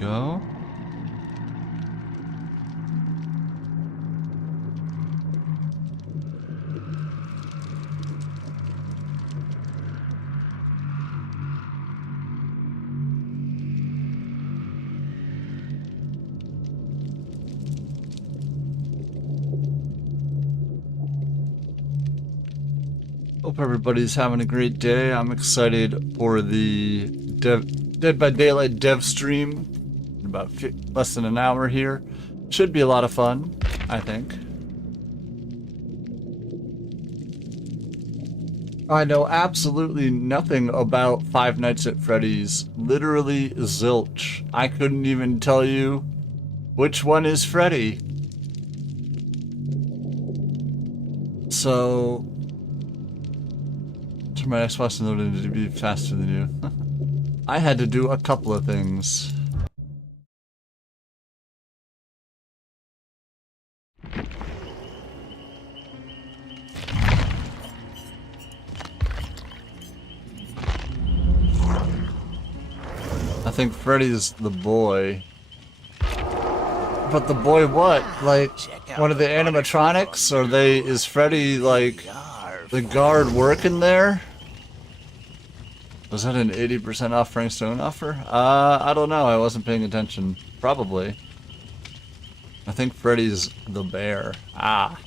go. Hope everybody's having a great day. I'm excited for the Dead by Daylight dev stream in about less than an hour here. Should be a lot of fun, I think. I know absolutely nothing about Five Nights at Freddy's. Literally zilch. I couldn't even tell you which one is Freddy. So... my Xbox loaded to be faster than you. I had to do a couple of things. I think Freddy's the boy. But the boy what? Like, one of the animatronics? Or is Freddy like the guard working there? Was that an 80% off Frank Stone offer? I don't know. I wasn't paying attention. Probably. I think Freddy's the bear. Ah.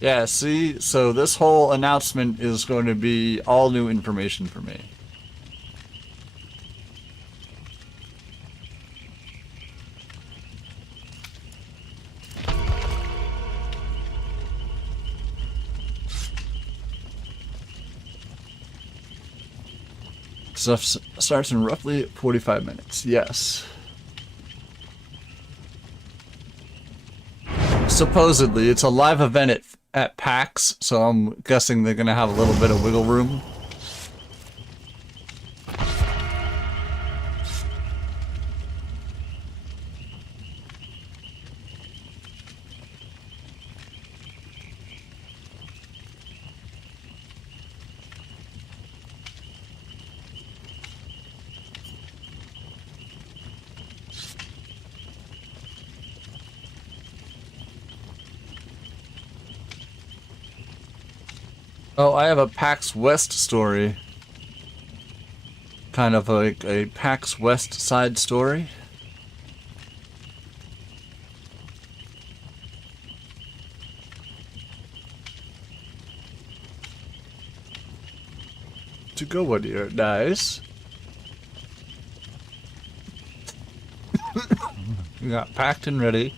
Yeah, see? So this whole announcement is going to be all new information for me. Stuff starts in roughly 45 minutes. Yes. Supposedly, it's a live event at PAX, so I'm guessing they're going to have a little bit of wiggle room. Oh, I have a PAX West story. Kind of like a PAX West side story. To go with here, nice. We got packed and ready.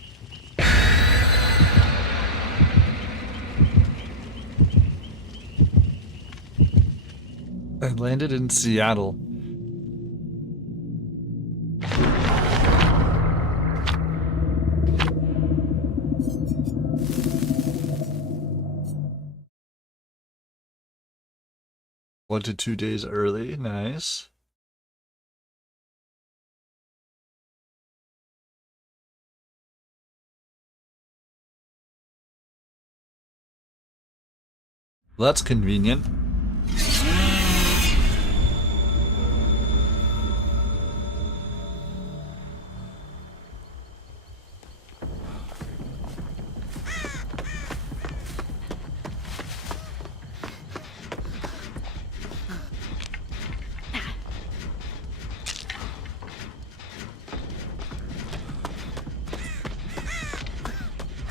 I landed in Seattle. One to 2 days early, nice. Well, that's convenient.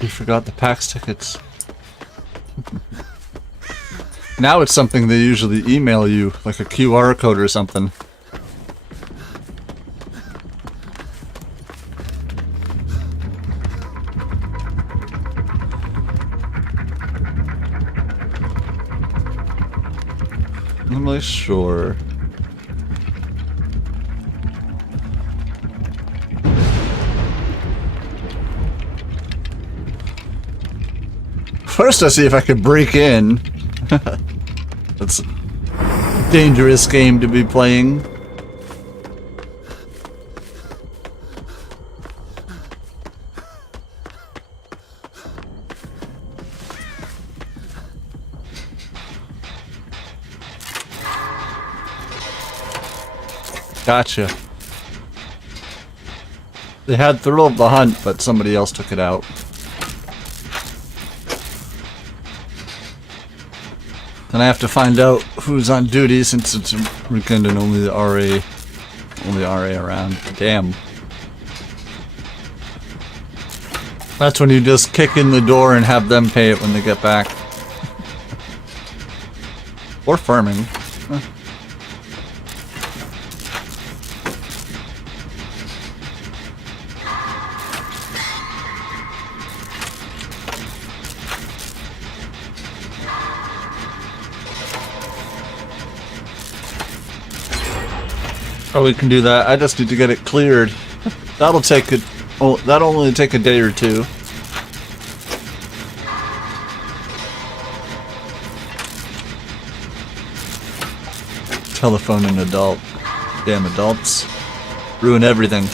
You forgot the PAX tickets. Now it's something they usually email you, like a QR code or something. I'm not sure. First I see if I could break in. That's a dangerous game to be playing. Gotcha. They had Thrill of the Hunt, but somebody else took it out. And I have to find out who's on duty since it's a weekend and only the RA around. Damn. That's when you just kick in the door and have them pay it when they get back. Or farming. Huh. Oh, we can do that. I just need to get it cleared. That'll take a... Oh, that'll only take a day or two. Telephone an adult. Damn adults. Ruin everything.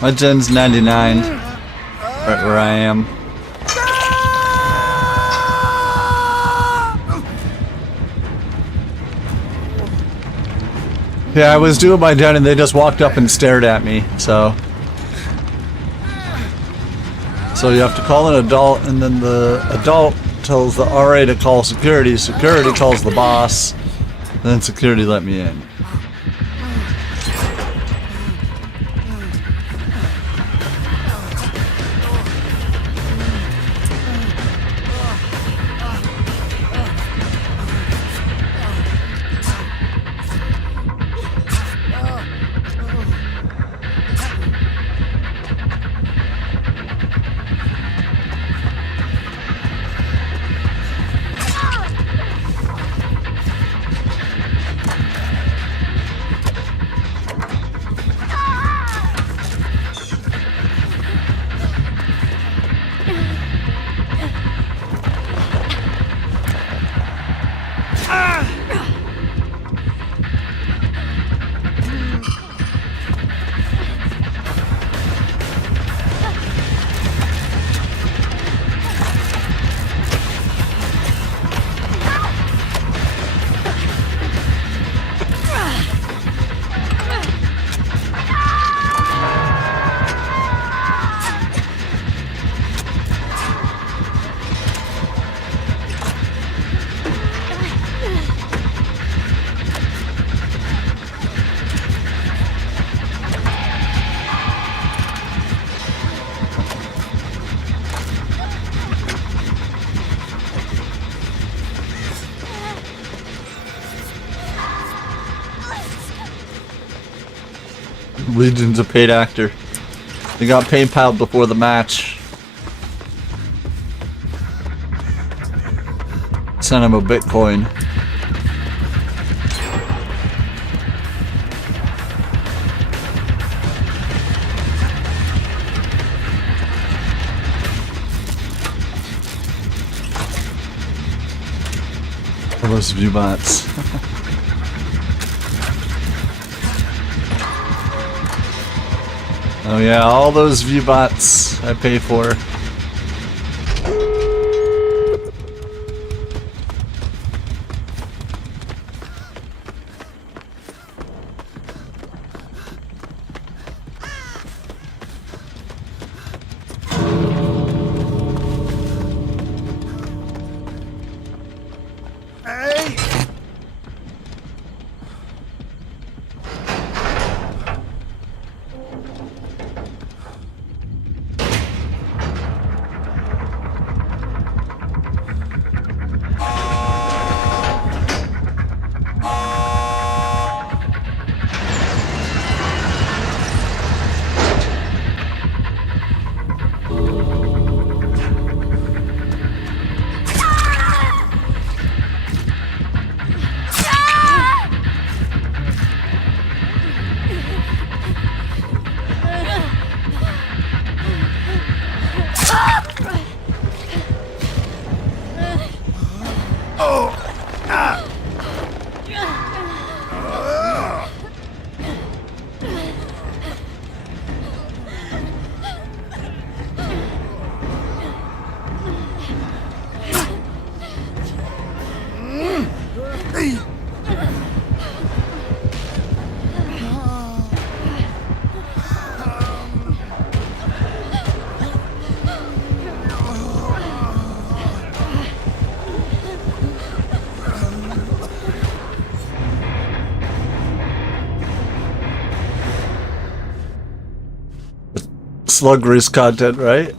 My gen's 99, right where I am. Yeah, I was doing my gen and they just walked up and stared at me, so... So you have to call an adult and then the adult tells the RA to call security, security calls the boss, and then security let me in. Legion's a paid actor. They got PayPal before the match. Sent him a Bitcoin. All those view bots. Oh yeah, all those view bots I pay for. Slug race content, right?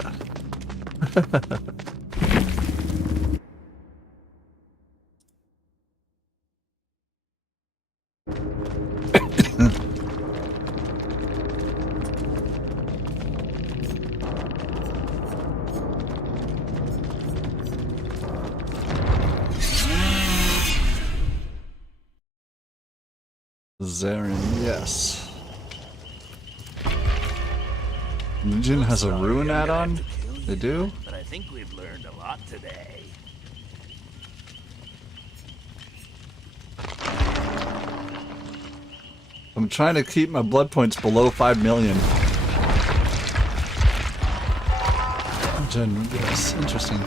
Zarin, yes. Legion has a ruin add-on? They do? But I think we've learned a lot today. I'm trying to keep my blood points below 5 million. Yes, interesting.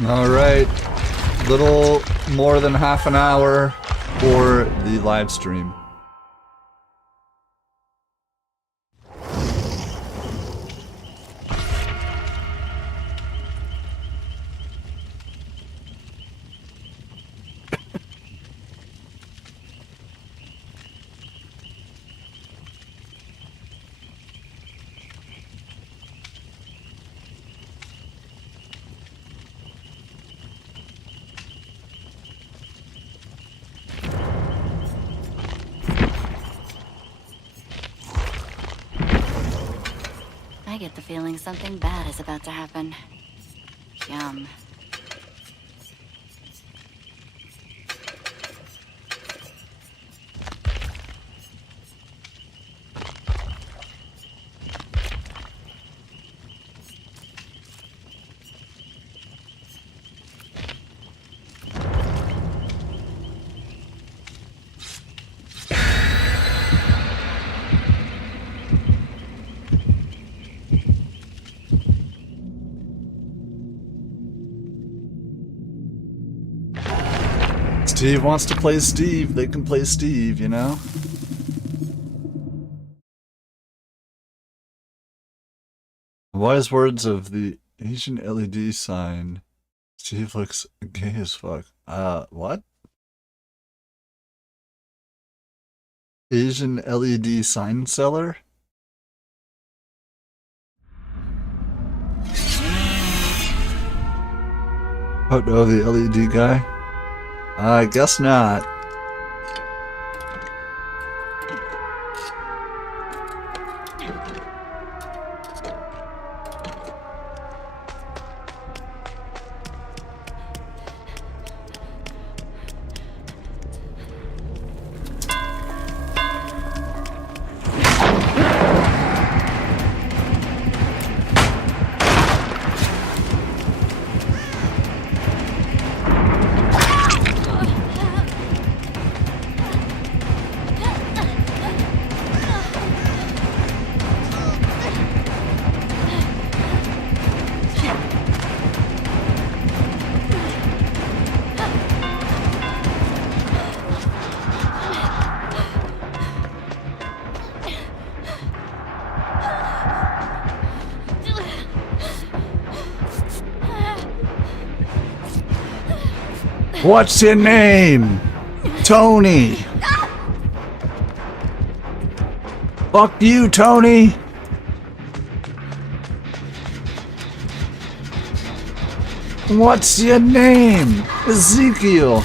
Alright, little more than half an hour for the live stream. I get the feeling something bad is about to happen. Yum. Steve wants to play Steve, they can play Steve, you know? Wise words of the Asian LED sign. Steve looks gay as fuck. What? Asian LED sign seller? Oh no, the LED guy? I guess not. What's your name? Tony. Fuck you, Tony. What's your name? Ezekiel.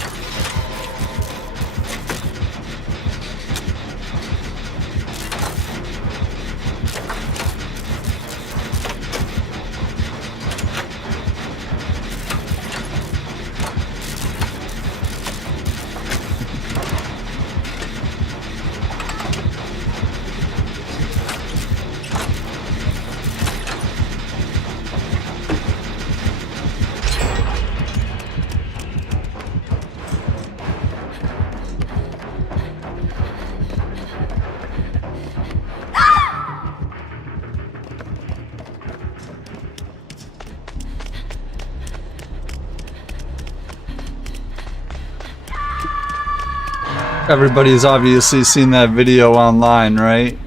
Everybody's obviously seen that video online, right?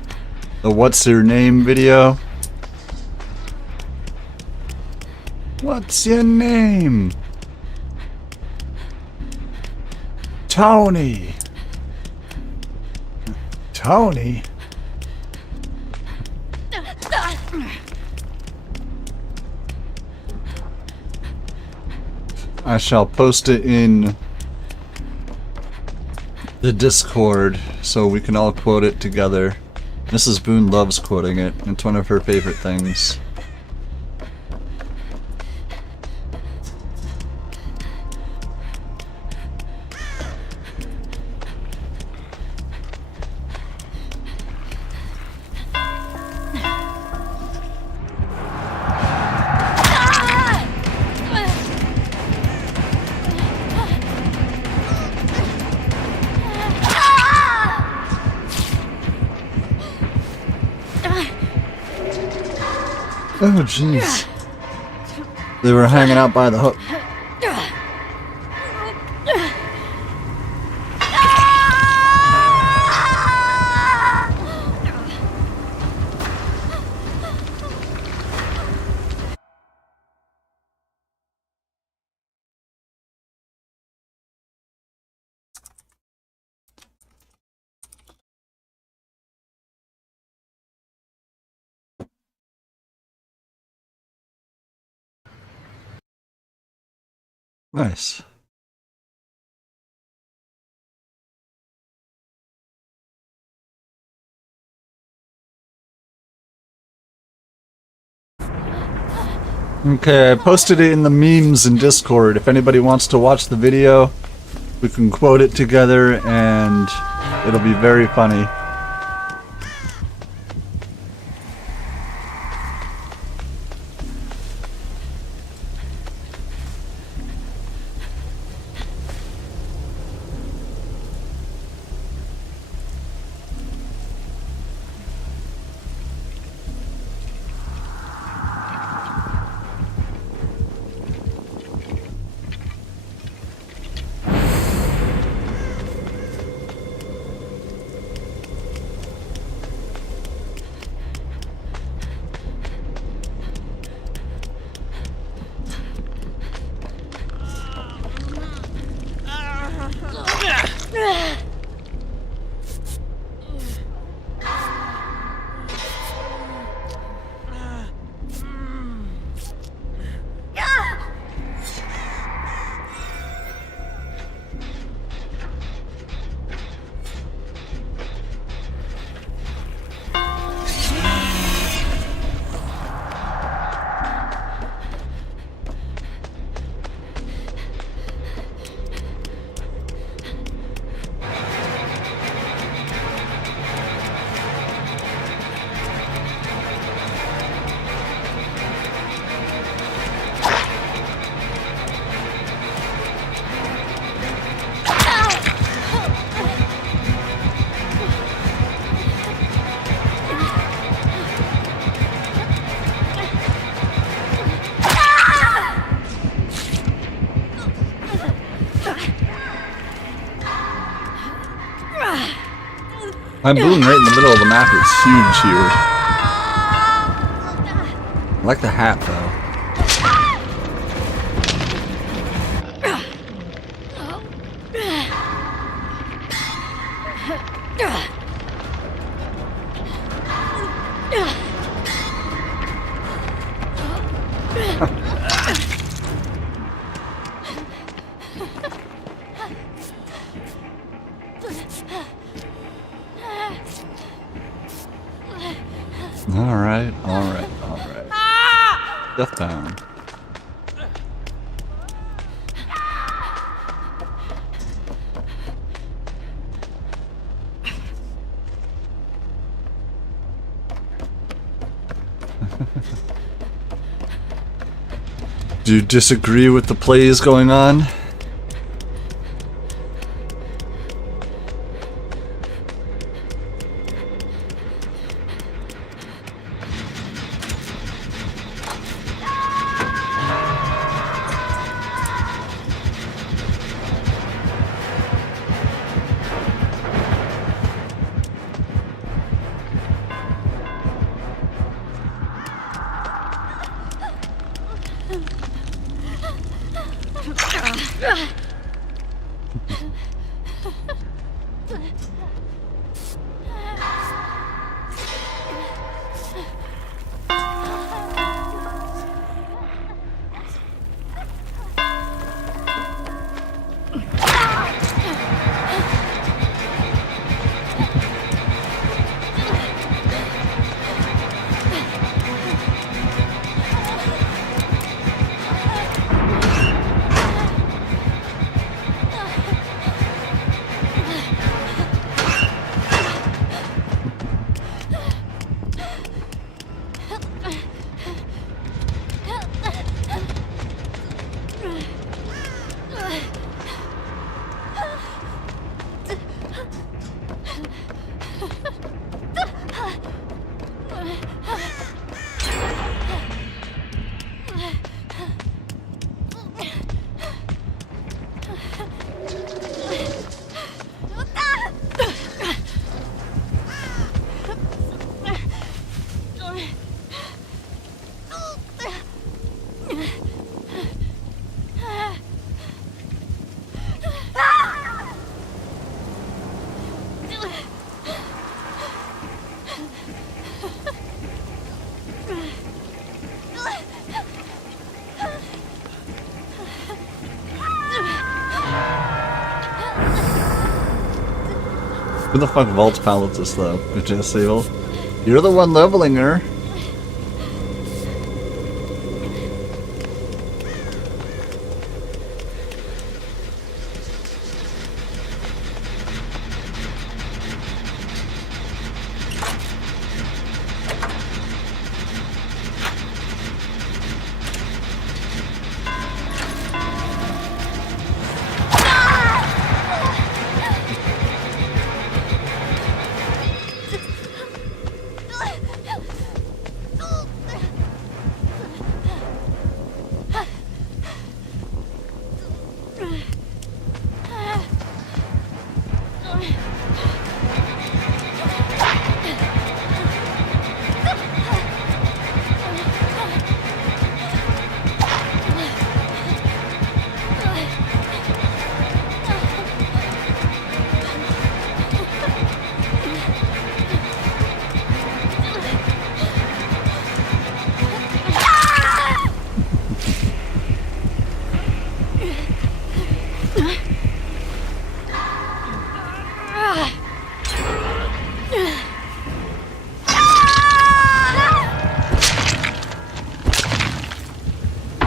The what's your name video? What's your name? Tony. Tony? I shall post it in the Discord so we can all quote it together. Mrs. Boone loves quoting it. It's one of her favorite things. Oh jeez. They were hanging out by the hook. Nice. Okay, I posted it in the memes in Discord. If anybody wants to watch the video, we can quote it together and it'll be very funny. My boom right in the middle of the map is huge here. I like the hat though. Alright. Deathbound. Do you disagree with the plays going on? Who the fuck vaults pallets this though? Just evil. You're the one leveling her.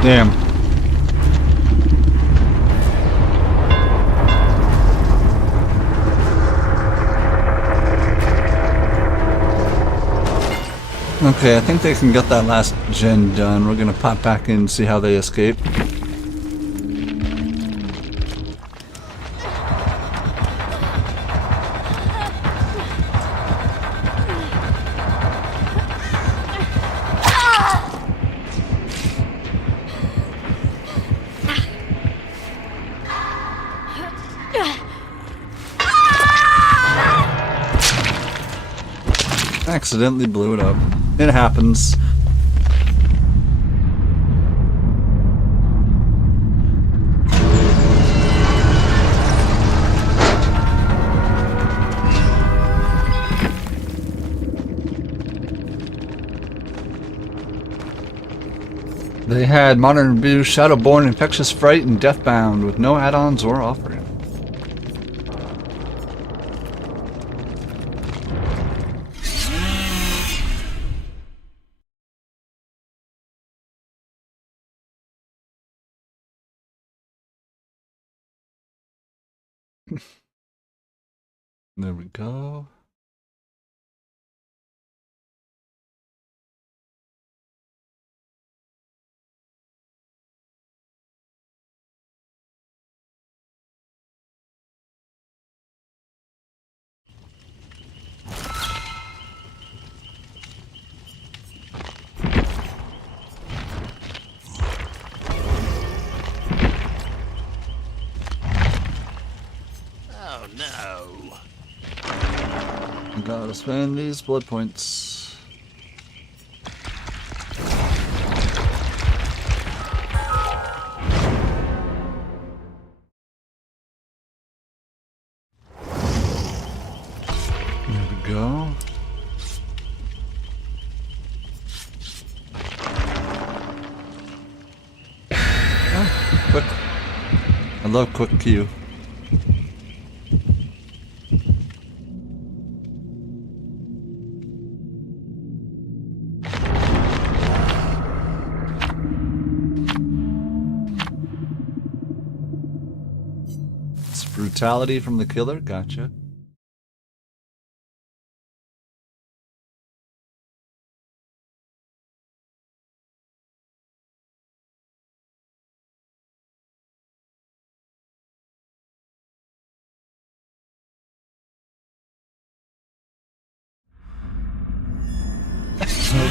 Damn. Okay, I think they can get that last gen done. We're gonna pop back in and see how they escape. Accidentally blew it up. It happens. They had Modern Abuse, Shadowborn, Infectious Fright, and Deathbound with no add-ons or offering. There we go. Oh no. Gotta spend these blood points. quick. I love quick Q. It's brutality from the killer, gotcha.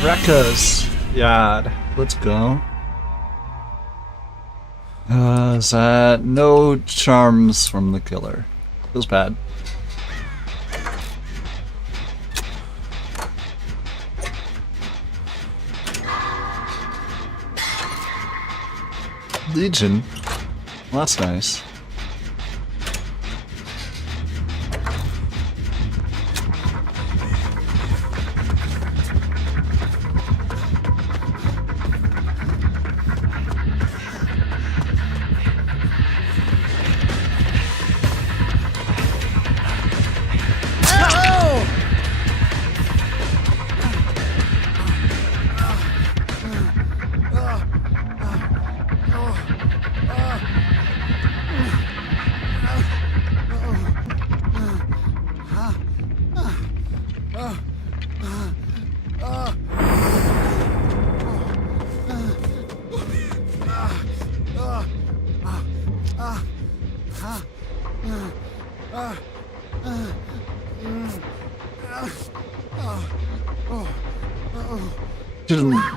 Rekkas. Yad. Let's go. Is that no charms from the killer? Feels bad. Legion. Well, that's nice.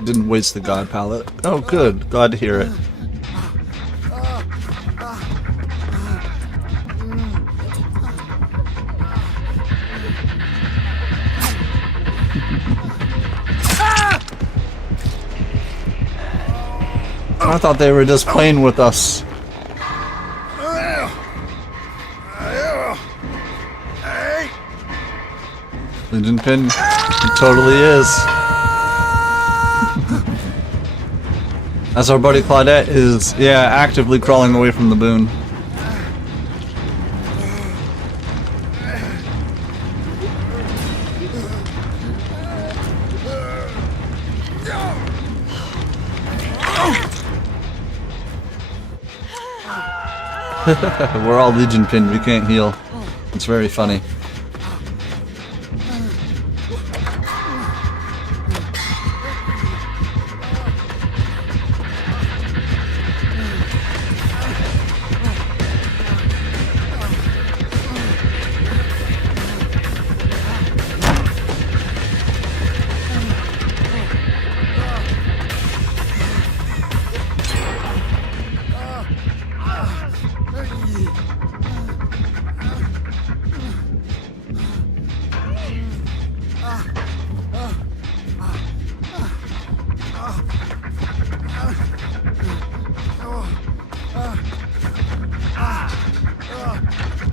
Didn't waste the god palette. Oh, good. Glad to hear it. I thought they were just playing with us. Legion pin. It totally is. As our buddy Claudette is, yeah, actively crawling away from the boon. We're all Legion pinned, we can't heal. It's very funny.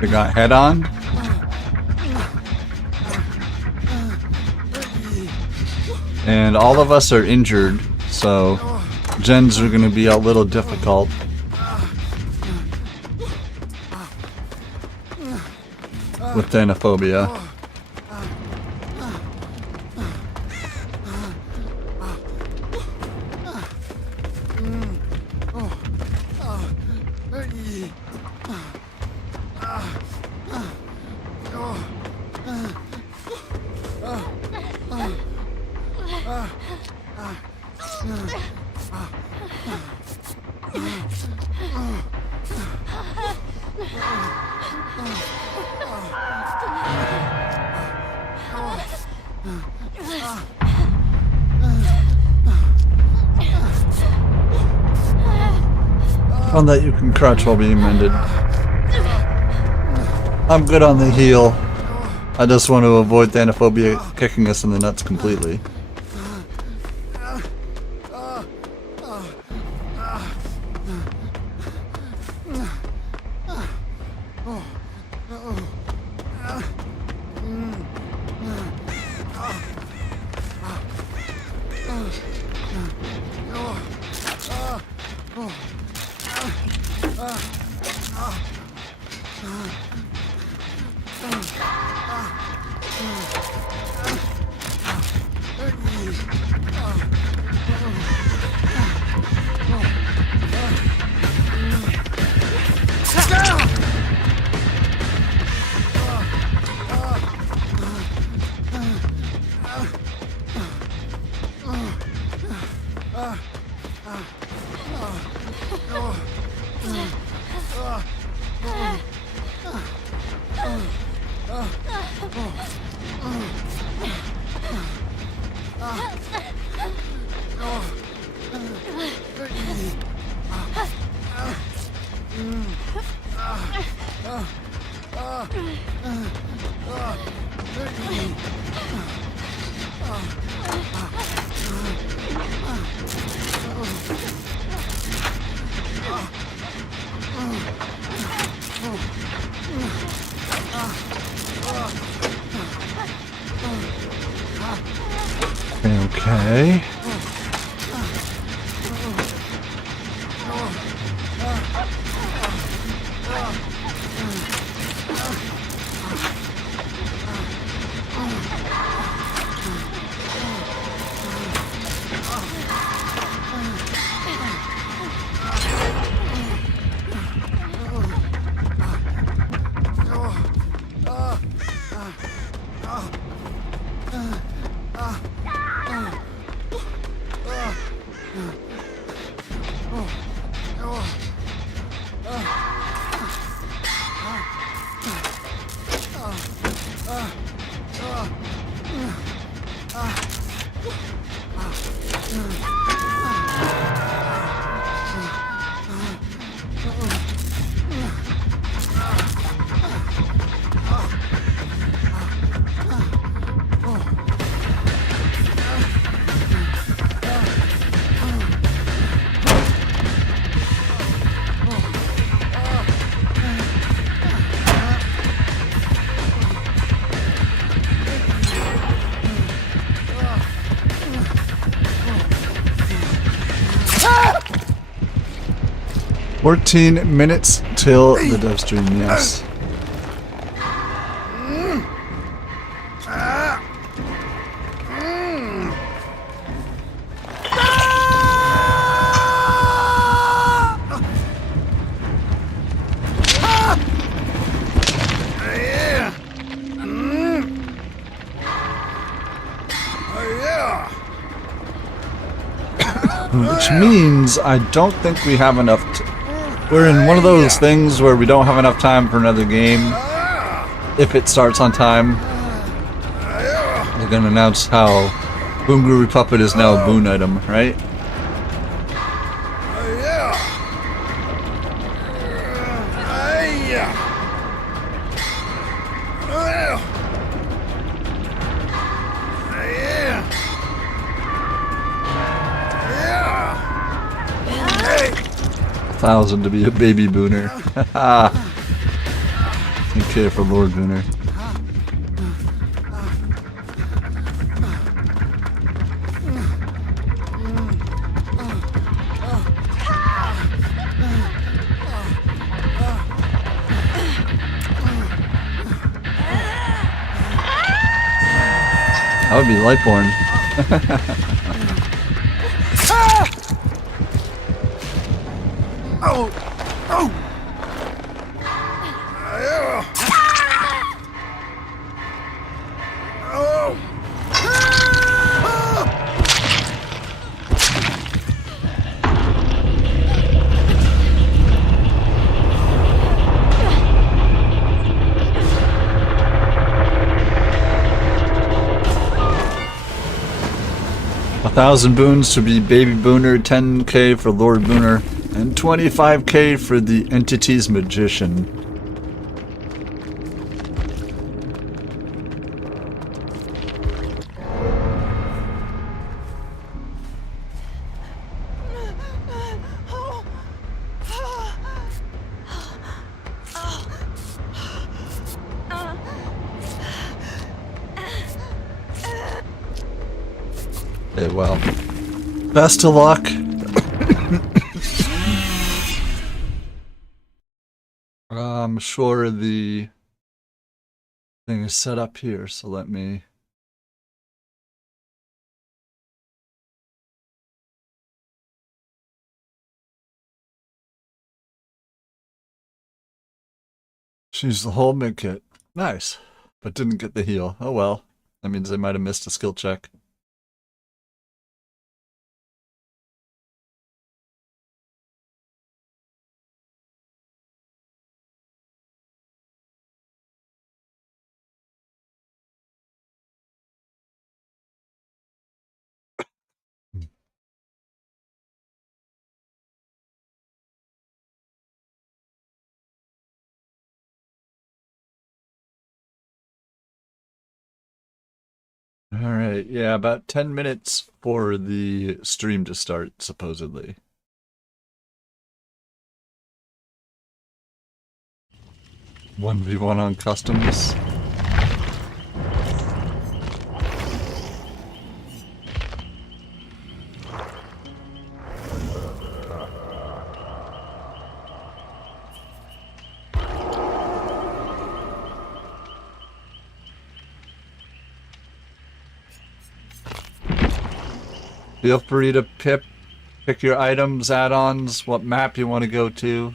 They got head on. And all of us are injured, so gens are going to be a little difficult. With Thanophobia. On that you can crouch while being mended. I'm good on the heal. I just want to avoid Thanophobia kicking us in the nuts completely. Okay. Ah! 14 minutes till the dev stream, yes. Which means I don't think we have enough. We're in one of those things where we don't have enough time for another game. If it starts on time, they're gonna announce how Boom Groovy Puppet is now a boon item, right? $1,000 to be a baby booner. Okay, for Lord Booner. That would be Lightborn. Oh! Oh! 1,000 boons to be baby booner, 10k for Lord Booner, and 25k for the entity's magician. Okay, well, best of luck. I'm sure the thing is set up here, so let me... She's the whole mid kit. Nice. But didn't get the heal. Oh well. That means they might have missed a skill check. Alright, yeah, about 10 minutes for the stream to start, supposedly. One v one on customs. Feel free to pick your items, add-ons, what map you want to go to.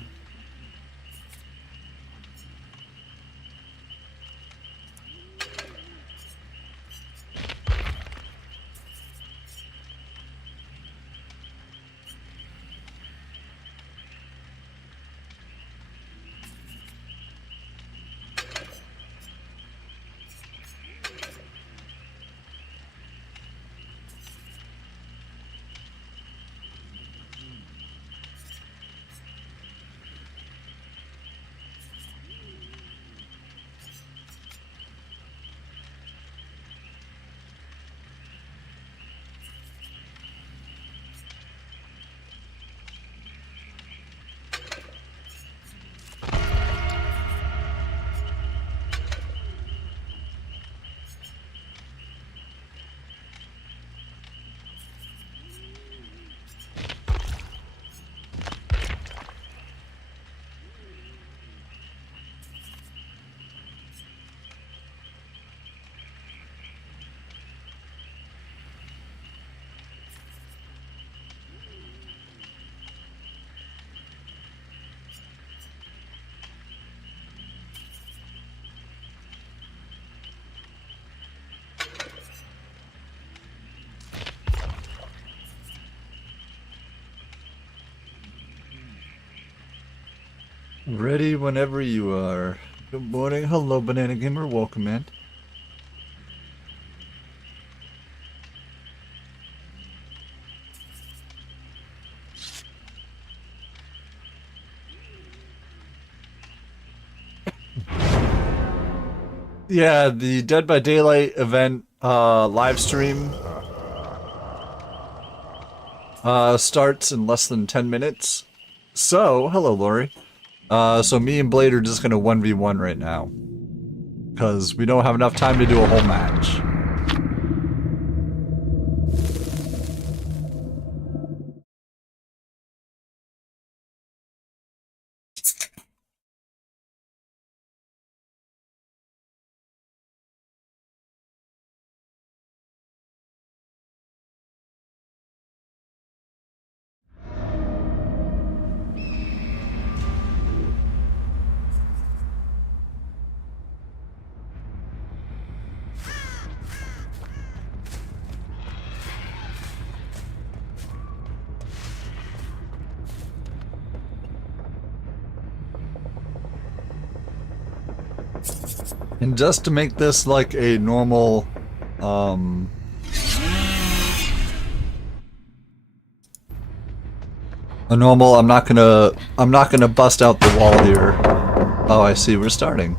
Ready whenever you are. Good morning. Hello, Banana Gamer. Welcome in. Yeah, the Dead by Daylight event live stream starts in less than 10 minutes. So, hello, Lori. So me and Blade are just gonna 1v1 right now. Because we don't have enough time to do a whole match. And just to make this like a normal, I'm not gonna bust out the wall here. Oh, I see, we're starting.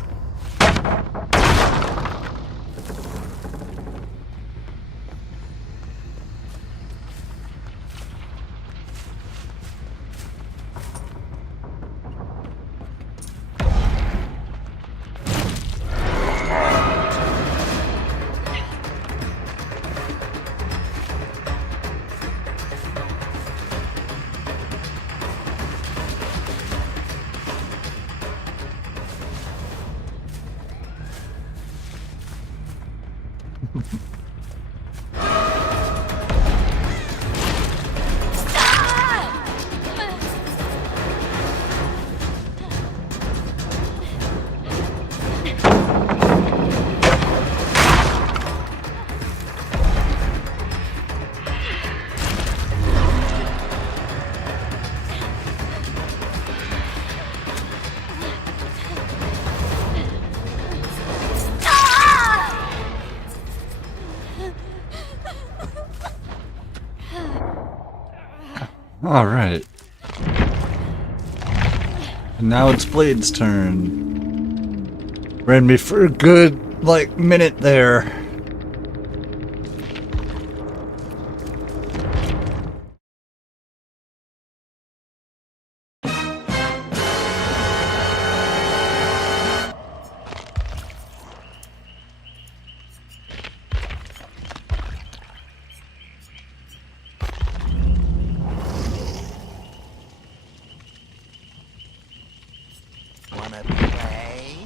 All right. And now it's Blade's turn. Ran me for a good, like, minute there. Wanna play?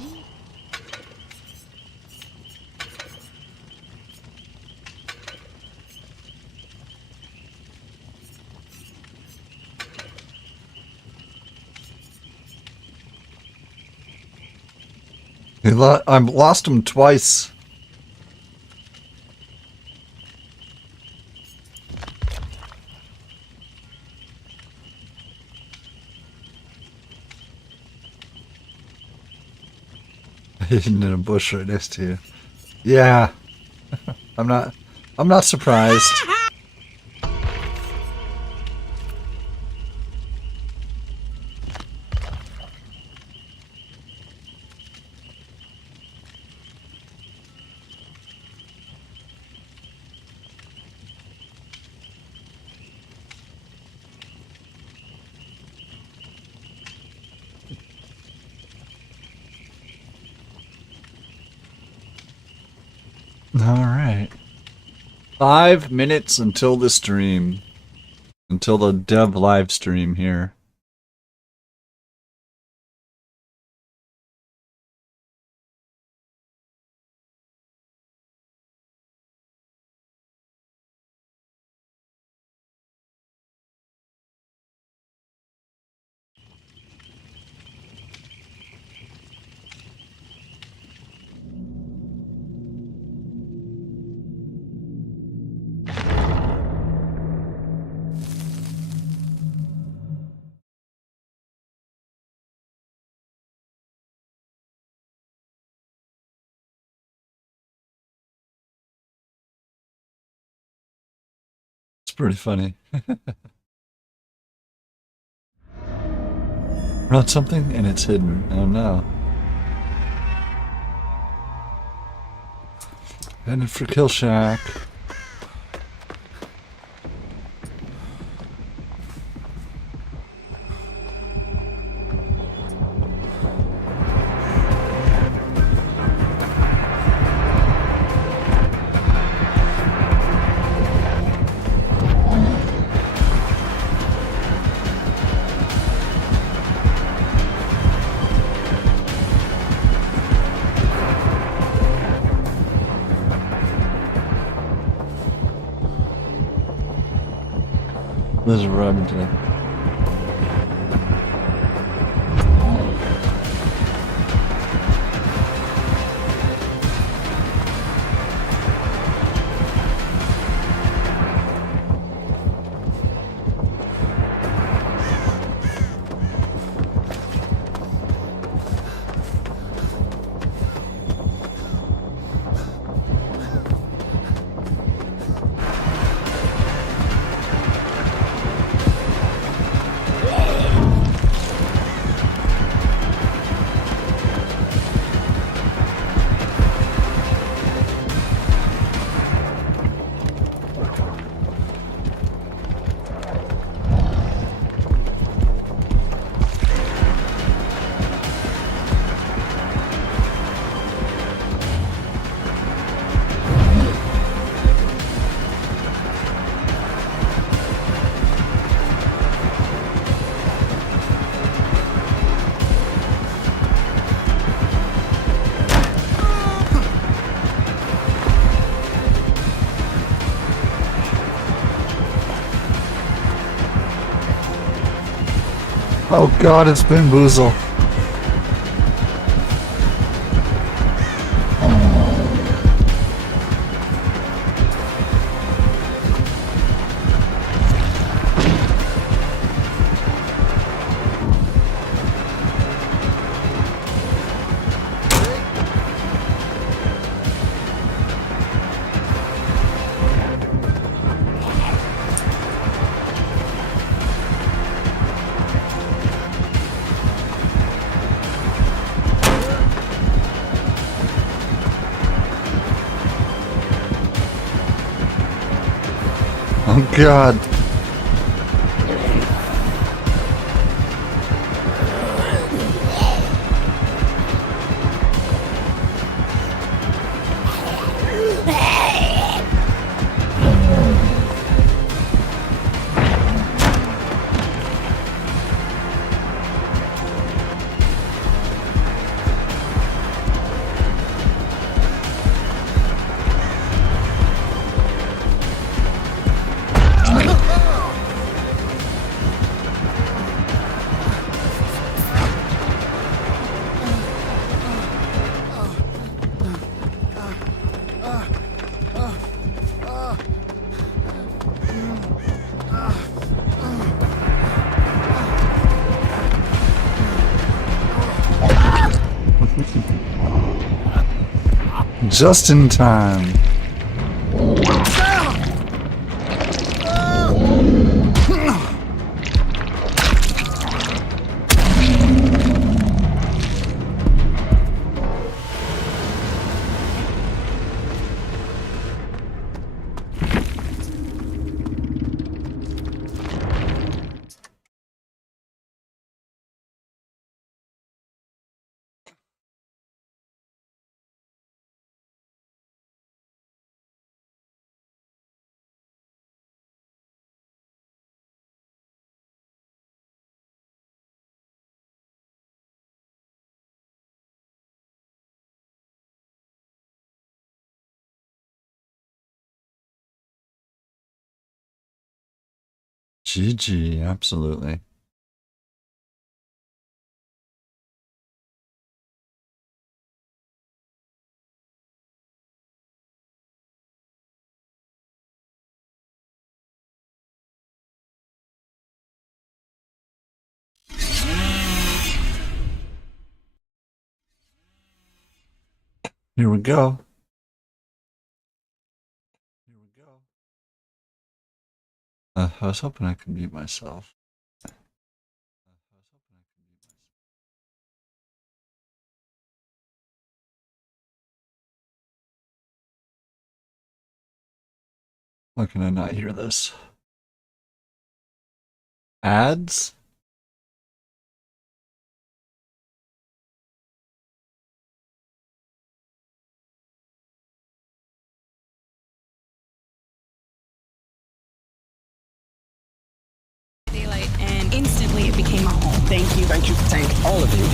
I lost him twice. Hidden in a bush right next to you. Yeah. I'm not surprised. Alright. 5 minutes until the stream. Until the dev live stream here. It's pretty funny. Run something and it's hidden. Oh no. Headed for Kill Shack. There's a rabbit today. Oh god, it's Bamboozle. Oh god. Just in time. GG, absolutely. Here we go. Here we go. I was hoping I could mute myself. Why can I not hear this? Ads? Daylight, and instantly it became a home. Thank you. Thank you. Thank all of you.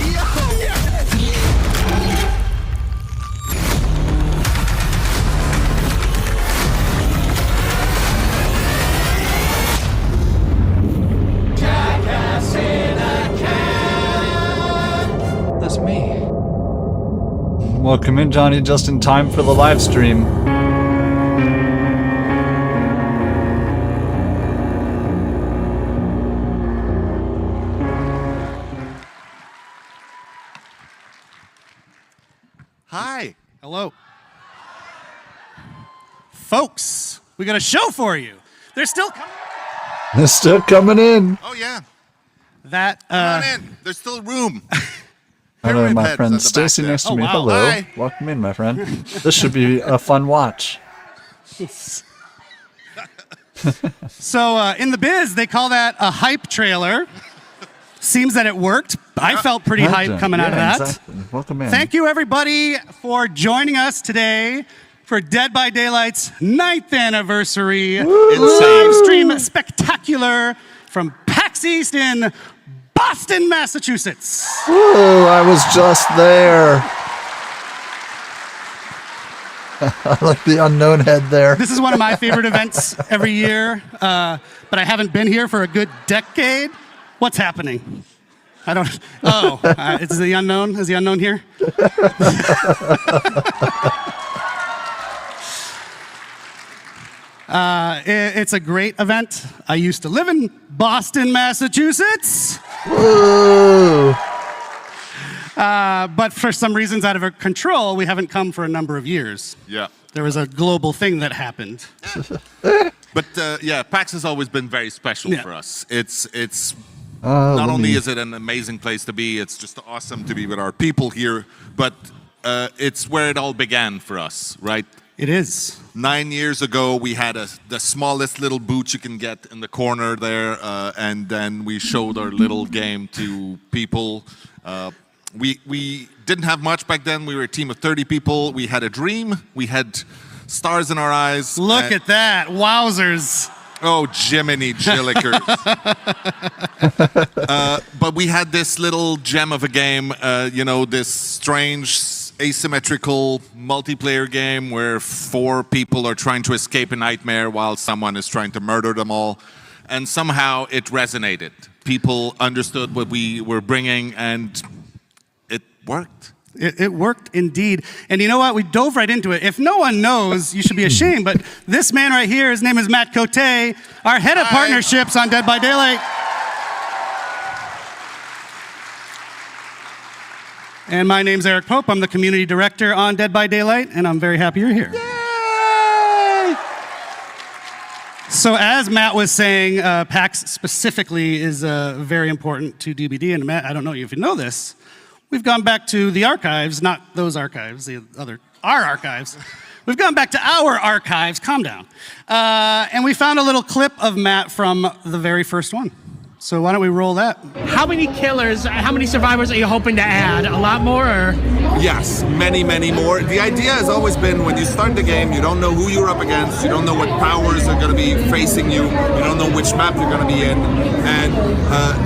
That's me. Welcome in, Johnny, just in time for the live stream. Hi. Hello. Folks, we got a show for you. They're still coming. They're still coming in. Oh yeah, That, come on in. There's still room. Hello, Pyramid my heads at friend the back Stacy there. next to Oh, me. wow. Hello. Hi. Welcome in, my friend. This should be a fun watch. So in the biz, they call that a hype trailer. Seems that it worked. I felt pretty hyped coming out of that. Exactly. Welcome in. Thank you, everybody, for joining us today for Dead by Daylight's 9th anniversary live stream spectacular from PAX East in Boston, Massachusetts. Ooh, I was just there. I like the unknown head there. This is one of my favorite events every year, but I haven't been here for a good decade. What's happening? I don't. Oh, it's the unknown. Is the unknown here? It's a great event. I used to live in Boston, Massachusetts. Whoa. But for some reasons out of our control, we haven't come for a number of years. Yeah. There was a global thing that happened. But yeah, PAX has always been very special Yeah. for us. It's not let only me- is it an amazing place to be, it's just awesome to be with our people here, but it's where it all began for us, right? It is. 9 years ago, we had the smallest little booth you can get in the corner there, and then we showed our little game to people. We didn't have much back then. We were a team of 30 people. We had a dream. We had stars in our eyes. Look at that. Wowzers. Oh, Jiminy Jillikers. But we had this little gem of a game, this strange, asymmetrical multiplayer game where 4 people are trying to escape a nightmare while someone is trying to murder them all. And somehow it resonated. People understood what we were bringing, and it worked. It worked indeed. And you know what? We dove right into it. If no one knows, you should be ashamed. But this man right here, his name is Matt Cote, our head of partnerships on Dead by Daylight. And my name's Eric Pope. I'm the community director on Dead by Daylight, and I'm very happy you're here. Yay! So as Matt was saying, PAX specifically is very important to DbD. And Matt, I don't know if you know this, we've gone back to the archives, not those archives, our archives. We've gone back to our archives, calm down. And we found a little clip of Matt from the very first one. So why don't we roll that? How many killers, how many survivors are you hoping to add? A lot more, or? Yes, many, many more. The idea has always been when you start the game, you don't know who you're up against, you don't know what powers are going to be facing you, you don't know which map you're going to be in, and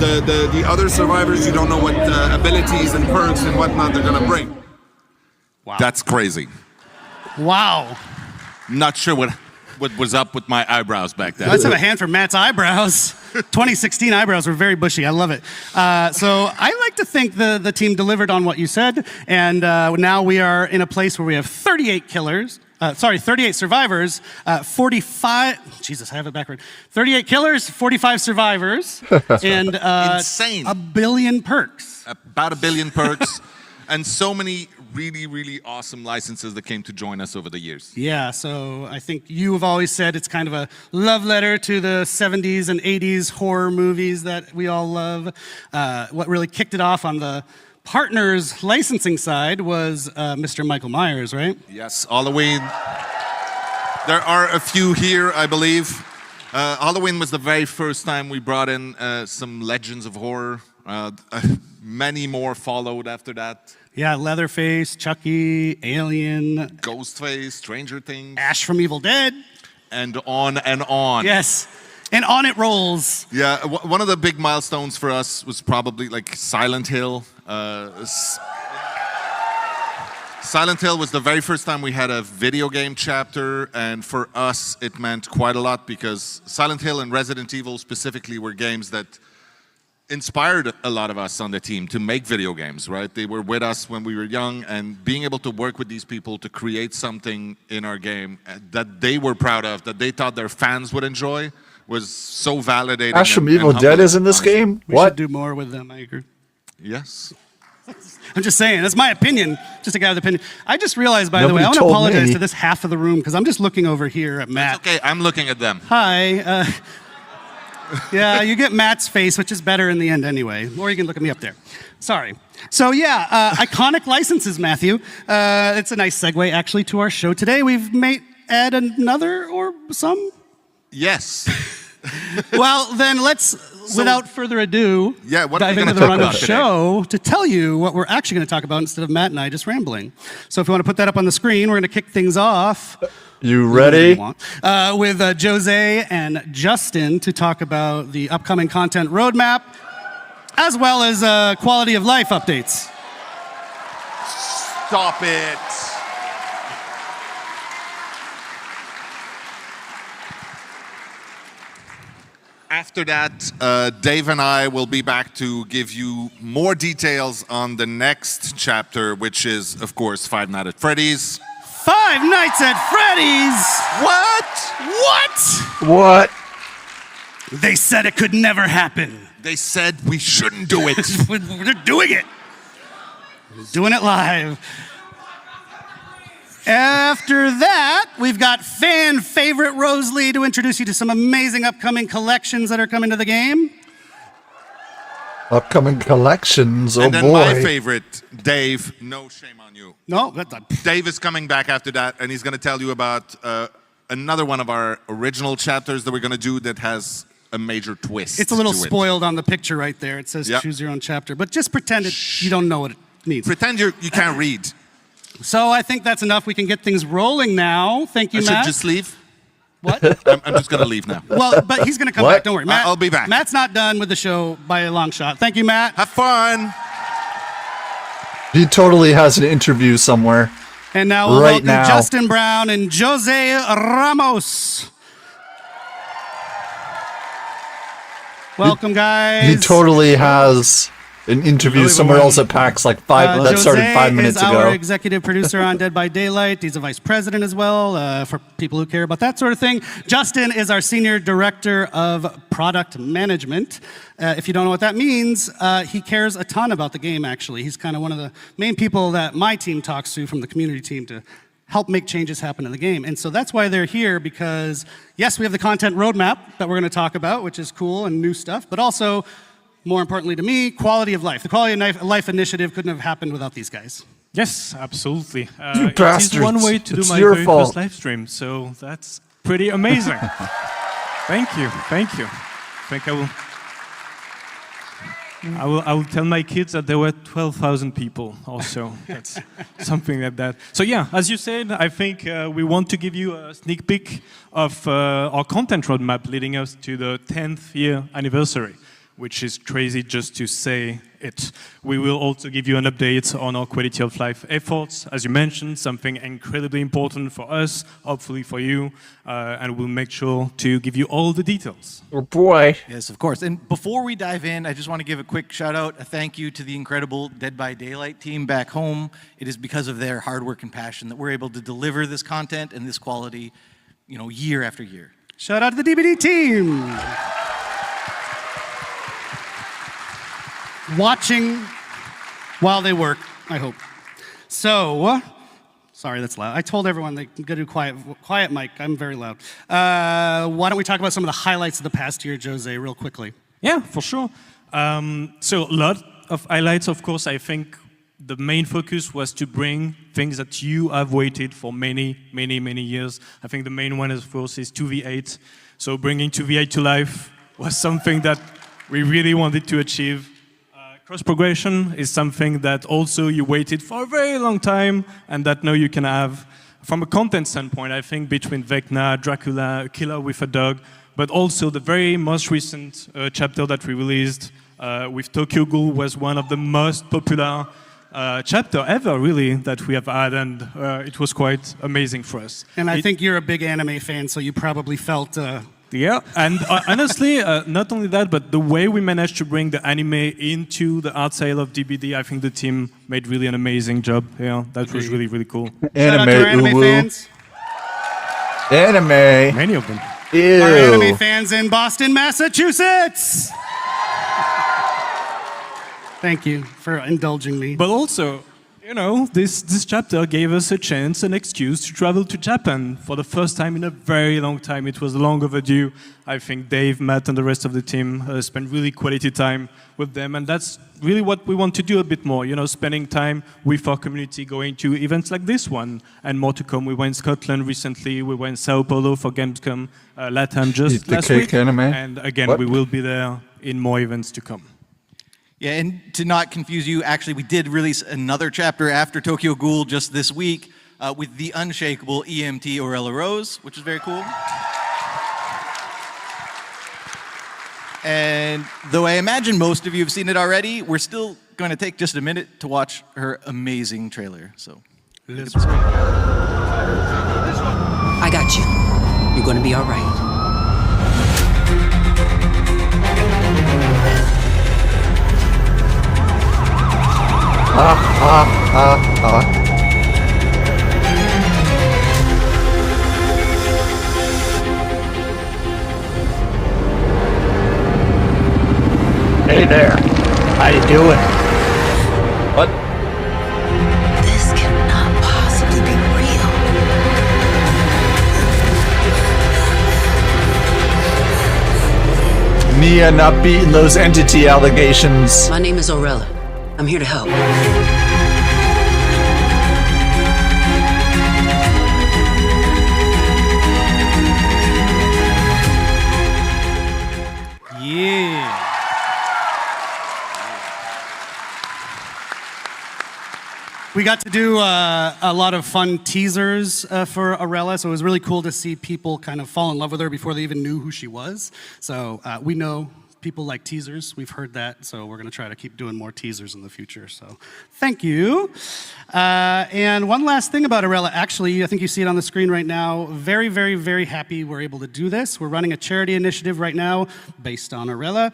the other survivors, you don't know what abilities and perks and whatnot they're going to bring. Wow. That's crazy. Wow. Not sure what was up with my eyebrows back then. Let's have a hand for Matt's eyebrows. 2016 eyebrows were very bushy. I love it. So I like to think the team delivered on what you said, and now we are in a place where we have 38 killers. 38 survivors, 45. Jesus, I have it backward. 38 killers, 45 survivors, and Insane. 1 billion perks. About 1 billion perks, and so many really, really awesome licenses that came to join us over the years. Yeah, so I think you have always said it's kind of a love letter to the 70s and 80s horror movies that we all love. What really kicked it off on the partners licensing side was Mr. Michael Myers, right? Yes, Halloween. There are a few here, I believe. Halloween was the very first time we brought in some legends of horror. Many more followed after that. Yeah, Leatherface, Chucky, Alien, Ghostface, Stranger Things. Ash from Evil Dead. And on and on. Yes, and on it rolls. Yeah, one of the big milestones for us was probably like Silent Hill. Silent Hill was the very first time we had a video game chapter, and for us it meant quite a lot because Silent Hill and Resident Evil specifically were games that inspired a lot of us on the team to make video games, right? They were with us when we were young, and being able to work with these people to create something in our game that they were proud of, that they thought their fans would enjoy, was so validating. Ash from and Evil Dead humbling, is in this honestly. game? We What? should do more with them, I agree. Yes. I'm just saying, that's my opinion, just a guy with opinion. I just realized, by the way, Nobody I want to told apologize me. to this half of the room because I'm just looking over here at Matt. Okay, I'm looking at them. Hi. Yeah, you get Matt's face, which is better in the end anyway. Or you can look at me up there. Sorry. So yeah, iconic licenses, Matthew. It's a nice segue, actually, to our show today. We've made add another or some? Yes. Well, then let's, without further ado, Yeah, what are dive we into gonna the talk run of about the today? show to tell you what we're actually going to talk about instead of Matt and I just rambling. So if you want to put that up on the screen, we're going to kick things off. You ready? With Jose and Justin to talk about the upcoming content roadmap, as well as quality of life updates. Stop it. After that, Dave and I will be back to give you more details on the next chapter, which is, of course, Five Nights at Freddy's. Five Nights at Freddy's! What? They said it could never happen. They said we shouldn't do it. They're doing it. Doing it live. After that, we've got fan favorite Rosalie to introduce you to some amazing upcoming collections that are coming to the game. Upcoming collections, oh And then boy. my favorite, Dave, no shame on you. No, Dave is coming back after that, and he's going to tell you about another one of our original chapters that we're going to do that has a major twist. it's a little to it. spoiled on the picture right there. It says Yep. choose your own chapter, but just pretend you don't know what it means. Pretend you can't read. So I think that's enough. We can get things rolling now. Thank you, I should Matt. just leave? What? I'm just going to leave now. Well, but he's going to come What? back. Don't worry. Matt, I'll be back. Matt's not done with the show by a long shot. Thank you, Matt. Have fun. He totally has an interview somewhere. And now we'll Right welcome now. Justin Brown and Jose Ramos. Welcome, guys. He totally has an interview somewhere else at PAX like that started Jose 5 minutes is our ago. executive producer on Dead by Daylight. He's a vice president as well, for people who care about that sort of thing. Justin is our senior director of product management. If you don't know what that means, he cares a ton about the game, actually. He's kind of one of the main people that my team talks to from the community team to help make changes happen in the game. And so that's why they're here, because yes, we have the content roadmap that we're going to talk about, which is cool and new stuff, but also, more importantly to me, quality of life. The Quality of Life initiative couldn't have happened without these guys. Yes, absolutely. You It is bastards. one way to do It's my your very fault. first live stream, so that's pretty amazing. Thank you, thank you. I think I will tell my kids that there were 12,000 people also. That's something like that. So yeah, as you said, I think we want to give you a sneak peek of our content roadmap leading us to the 10th year anniversary, which is crazy just to say it. We will also give you an update on our quality of life efforts. As you mentioned, something incredibly important for us, hopefully for you, and we'll make sure to give you all the details. Oh boy. Yes, of course. And before we dive in, I just want to give a quick shout out, a thank you to the incredible Dead by Daylight team back home. It is because of their hard work and passion that we're able to deliver this content and this quality, year after year. Shout out to the DbD team. Watching while they work, I hope. So, sorry, that's loud. I told everyone they can go do quiet mic. I'm very loud. Why don't we talk about some of the highlights of the past year, Jose, real quickly? Yeah, for sure. So a lot of highlights, of course. I think the main focus was to bring things that you have waited for many, many, many years. I think the main one, of course, is 2v8. So bringing 2v8 to life was something that we really wanted to achieve. Cross progression is something that also you waited for a very long time and that now you can have. From a content standpoint, I think between Vecna, Dracula, Killer with a Dog, but also the very most recent chapter that we released with Tokyo Ghoul was one of the most popular chapter ever, really, that we have had, and it was quite amazing for us. And I think you're a big anime fan, so you probably felt... Yeah, and honestly, not only that, but the way we managed to bring the anime into the art sale of DbD, I think the team made really an amazing job. Yeah, that was really, really cool. Shout out to our anime fans. Anime. Many of them. Ew. Our anime fans in Boston, Massachusetts. Thank you for indulging me. But also, this chapter gave us a chance, an excuse to travel to Japan for the first time in a very long time. It was long overdue. I think Dave, Matt, and the rest of the team spent really quality time with them, and that's really what we want to do a bit more, spending time with our community, going to events like this one, and more to come. We went to Scotland recently, we went to Sao Paulo for Gamescom, LATAM just last week, anime. and again, we will be there in more events to come. Yeah, and to not confuse you, actually, we did release another chapter after Tokyo Ghoul just this week with the unshakable EMT Orella Rose, which is very cool. And though I imagine most of you have seen it already, we're still going to take just a minute to watch her amazing trailer. So, let's go. I got you. You're gonna be all right. Hey there. How you doing? What? This cannot possibly be real. Mia not beating those entity allegations. My name is Aurella. I'm here to help. Yeah. We got to do a lot of fun teasers for Aurella, so it was really cool to see people kind of fall in love with her before they even knew who she was. So we know people like teasers. We've heard that, so we're going to try to keep doing more teasers in the future. So thank you. And one last thing about Aurella, actually, I think you see it on the screen right now. Very, very, very happy we're able to do this. We're running a charity initiative right now based on Aurella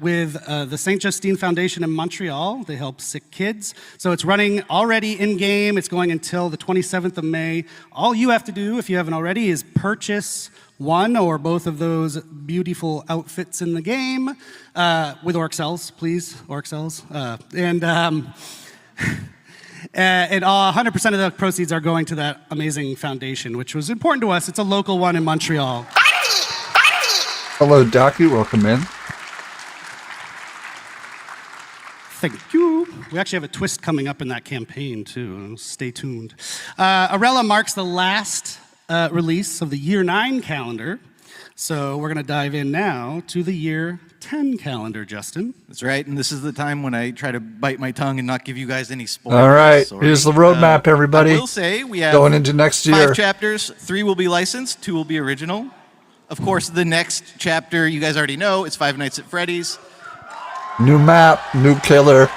with the St. Justine Foundation in Montreal. They help sick kids. So it's running already in-game. It's going until the 27th of May. All you have to do, if you haven't already, is purchase one or both of those beautiful outfits in the game with Orxels, please, Orxels. And 100% of the proceeds are going to that amazing foundation, which was important to us. It's a local one in Montreal. Hello, Docu. Welcome in. Thank you. We actually have a twist coming up in that campaign, too. Stay tuned. Aurella marks the last release of the Year 9 calendar. So we're going to dive in now to the Year 10 calendar, Justin. That's right, and this is the time when I try to bite my tongue and not give you guys any spoilers. All right, Sorry. here's the roadmap, everybody. I will say we have going into next year. 5 chapters, 3 will be licensed, 2 will be original. Of course, the next chapter, you guys already know, it's Five Nights at Freddy's. New map, new killer.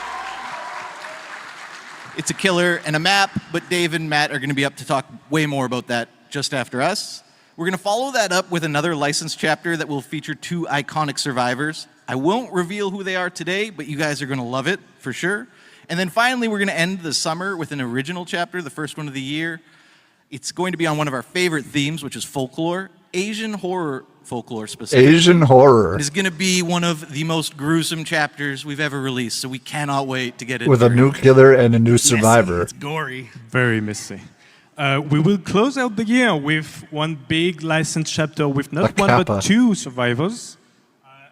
It's a killer and a map, but Dave and Matt are going to be up to talk way more about that just after us. We're going to follow that up with another licensed chapter that will feature 2 iconic survivors. I won't reveal who they are today, but you guys are going to love it for sure. And then finally, we're going to end the summer with an original chapter, the first one of the year. It's going to be on one of our favorite themes, which is folklore, Asian horror folklore specifically. Asian horror. It is going to be one of the most gruesome chapters we've ever released, so we cannot wait to get it. With a new killer and a new survivor. It's gory. Very messy. We will close out the year with one big licensed chapter with not one but 2 survivors.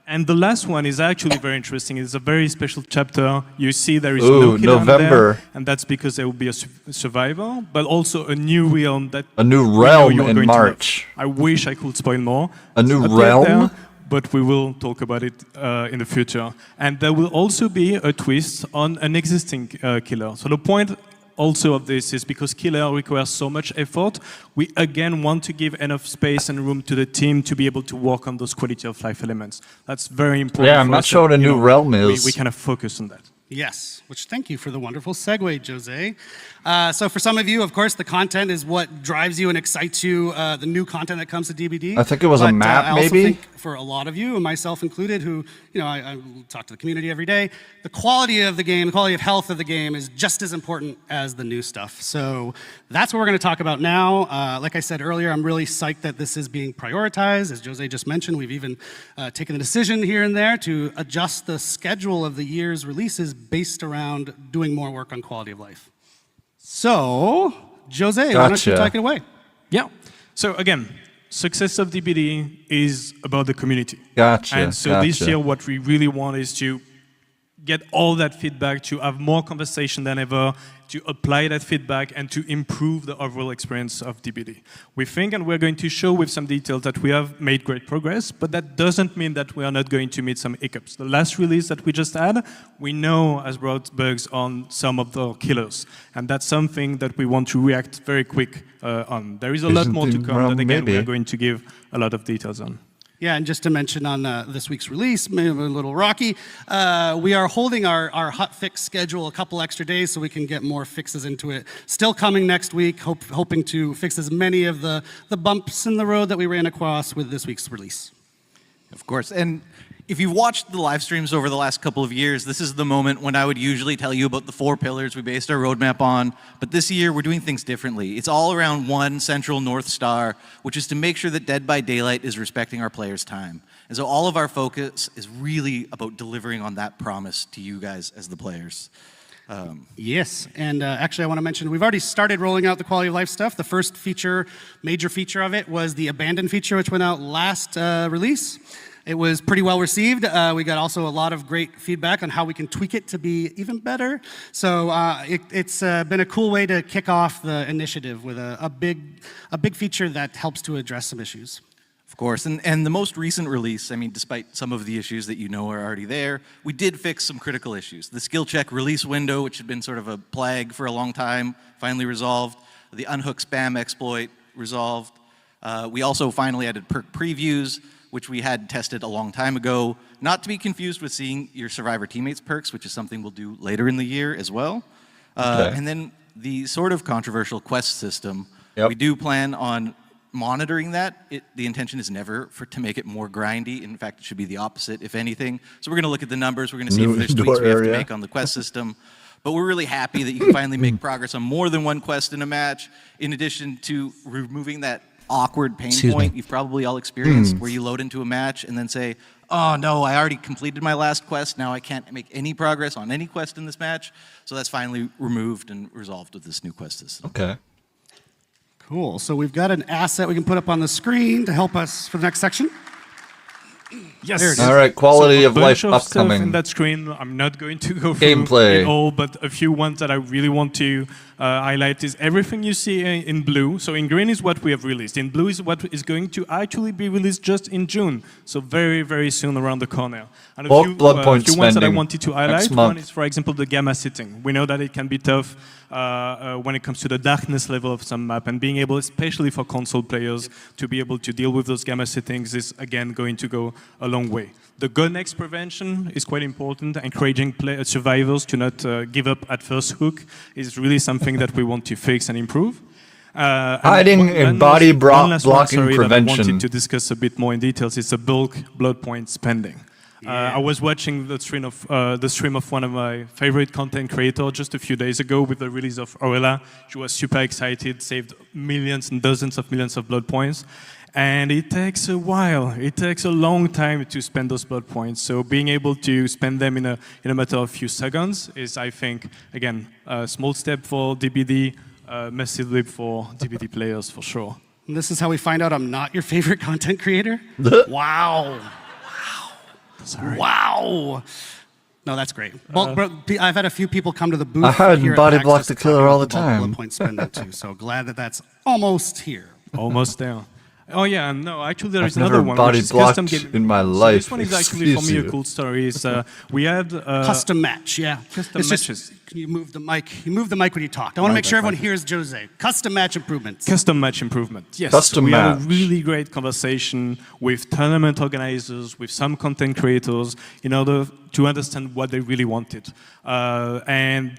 And the last one is actually very interesting. It's a very special chapter. You see there is no killer on there, and that's because there will be a survivor, but also a new realm that a new realm in March. I wish I could spoil more. A new realm? There, but we will talk about it in the future. And there will also be a twist on an existing killer. So the point also of this is because killer requires so much effort, we again want to give enough space and room to the team to be able to work on those quality of life elements. That's very important. Yeah, I'm not sure what a new realm is. We kind of focus on that. Yes, which thank you for the wonderful segue, Jose. So for some of you, of course, the content is what drives you and excites you, the new content that comes to DbD. I think it was a map, I also maybe? think for a lot of you, and myself included, who, I talk to the community every day, the quality of the game, the quality of health of the game is just as important as the new stuff. So that's what we're going to talk about now. Like I said earlier, I'm really psyched that this is being prioritized. As Jose just mentioned, we've even taken the decision here and there to adjust the schedule of the year's releases based around doing more work on quality of life. So, Jose, why don't you take it away? Yeah. So again, success of DbD is about the community. Gotcha. And so this year, what we really want is to get all that feedback, to have more conversation than ever, to apply that feedback and to improve the overall experience of DbD. We think, and we're going to show with some details, that we have made great progress, but that doesn't mean that we are not going to meet some hiccups. The last release that we just had, we know has brought bugs on some of the killers, and that's something that we want to react very quick on. There is a lot more to come that, again, we are going to give a lot of details on. Yeah, and just to mention on this week's release, maybe a little rocky, we are holding our hot fix schedule a couple extra days so we can get more fixes into it. Still coming next week, hoping to fix as many of the bumps in the road that we ran across with this week's release. Of course, and If you've watched the live streams over the last couple of years, this is the moment when I would usually tell you about the 4 pillars we based our roadmap on. But this year, we're doing things differently. It's all around one central North Star, which is to make sure that Dead by Daylight is respecting our players' time. And so all of our focus is really about delivering on that promise to you guys as the players. Yes, and actually I want to mention, we've already started rolling out the quality of life stuff. The first feature, major feature of it was the abandoned feature, which went out last release. It was pretty well received. We got also a lot of great feedback on how we can tweak it to be even better. So it's been a cool way to kick off the initiative with a big feature that helps to address some issues. Of course, and the most recent release, I mean, despite some of the issues that you know are already there, we did fix some critical issues. The skill check release window, which had been sort of a plague for a long time, finally resolved. The unhook spam exploit resolved. We also finally added perk previews, which we had tested a long time ago, not to be confused with seeing your Survivor teammates perks, which is something we'll do later in the year as well. And then the sort of controversial quest system, we do plan on monitoring that. The intention is never to make it more grindy. In fact, it should be the opposite, if anything. So we're going to look at the numbers. We're going to see if there's tweaks we have to make on the quest system. But we're really happy that you can finally make progress on more than one quest in a match, in addition to removing that awkward pain point you've probably all experienced, where you load into a match and then say, oh no, I already completed my last quest, now I can't make any progress on any quest in this match. So that's finally removed and resolved with this new quest system. Okay. Cool. So we've got an asset we can put up on the screen to help us for the next section. Yes. There it is. All right, quality of life Stuff upcoming. in that screen. I'm not going to go through Gameplay. it all, but a few ones that I really want to highlight is everything you see in blue. So in green is what we have released. In blue is what is going to actually be released just in June. So very, very soon around the corner. And a few ones that I wanted to highlight. One is, for example, the gamma setting. We know that it can be tough when it comes to the darkness level of some map, and being able, especially for console players, to be able to deal with those gamma settings is, again, going to go a long way. The go next prevention is quite important. Encouraging survivors to not give up at first hook is really something that we want to fix and improve. Hiding and body blocking prevention. That I wanted to discuss a bit more in details is the bulk blood point spending. I was watching the stream of one of my favorite content creators just a few days ago with the release of Orella. She was super excited, saved millions and dozens of millions of blood points. And it takes a while. It takes a long time to spend those blood points. So being able to spend them in a matter of a few seconds is, I think, again, a small step for DbD, massive leap for DbD players for sure. And this is how we find out I'm not your favorite content creator? Wow. Sorry. Wow. No, that's great. I've had a few people come to the booth. I had here at body PAX block just the to killer talk all the about bulk time. blood point spending too. So glad that that's almost here. Almost there. Oh yeah, and no, actually there is I've another never one, body which is custom blocked game. in my So life. this one is actually for me a cool story. Is we had Custom match, yeah. Custom It's just- matches. Can you move the mic? You move the mic when you talk. I want to make sure everyone hears Jose. Custom match improvements. Custom match improvement. Yes. Custom we had a match. really great conversation with tournament organizers, with some content creators, in order to understand what they really wanted. And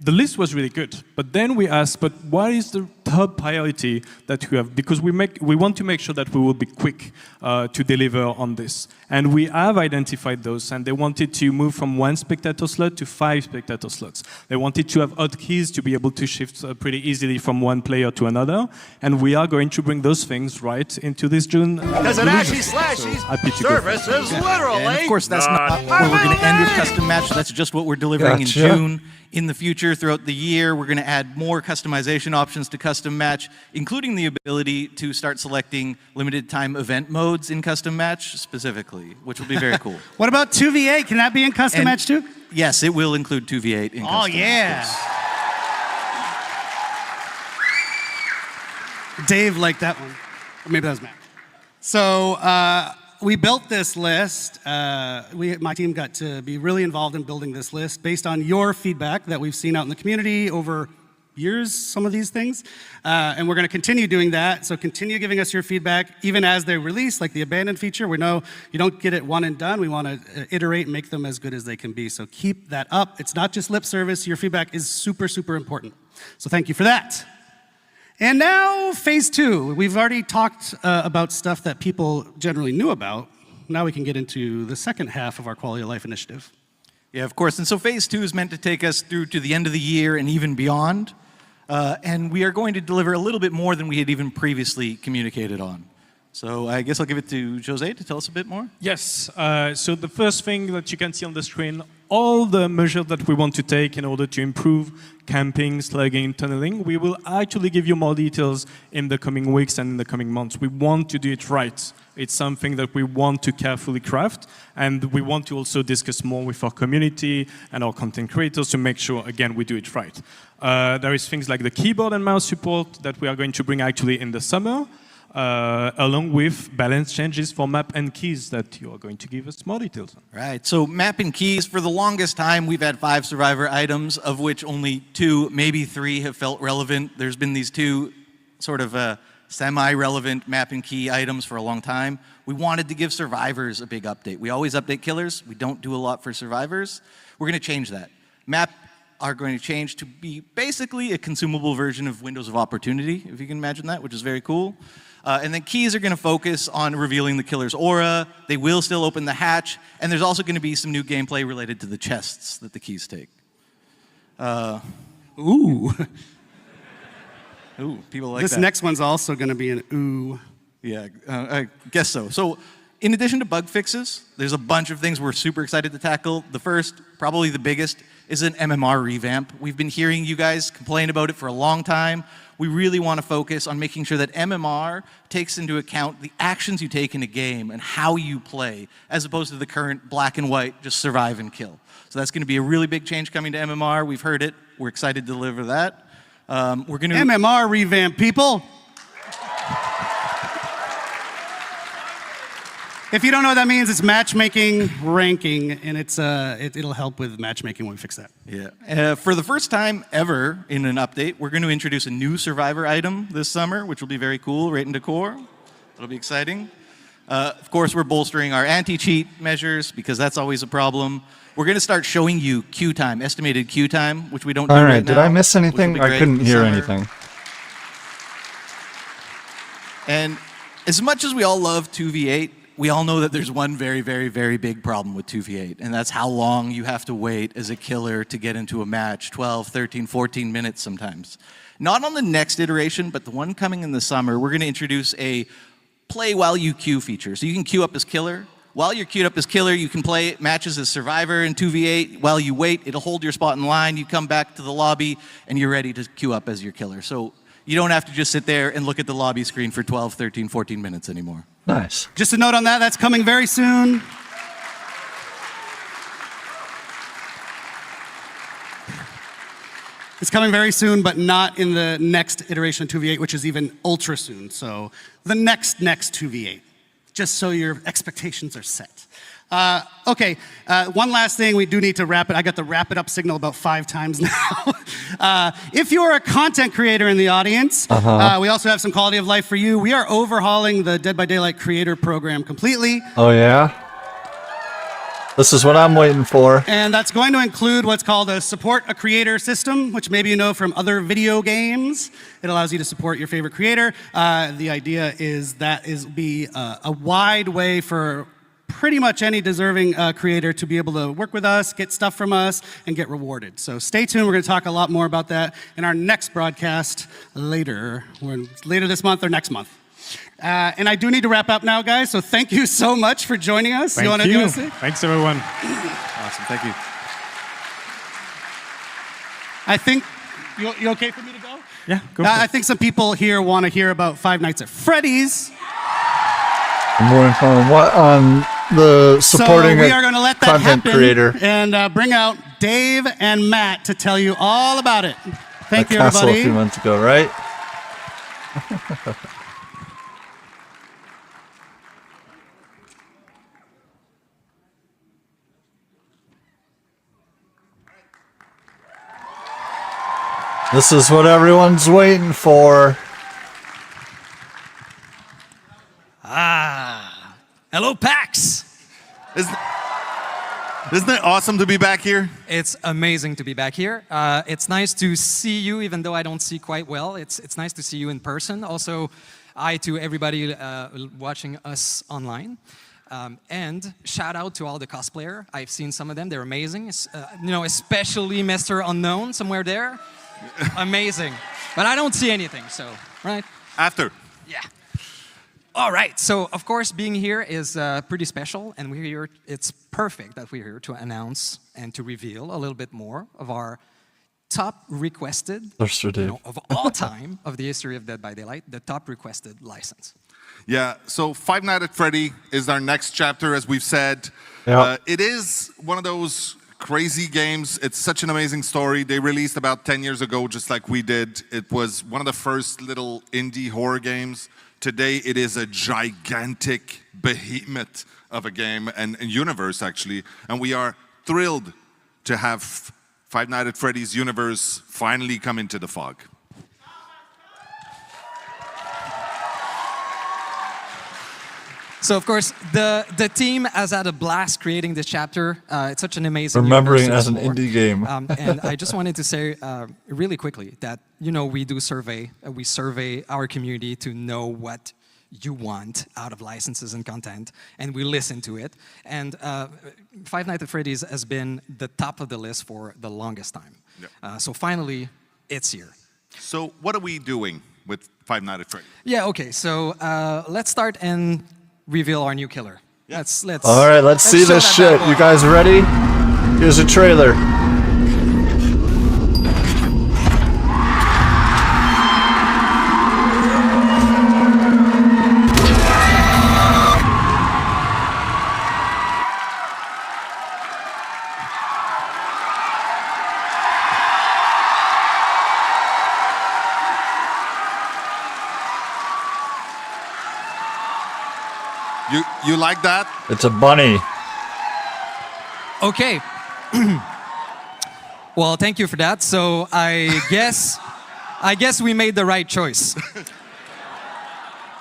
the list was really good. But then we asked, but what is the top priority that you have? Because we want to make sure that we will be quick to deliver on this. And we have identified those, and they wanted to move from 1 spectator slot to 5 spectator slots. They wanted to have hotkeys to be able to shift pretty easily from one player to another. And we are going to bring those things right into this June. Because it actually slashes, service is literally. And of course, that's not where we're going to end with custom match. That's just what we're delivering in June. In the future, throughout the year, we're going to add more customization options to custom match, including the ability to start selecting limited time event modes in custom match specifically, which will be very cool. What about 2v8? Can that be in custom match too? Yes, it will include 2v8 in custom match. Oh yeah. Dave liked that one. Or maybe that was Matt. So we built this list. My team got to be really involved in building this list based on your feedback that we've seen out in the community over years, some of these things. And we're going to continue doing that. So continue giving us your feedback, even as they release, like the abandoned feature. We know you don't get it one and done. We want to iterate and make them as good as they can be. So keep that up. It's not just lip service. Your feedback is super, super important. So thank you for that. And now, phase 2. We've already talked about stuff that people generally knew about. now we can get into the second half of our quality of life initiative. Yeah, of course. And so phase 2 is meant to take us through to the end of the year and even beyond. And we are going to deliver a little bit more than we had even previously communicated on. So I guess I'll give it to Jose to tell us a bit more. Yes, so the first thing that you can see on the screen, all the measures that we want to take in order to improve camping, slugging, tunneling, we will actually give you more details in the coming weeks and in the coming months. We want to do it right. It's something that we want to carefully craft, and we want to also discuss more with our community and our content creators to make sure, again, we do it right. There is things like the keyboard and mouse support that we are going to bring actually in the summer, along with balance changes for map and keys that you are going to give us more details on. Right, so map and keys, for the longest time, we've had 5 survivor items, of which only 2, maybe 3 have felt relevant. There's been these 2 sort of semi-relevant map and key items for a long time. We wanted to give survivors a big update. We always update killers. We don't do a lot for survivors. We're going to change that. Map are going to change to be basically a consumable version of Windows of Opportunity, if you can imagine that, which is very cool. And then keys are going to focus on revealing the killer's aura. They will still open the hatch. And there's also going to be some new gameplay related to the chests that the keys take. Ooh. Ooh, people like this that. next one's also going to be an ooh. Yeah, I guess so. So in addition to bug fixes, there's a bunch of things we're super excited to tackle. The first, probably the biggest, is an MMR revamp. We've been hearing you guys complain about it for a long time. We really want to focus on making sure that MMR takes into account the actions you take in a game and how you play, as opposed to the current black and white, just survive and kill. So that's going to be a really big change coming to MMR. We've heard it. We're excited to deliver that. We're going to MMR revamp, people. If you don't know what that means, it's matchmaking ranking, and it'll help with matchmaking when we fix that. Yeah. For the first time ever in an update, we're going to introduce a new survivor item this summer, which will be very cool, right in decor. It'll be exciting. Of course, we're bolstering our anti-cheat measures, because that's always a problem. We're going to start showing you queue time, estimated queue time, which we don't do right now. All right, did I miss anything? I couldn't hear anything. And as much as we all love 2v8, we all know that there's one very, very, very big problem with 2v8, and that's how long you have to wait as a killer to get into a match, 12, 13, 14 minutes sometimes. Not on the next iteration, but the one coming in the summer, we're going to introduce a play while you queue feature. So you can queue up as killer. While you're queued up as killer, you can play matches as survivor in 2v8. While you wait, it'll hold your spot in line. You come back to the lobby, and you're ready to queue up as your killer. So you don't have to just sit there and look at the lobby screen for 12, 13, 14 minutes anymore. Nice. Just a note on that, that's coming very soon. It's coming very soon, but not in the next iteration of 2v8, which is even ultra soon. So the next 2v8, just so your expectations are set. Okay, one last thing, we do need to wrap it. I got the wrap it up signal about 5 times now. If you're a content creator in the audience, we also have some quality of life for you. We are overhauling the Dead by Daylight creator program completely. Oh yeah? This is what I'm waiting for. And that's going to include what's called a support a creator system, which maybe you know from other video games. It allows you to support your favorite creator. The idea is that be a wide way for pretty much any deserving creator to be able to work with us, get stuff from us, and get rewarded. So stay tuned. We're going to talk a lot more about that in our next broadcast later this month or next month. And I do need to wrap up now, guys. So thank you so much for joining us. Thank you. Thanks, everyone. Awesome. Thank you. I think you okay for me to go? Yeah, go for I think some people here want to hear about Five Nights at Freddy's. More info on what on the supporting so we are going to let that content happen creator and bring out Dave and Matt to tell you all about it. Thank you, castle everybody. a few months ago, right? This is what everyone's waiting for. Hello, PAX! Isn't it awesome to be back here? It's amazing to be back here. It's nice to see you, even though I don't see quite well. It's nice to see you in person. Also, hi to everybody watching us online. And shout out to all the cosplayer. I've seen some of them; they're amazing. You know, especially Mr. Unknown somewhere there, amazing. But I don't see anything, so right after. Yeah. All right. So of course, being here is pretty special, and we're here. It's perfect that we're here to announce and to reveal a little bit more of our top requested, of all time of the history of Dead by Daylight, the top requested license. Yeah, so Five Nights at Freddy is our next chapter, as we've said. Yep. It is one of those crazy games. It's such an amazing story. They released about 10 years ago, just like we did. It was one of the first little indie horror games. Today, it is a gigantic behemoth of a game and universe, actually. And we are thrilled to have Five Nights at Freddy's universe finally come into the fog. So of course, the team has had a blast creating this chapter. It's such an amazing remembering it universe as an to explore. indie game. And I just wanted to say really quickly that, you know, we do survey. We survey our community to know what you want out of licenses and content, and we listen to it. And Five Nights at Freddy's has been the top of the list for the longest time. Yep. So finally, it's here. So what are we doing with Five Nights at Freddy's? Yeah, okay, so let's start and reveal our new killer. Yeah. Let's All right, let's see show this that shit. bad boy. You guys ready? Here's a trailer. You like that? It's a bunny. Okay. Well, thank you for that. So I guess we made the right choice.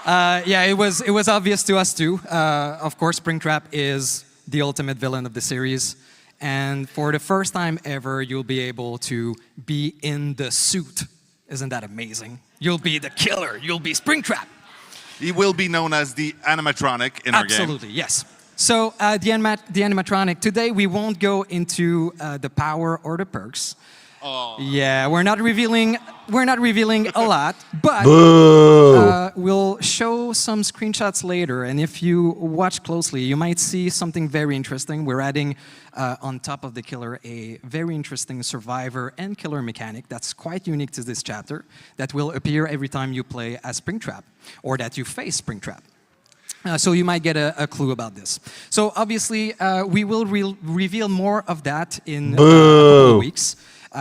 Yeah, it was obvious to us too. Of course, Springtrap is the ultimate villain of the series, and for the first time ever, you'll be able to be in the suit. Isn't that amazing? You'll be the killer. You'll be Springtrap. He will be known as the animatronic in our game. Absolutely, yes. So the animatronic, today we won't go into the power or the perks. Oh. Yeah, we're not revealing a lot, but we'll show some screenshots later, and if you watch closely, you might see something very interesting. We're adding on top of the killer a very interesting survivor and killer mechanic that's quite unique to this chapter that will appear every time you play as Springtrap or that you face Springtrap. So you might get a clue about this. So obviously, we will reveal more of that in a couple of weeks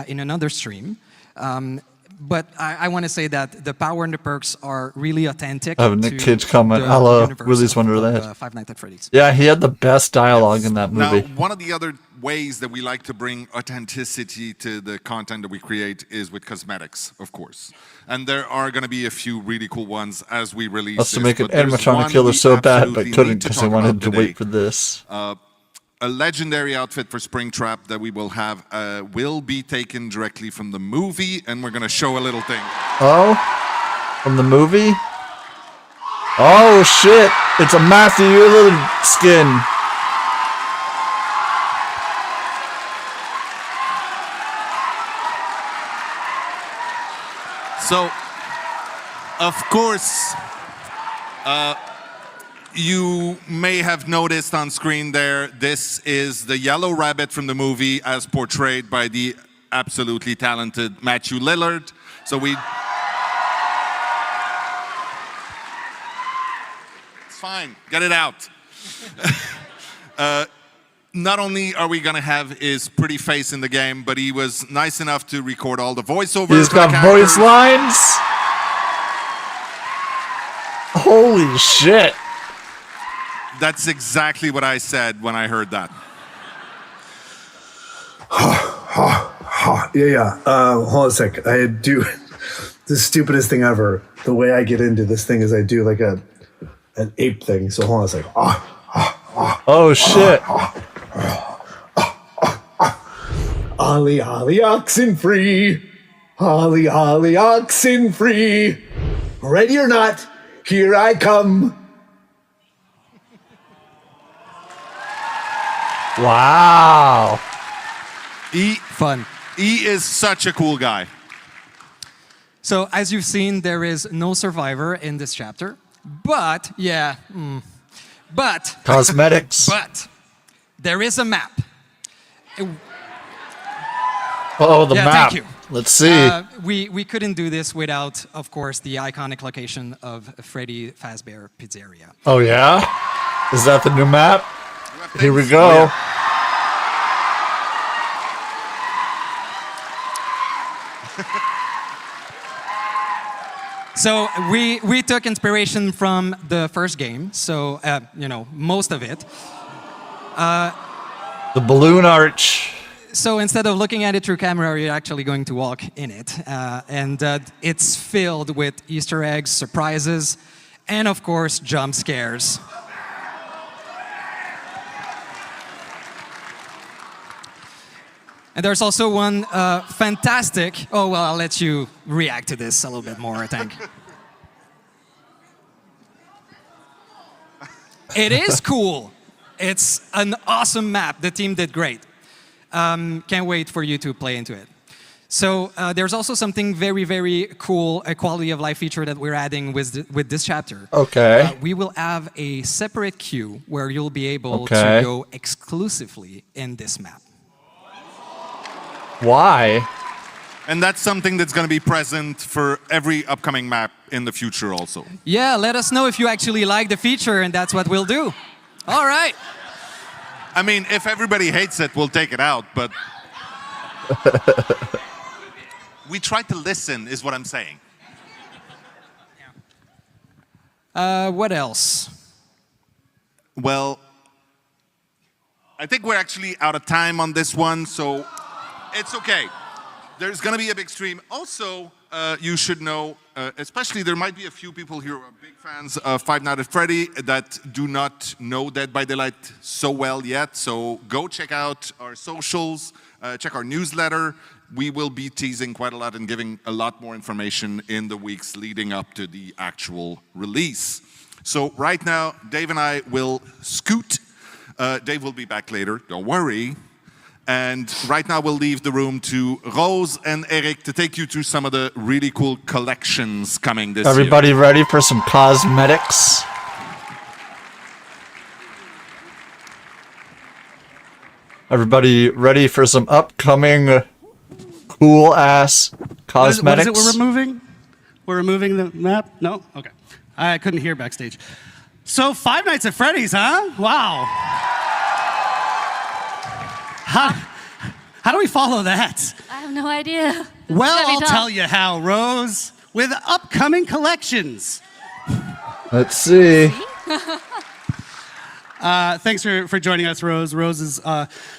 in another stream. But I want to say that the power and the perks are really authentic. I have Nick Cage comment. I love Willy's Wonderland. Five Nights at Freddy's. Yeah, he had the best dialogue in that movie. Now, one of the other ways that we like to bring authenticity to the content that we create is with cosmetics, of course. And there are going to be a few really cool ones as we release That's to this, make an but there's animatronic one killer we so bad, but absolutely couldn't need to because they talk wanted about to today. wait for this. A legendary outfit for Springtrap that we will have will be taken directly from the movie, and we're going to show a little thing. Oh? From the movie? Oh, shit! It's a Matthew Lillard skin. So, of course, you may have noticed on screen there, this is the Yellow Rabbit from the movie as portrayed by the absolutely talented Matthew Lillard. So it's fine, get it out. Not only are we gonna have his pretty face in the game, but he was nice enough to record all the voiceovers. He's got voice lines? Holy shit. That's exactly what I said when I heard that. Yeah. Hold on a sec. I do the stupidest thing ever. The way I get into this thing is I do like an ape thing. So hold on a sec. Oh shit. Ollie, ollie, oxen free. Ollie, ollie, oxen free. Ready or not, here I come. Wow. Fun. E is such a cool guy. So as you've seen, there is no survivor in this chapter, but but Cosmetics. but there is a map. Oh, the map. Thank you. Let's see. We couldn't do this without, of course, the iconic location of Freddy Fazbear Pizzeria. Oh, yeah? Is that the new map? Here we go. Oh, yeah. So we took inspiration from the first game, so you know, most of it. The balloon arch. So instead of looking at it through camera, you're actually going to walk in it, and it's filled with Easter eggs, surprises, and of course jump scares. And there's also one fantastic. Oh well, I'll let you react to this a little bit more, I think. It is cool. It's an awesome map. The team did great. Can't wait for you to play into it. So there's also something very, very cool, a quality of life feature that we're adding with this chapter. Okay. We will have a separate queue where you'll be able to go exclusively in this map. Why? And that's something that's going to be present for every upcoming map in the future also. Yeah, let us know if you actually like the feature, and that's what we'll do. All right. I mean, if everybody hates it, we'll take it out, but... we try to listen, is what I'm saying. What else? Well, I think we're actually out of time on this one, so it's okay. There's going to be a big stream. Also, you should know, especially there might be a few people here who are big fans of Five Nights at Freddy that do not know Dead by Daylight so well yet. So go check out our socials, check our newsletter. We will be teasing quite a lot and giving a lot more information in the weeks leading up to the actual release. So right now, Dave and I will scoot. Dave will be back later, don't worry. And right now we'll leave the room to Rose and Eric to take you through some of the really cool collections coming this year. Everybody ready for some cosmetics? Everybody ready for some upcoming cool-ass cosmetics? What is it we're removing? We're removing the map? No? Okay. I couldn't hear backstage. So Five Nights at Freddy's, huh? Wow. How do we follow that? I have no idea. Well, I'll tell you how, Rose. With upcoming collections. Let's see. Thanks for joining us, Rose. Rose is,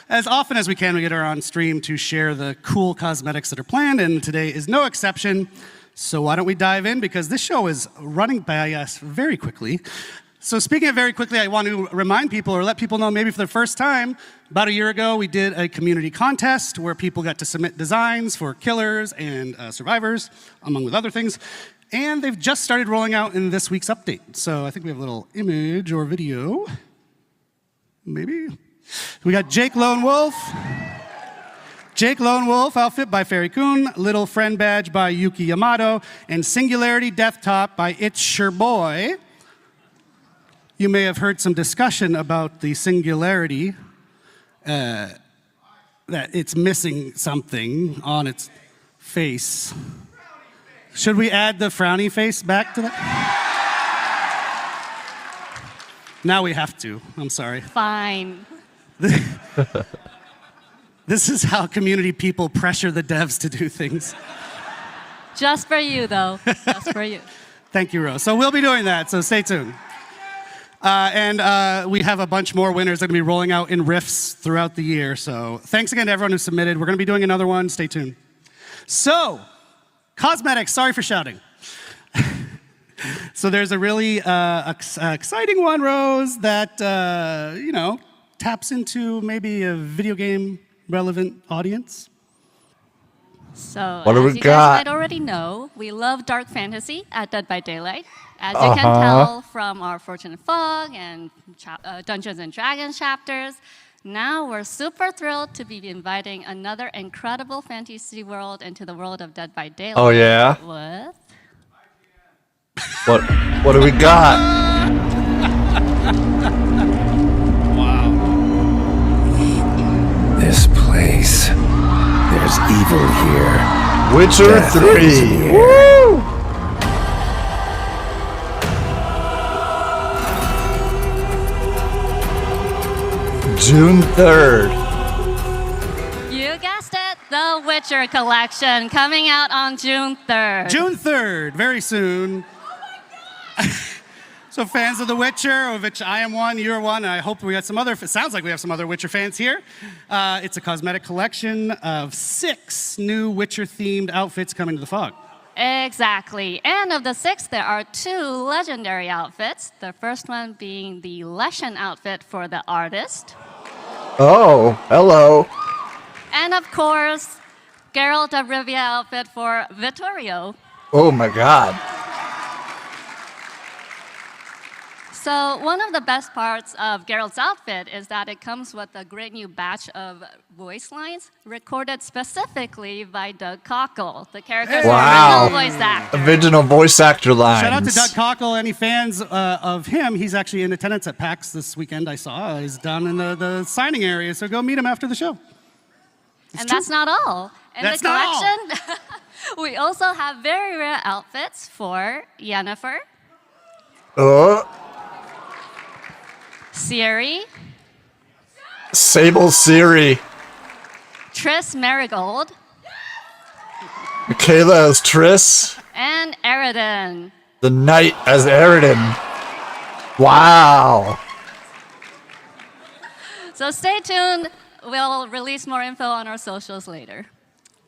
as often as we can, we get her on stream to share the cool cosmetics that are planned, and today is no exception. So why don't we dive in, because this show is running by us very quickly. So speaking of very quickly, I want to remind people or let people know maybe for the first time, about a year ago, we did a community contest where people got to submit designs for killers and survivors, among with other things. And they've just started rolling out in this week's update. So I think we have a little image or video. Maybe. We got Jake Lone Wolf. Jake Lone Wolf outfit by Fairy Kun, Little Friend Badge by Yuki Yamato, and Singularity Death Top by It's Your Boy. You may have heard some discussion about the Singularity, that it's missing something on its face. Should we add the frowny face back to that? Now we have to. I'm sorry. Fine. This is how community people pressure the devs to do things. Just for you, though. Just for you. Thank you, Rose. So we'll be doing that, so stay tuned. And we have a bunch more winners that are going to be rolling out in Rifts throughout the year. So thanks again to everyone who submitted. We're going to be doing another one. Stay tuned. So, cosmetics. Sorry for shouting. So there's a really exciting one, Rose, that, you know, taps into maybe a video game relevant audience. So, what do we as you got? guys might already know, we love dark fantasy at Dead by Daylight. As you can tell from our Fortune and Fog and Dungeons and Dragons chapters, Now we're super thrilled to be inviting another incredible fantasy world into the world of Dead by Daylight. Oh, yeah? With... What do we got? Wow. This place. There's evil here. Witcher Death 3. is here. Woo! June 3rd. You guessed it, The Witcher Collection, coming out on June 3rd. June 3rd, very soon. So fans of The Witcher, of which I am one, you're one, and I hope we got some other, it sounds like we have some other Witcher fans here. It's a cosmetic collection of 6 new Witcher-themed outfits coming to the Fog. Exactly. And of the 6, there are 2 legendary outfits. The first one being the Leshen outfit for the artist. Oh, hello. And of course, Geralt of Rivia outfit for Vittorio. Oh my god. So one of the best parts of Geralt's outfit is that it comes with a great new batch of voice lines recorded specifically by Doug Cockle, the character's Wow. original voice actor. Original voice actor lines. Shout out to Doug Cockle. Any fans of him? He's actually in attendance at PAX this weekend. I saw. He's down in the signing area, so go meet him after the show. And that's not all. In That's the not all. collection, we also have very rare outfits for Yennefer, Ciri, Sable Siri. Triss Marigold, Michaela as Triss. and Eridan. The Knight as Eridan. Wow. So stay tuned. We'll release more info on our socials later.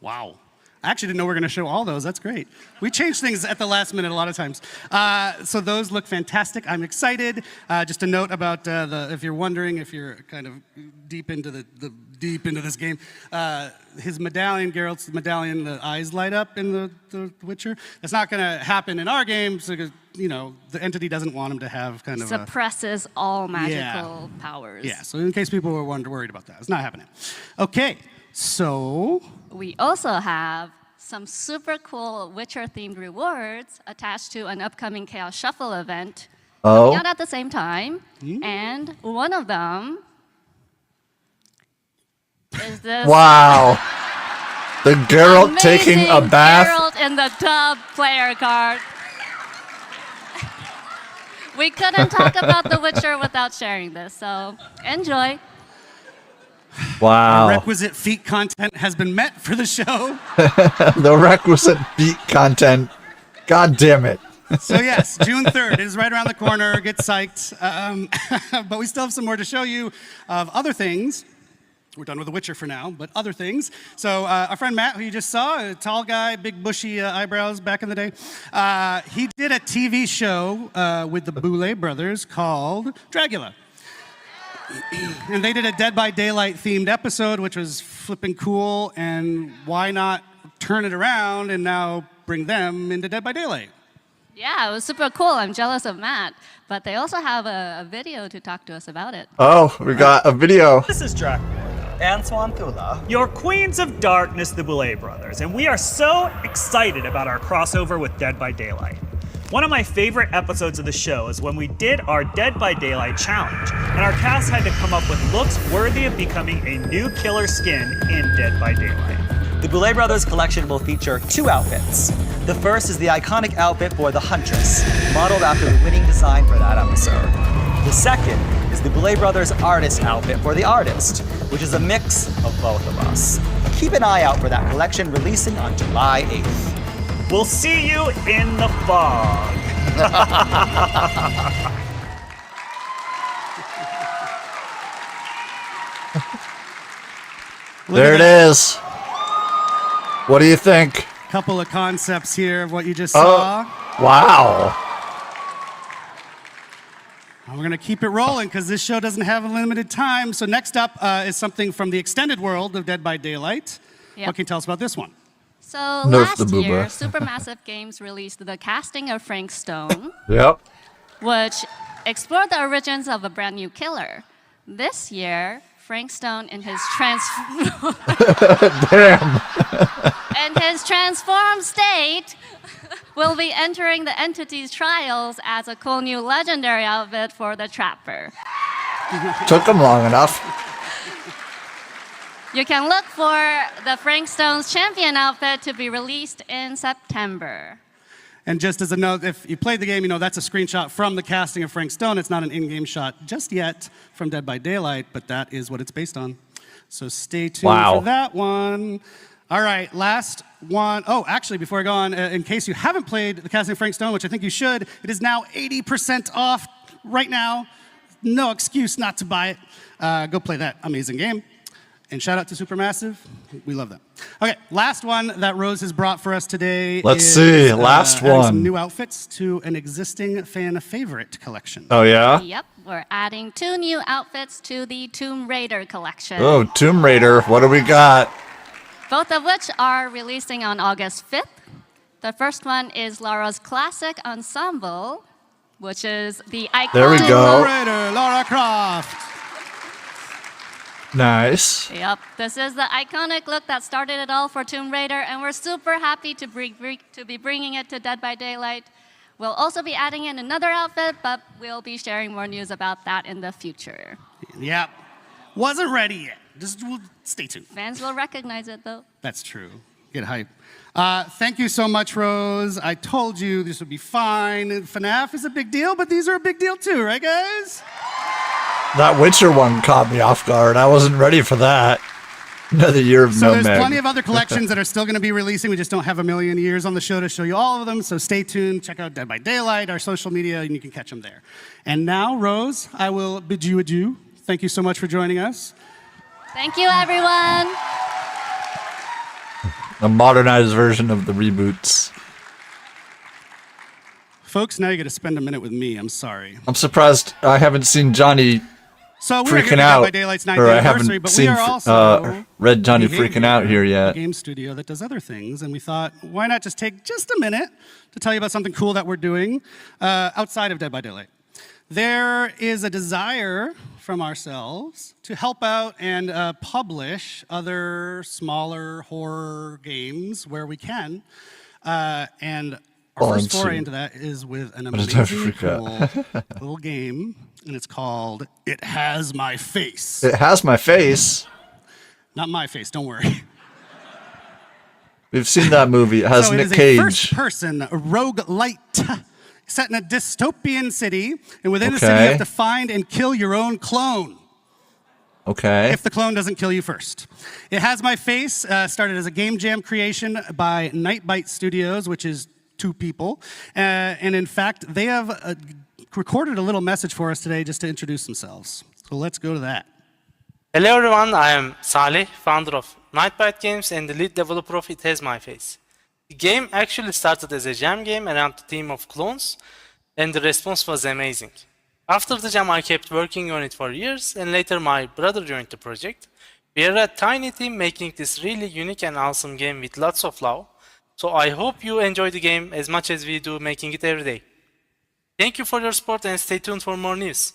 Wow. I actually didn't know we were going to show all those. That's great. We change things at the last minute a lot of times. So those look fantastic. I'm excited. Just a note about if you're wondering, if you're kind of deep into this game, his medallion, Geralt's medallion, the eyes light up in the Witcher. That's not going to happen in our games because the entity doesn't want him to have kind of Suppresses all magical powers. Yeah. So in case people were worried about that, it's not happening. Okay. So we also have some super cool Witcher-themed rewards attached to an upcoming Chaos Shuffle event coming out at the same time. And one of them is this. Wow. The Geralt taking a amazing bath. Geralt in the tub player card. We couldn't talk about The Witcher without sharing this, so enjoy. Wow. the requisite feat content has been met for the show. The requisite beat content. God damn it. So yes, June 3rd. It is right around the corner. Get psyched. But we still have some more to show you of other things. We're done with The Witcher for now, but other things. So our friend Matt, who you just saw, a tall guy, big bushy eyebrows back in the day, he did a TV show with the Boulet brothers called Dragula. And they did a Dead by Daylight themed episode, which was flipping cool, and why not turn it around and now bring them into Dead by Daylight? Yeah, it was super cool. I'm jealous of Matt. But they also have a video to talk to us about it. Oh, we got a video. This is Dracula and Swanthula, your Queens of Darkness, the Boulet brothers, and we are so excited about our crossover with Dead by Daylight. One of my favorite episodes of the show is when we did our Dead by Daylight challenge, and our cast had to come up with looks worthy of becoming a new killer skin in Dead by Daylight. The Boulet Brothers collection will feature 2 outfits. The first is the iconic outfit for the Huntress, modeled after the winning design for that episode. The second is the Boulet Brothers artist outfit for the artist, which is a mix of both of us. Keep an eye out for that collection releasing on July 8th. We'll see you in the fog. There it is. What do you think? Couple of concepts here of what you just saw. Wow. We're going to keep it rolling because this show doesn't have a limited time. So next up is something from the extended world of Dead by Daylight. Yep. What can you tell us about this one? So Nerf the last year, booba. Supermassive Games released The Casting of Frank Stone, Yep. which explored the origins of a brand new killer. This year, Frank Stone in his Damn. in his transformed state will be entering the entity's trials as a cool new legendary outfit for the Trapper. Took him long enough. You can look for the Frank Stone's champion outfit to be released in September. And just as a note, if you played the game, you know that's a screenshot from the casting of Frank Stone. It's not an in-game shot just yet from Dead by Daylight, but that is what it's based on. So stay tuned for that one. All right, last one. Oh, actually, before I go on, in case you haven't played the casting of Frank Stone, which I think you should, it is now 80% off right now. No excuse not to buy it. Go play that amazing game. And shout out to Supermassive. We love that. Okay, last one that Rose has brought for us today. Let's is, see, last adding one. Some new outfits to an existing fan favorite collection. Oh, yeah? Yep, we're adding 2 new outfits to the Tomb Raider collection. Oh, Tomb Raider. What do we got? Both of which are releasing on August 5th. The first one is Lara's classic ensemble, which is the iconic There we go. Tomb Raider, Lara Croft. Nice. Yep, this is the iconic look that started it all for Tomb Raider, and we're super happy to be bringing it to Dead by Daylight. We'll also be adding in another outfit, but we'll be sharing more news about that in the future. Yep, wasn't ready yet. Just stay tuned. Fans will recognize it, though. That's true. Get hype. Thank you so much, Rose. I told you this would be fine. FNaF is a big deal, but these are a big deal too, right, guys? That Witcher one caught me off guard. I wasn't ready for that. Another year of So no there's Meg. plenty of other collections that are still going to be releasing. We just don't have a million years on the show to show you all of them. So stay tuned. Check out Dead by Daylight, our social media, and you can catch them there. And now, Rose, I will bid you adieu. Thank you so much for joining us. Thank you, everyone. A modernized version of the reboots. Folks, now you got to spend a minute with me. I'm sorry. I'm surprised I haven't seen Johnny So we're here freaking to Dead out. by Daylight's 9th Or I anniversary, haven't but seen we are also Red Johnny behavior, freaking out here a yet. game studio that does other things, and we thought, why not just take just a minute to tell you about something cool that we're doing outside of Dead by Daylight. There is a desire from ourselves to help out and publish other smaller horror games where we can. And our first foray into that is with an amazing cool little game, and it's called It Has My Face. It Has My Face? Not my face, don't worry. We've seen that movie. It has So Nick it is Cage. a first-person roguelite set in a dystopian city, and within the city you have to find and kill your own clone. Okay. If the clone doesn't kill you first. It Has My Face started as a game jam creation by Nightbite Studios, which is 2 people. And in fact, they have recorded a little message for us today just to introduce themselves. So let's go to that. Hello everyone, I am Salih, founder of Nightbite Games and the lead developer of It Has My Face. The game actually started as a jam game around the theme of clones, and the response was amazing. After the jam I kept working on it for years, and later my brother joined the project. We are a tiny team making this really unique and awesome game with lots of love, so I hope you enjoy the game as much as we do making it every day. Thank you for your support and stay tuned for more news.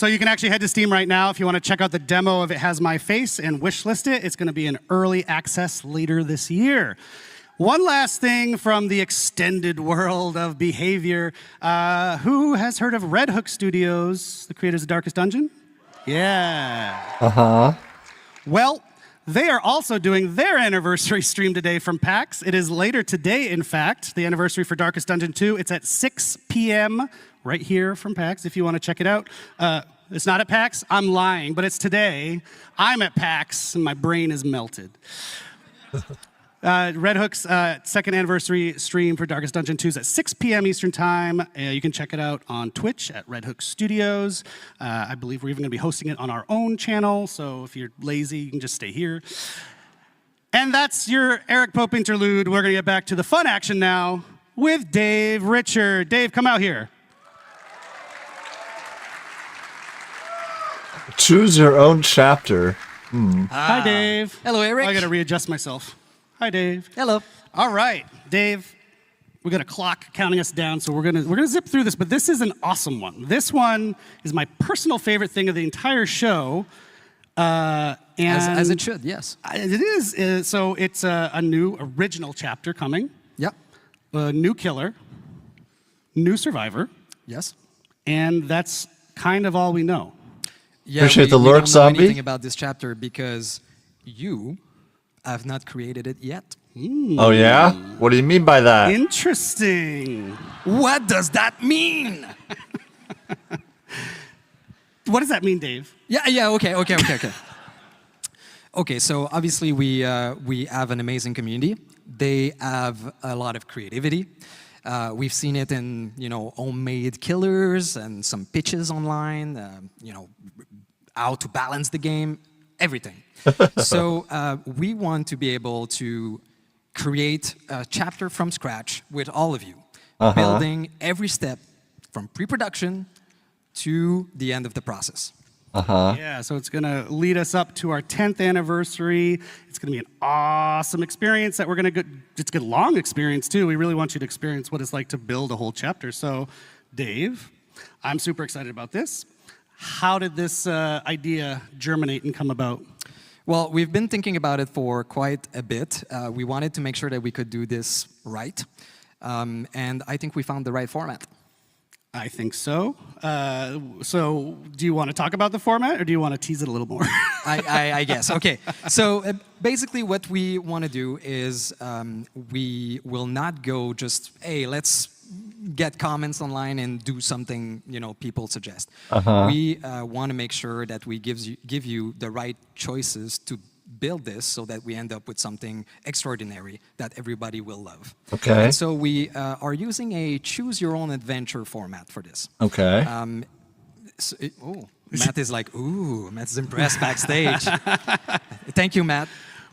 So you can actually head to Steam right now if you want to check out the demo of It Has My Face and wishlist it. It's going to be in early access later this year. One last thing from the extended world of behavior. Who has heard of Red Hook Studios, the creators of Darkest Dungeon? Yeah. Uh-huh. Well, they are also doing their anniversary stream today from PAX. It is later today, in fact, the anniversary for Darkest Dungeon 2. It's at 6 p.m. right here from PAX if you want to check it out. It's not at PAX. I'm lying, but it's today. I'm at PAX, and my brain is melted. Red Hook's second anniversary stream for Darkest Dungeon 2 is at 6 p.m. Eastern Time. You can check it out on Twitch at Red Hook Studios. I believe we're even going to be hosting it on our own channel, so if you're lazy, you can just stay here. And that's your Eric Pope interlude. We're going to get back to the fun action now with Dave Richard. Dave, come out here. Choose your own chapter. Hi, Dave. Hello, Eric. I got to readjust myself. Hi, Dave. Hello. All right, Dave. We got a clock counting us down, so we're gonna zip through this. But this is an awesome one. This one is my personal favorite thing of the entire show. As it should, yes. It is. So it's a new original chapter coming. Yep. A new killer. New survivor. Yes. And that's kind of all we know. Yeah, Appreciate the we lurk, don't know zombie. anything about this chapter because you have not created it yet. Oh, yeah? What do you mean by that? Interesting. What does that mean? What does that mean, Dave? Yeah, okay. Okay, so obviously we have an amazing community. They have a lot of creativity. We've seen it in, homemade killers and some pitches online, how to balance the game, everything. So we want to be able to create a chapter from scratch with all of you, building every step from pre-production to the end of the process. Yeah, so it's going to lead us up to our 10th anniversary. It's going to be an awesome experience that we're going to get. It's a long experience, too. We really want you to experience what it's like to build a whole chapter. So, Dave, I'm super excited about this. How did this idea germinate and come about? Well, we've been thinking about it for quite a bit. We wanted to make sure that we could do this right. And I think we found the right format. I think so. So do you want to talk about the format, or do you want to tease it a little more? I guess. Okay. So basically what we want to do is we will not go just, hey, let's get comments online and do something people suggest. We want to make sure that we give you the right choices to build this so that we end up with something extraordinary that everybody will love. Okay. And so we are using a choose-your-own-adventure format for this. Okay. Matt is like, ooh, Matt's impressed backstage. Thank you, Matt.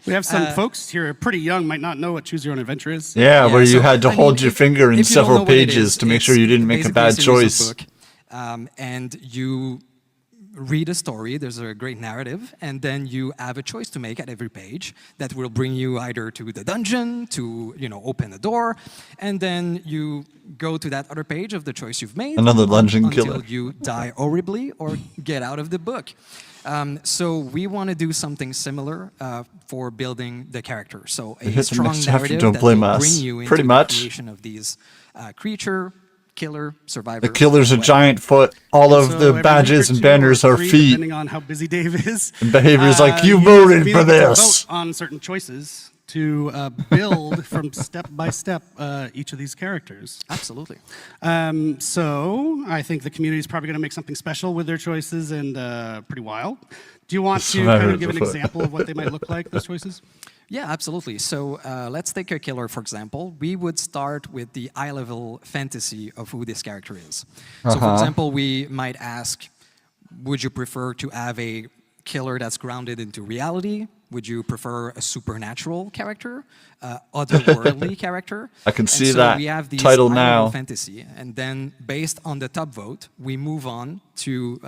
We have some folks here pretty young, might not know what Choose Your Own Adventure is. Yeah, where you had to hold your finger in several pages to make sure you didn't make a bad choice. And you read a story, there's a great narrative, and then you have a choice to make at every page that will bring you either to the dungeon, to open the door, and then you go to that other page of the choice you've made. Another dungeon killer. Until you die horribly or get out of the book. So we want to do something similar for building the character. So a strong narrative that will bring you into the creation of these creature, killer, survivor. The killer's a giant foot. All of the badges and banners are feet. Depending on how busy Dave is. And behavior's like, you voted for this. Vote on certain choices to build from step by step each of these characters. Absolutely. So I think the community is probably going to make something special with their choices and pretty wild. Do you want to kind of give an example of what they might look like, those choices? Yeah, absolutely. So let's take a killer, for example. We would start with the eye-level fantasy of who this character is. So, for example, we might ask, would you prefer to have a killer that's grounded into reality? Would you prefer a supernatural character, otherworldly character? I can see so that we have these title eye-level now. Fantasy, and then based on the top vote, we move on to,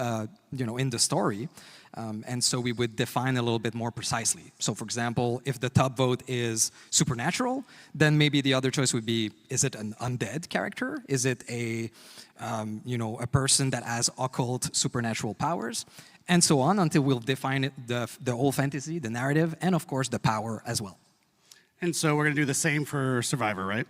in the story, And so we would define a little bit more precisely. So for example, if the top vote is supernatural, then maybe the other choice would be, is it an undead character? Is it a, a person that has occult supernatural powers? And so on until we'll define it, the whole fantasy, the narrative, and of course the power as well. And so we're going to do the same for Survivor, right?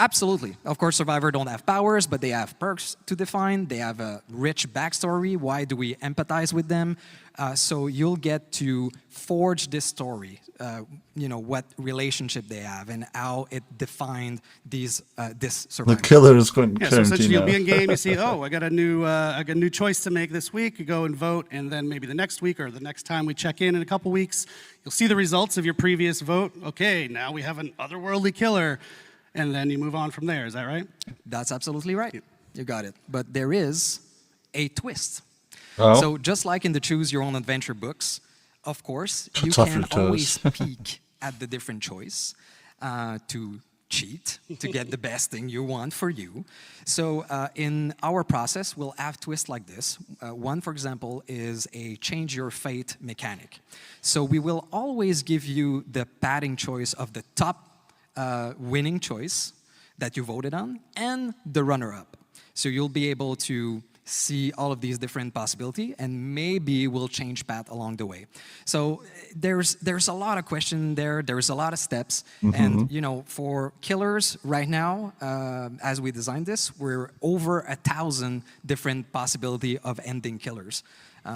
Absolutely. Of course, Survivor don't have powers, but they have perks to define. They have a rich backstory. Why do we empathize with them? So you'll get to forge this story, what relationship they have and how it defined this Survivor. The killer is going to so essentially you'll be in game, you see, oh, I got a new choice to make this week. You go and vote, and then maybe the next week or the next time we check in a couple weeks, you'll see the results of your previous vote. Okay, now we have an otherworldly killer. And then you move on from there, is that right? That's absolutely right. You got it. But there is a twist. Oh. So just like in the Choose Your Own Adventure books, of course, you can always peek at the different choice to cheat, to get the best thing you want for you. So in our process, we'll have twists like this. One, for example, is a change your fate mechanic. So we will always give you the padding choice of the top winning choice that you voted on and the runner-up. So you'll be able to see all of these different possibilities, and maybe we'll change path along the way. So there's a lot of question there. There's a lot of steps, and for killers right now, as we designed this, we're over 1,000 different possibility of ending killers.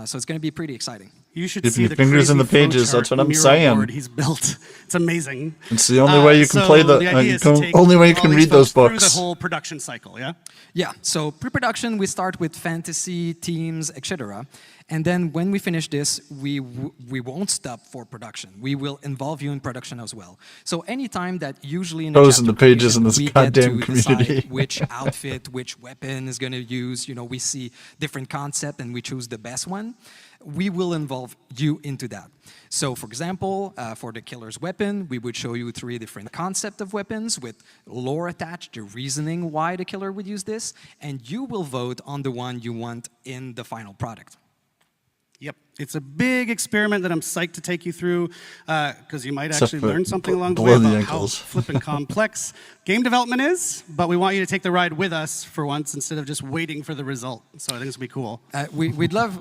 So it's going to be pretty exciting. You should Keep see your the fingers in the crazy pages. flowchart That's what I'm mural saying. board he's built. It's amazing. It's the only way you can play the idea is to take only way you all can these read those folks books. Through the whole production cycle, yeah? Yeah, so pre-production, we start with fantasy, themes, etc. And then when we finish this, we won't stop for production. We will involve you in production as well. So anytime that usually in the pages in this we goddamn get to community. decide which outfit, which weapon is going to use, we see different concept and we choose the best one, we will involve you into that. So for example, for the killer's weapon, we would show you 3 different concepts of weapons with lore attached, the reasoning why the killer would use this, and you will vote on the one you want in the final product. Yep. It's a big experiment that I'm psyched to take you through because you might actually learn something along the way about how flippin' complex game development is, but we want you to take the ride with us for once instead of just waiting for the result. So I think it's going to be cool.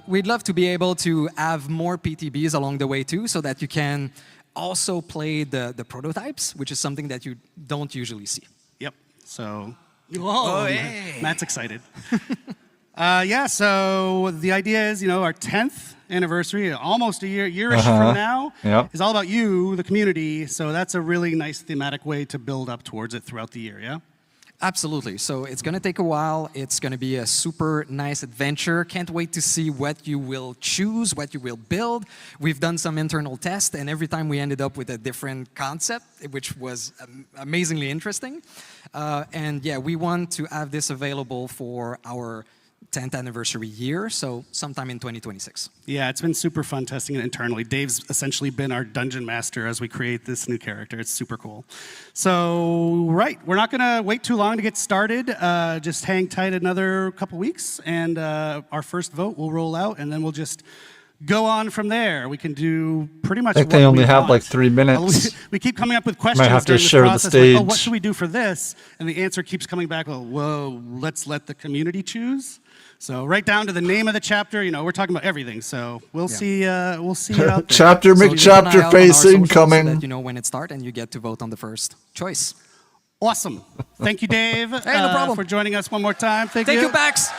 We'd love to be able to have more PTBs along the way too, so that you can also play the prototypes, which is something that you don't usually see. Yep. So, Matt's excited. Yeah, so the idea is, our 10th anniversary, almost a year-ish from now, is all about you, the community. So that's a really nice thematic way to build up towards it throughout the year, yeah? Absolutely. So it's going to take a while. It's going to be a super nice adventure. Can't wait to see what you will choose, what you will build. We've done some internal tests, and every time we ended up with a different concept, which was amazingly interesting. And yeah, we want to have this available for our 10th anniversary year, so sometime in 2026. Yeah, it's been super fun testing it internally. Dave's essentially been our dungeon master as we create this new character. It's super cool. So, right, we're not going to wait too long to get started. Just hang tight another couple weeks, and our first vote will roll out, and then we'll just go on from there. We can do pretty much I think they only have like 3 minutes. We keep coming up with questions Might have to during this share the process, stage. like, oh, what should we do for this? And the answer keeps coming back, well, whoa, let's let the community choose. So right down to the name of the chapter, we're talking about everything. So we'll see you out there. Chapter McChapter face incoming. So that you know when it starts and you get to vote on the first choice. Awesome. Thank you, Dave, no problem. for joining us one more time. Thank you, Bax.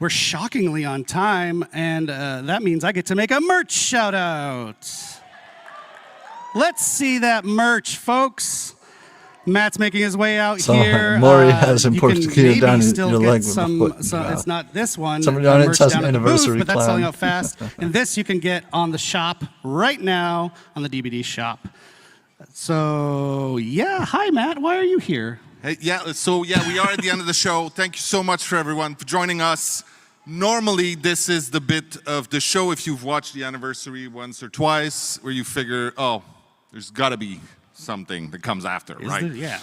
We're shockingly on time, and that means I get to make a merch shout out. Let's see that merch, folks. Matt's making his way out here. Maury has important gear down still your get leg some, with a foot. so it's not this one. Somebody on it merch has down an at the booth, anniversary but that's selling plan. out fast. And this you can get on the shop right now on the DbD shop. So yeah, hi Matt, why are you here? Hey, we are at the end of the show. Thank you so much for everyone for joining us. Normally, this is the bit of the show, if you've watched the anniversary once or twice, where you figure, oh, there's got to be something that comes after, right? Yeah.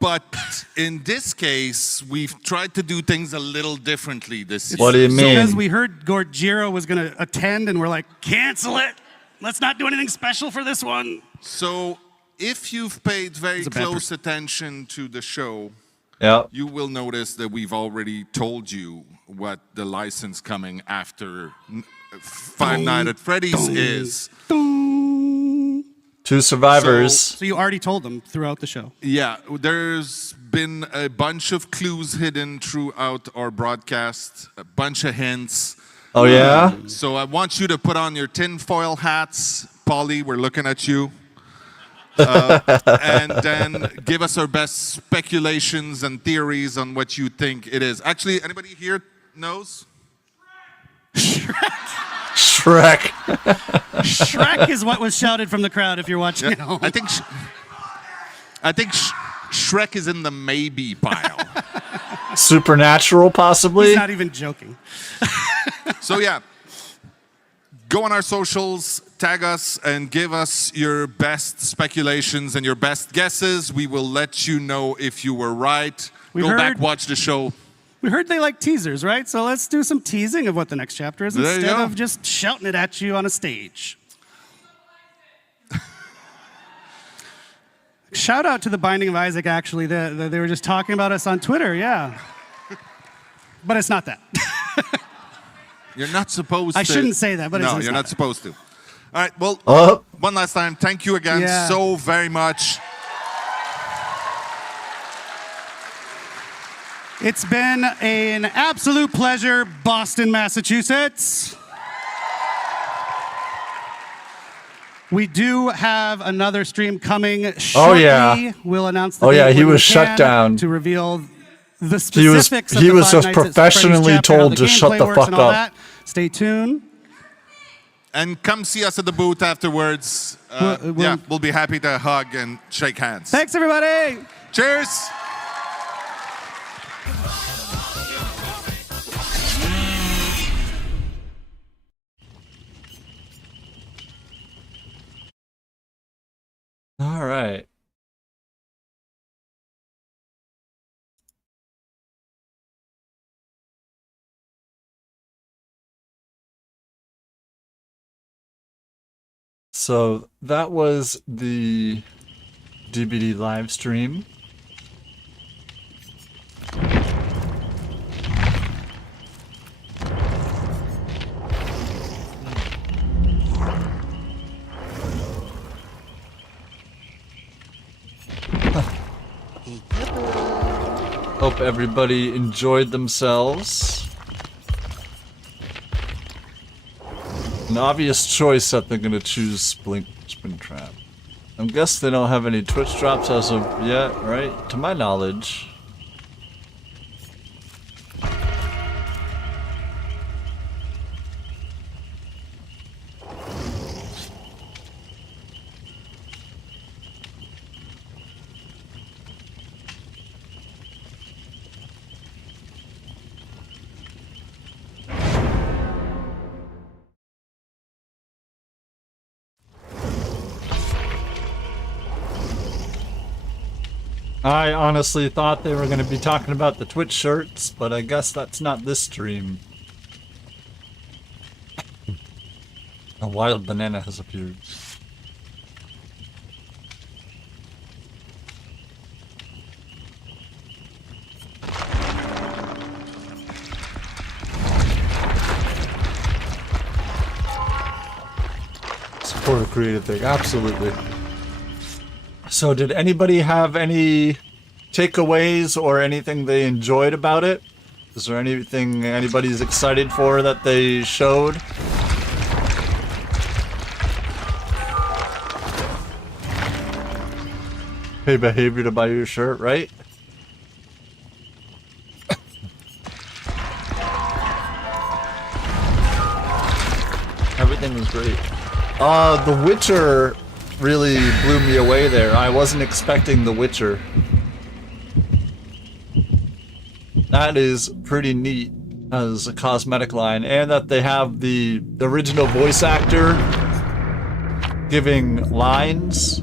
But in this case, we've tried to do things a little differently this year. What do you mean? Because we heard Gordjiro was going to attend, and we're like, cancel it. Let's not do anything special for this one. So if you've paid very close attention to the show, you will notice that we've already told you what the license coming after Five Nights at Freddy's is. 2 survivors. So you already told them throughout the show. Yeah, there's been a bunch of clues hidden throughout our broadcast, a bunch of hints. Oh, yeah? So I want you to put on your tinfoil hats. Polly, we're looking at you. And then give us our best speculations and theories on what you think it is. Actually, anybody here knows? Shrek. Shrek is what was shouted from the crowd if you're watching at home. I think Shrek is in the maybe pile. Supernatural, possibly? He's not even joking. So yeah, go on our socials, tag us, and give us your best speculations and your best guesses. We will let you know if you were right. Go back, watch the show. We heard they like teasers, right? So let's do some teasing of what the next chapter is instead of just shouting it at you on a stage. Shout out to the Binding of Isaac, actually. They were just talking about us on Twitter, yeah. But it's not that. You're not supposed to. I shouldn't say that, but no, it's you're not supposed to. All right, well, one last time, thank you again so very much. It's been an absolute pleasure, Boston, Massachusetts. We do have another stream coming shortly. Oh, yeah. We'll announce the Oh, date yeah, he when was we shut can down. to reveal the specifics of he the was Five just Nights at Freddy's professionally chapter, how told the to shut gameplay the works fuck and all up. that. Stay tuned. And come see us at the booth afterwards. We'll be happy to hug and shake hands. Thanks, everybody. Cheers. All right. So that was the DbD live stream. Hope everybody enjoyed themselves. An obvious choice that they're going to choose Springtrap. I guess they don't have any Twitch drops as of yet, right? To my knowledge. I honestly thought they were going to be talking about the Twitch shirts, but I guess that's not this stream. A wild banana has appeared. Support a creative thing, absolutely. So did anybody have any takeaways or anything they enjoyed about it? Is there anything anybody's excited for that they showed? Pay behavior to buy your shirt, right? Everything was great. The Witcher really blew me away there. I wasn't expecting The Witcher. That is pretty neat as a cosmetic line, and that they have the original voice actor giving lines.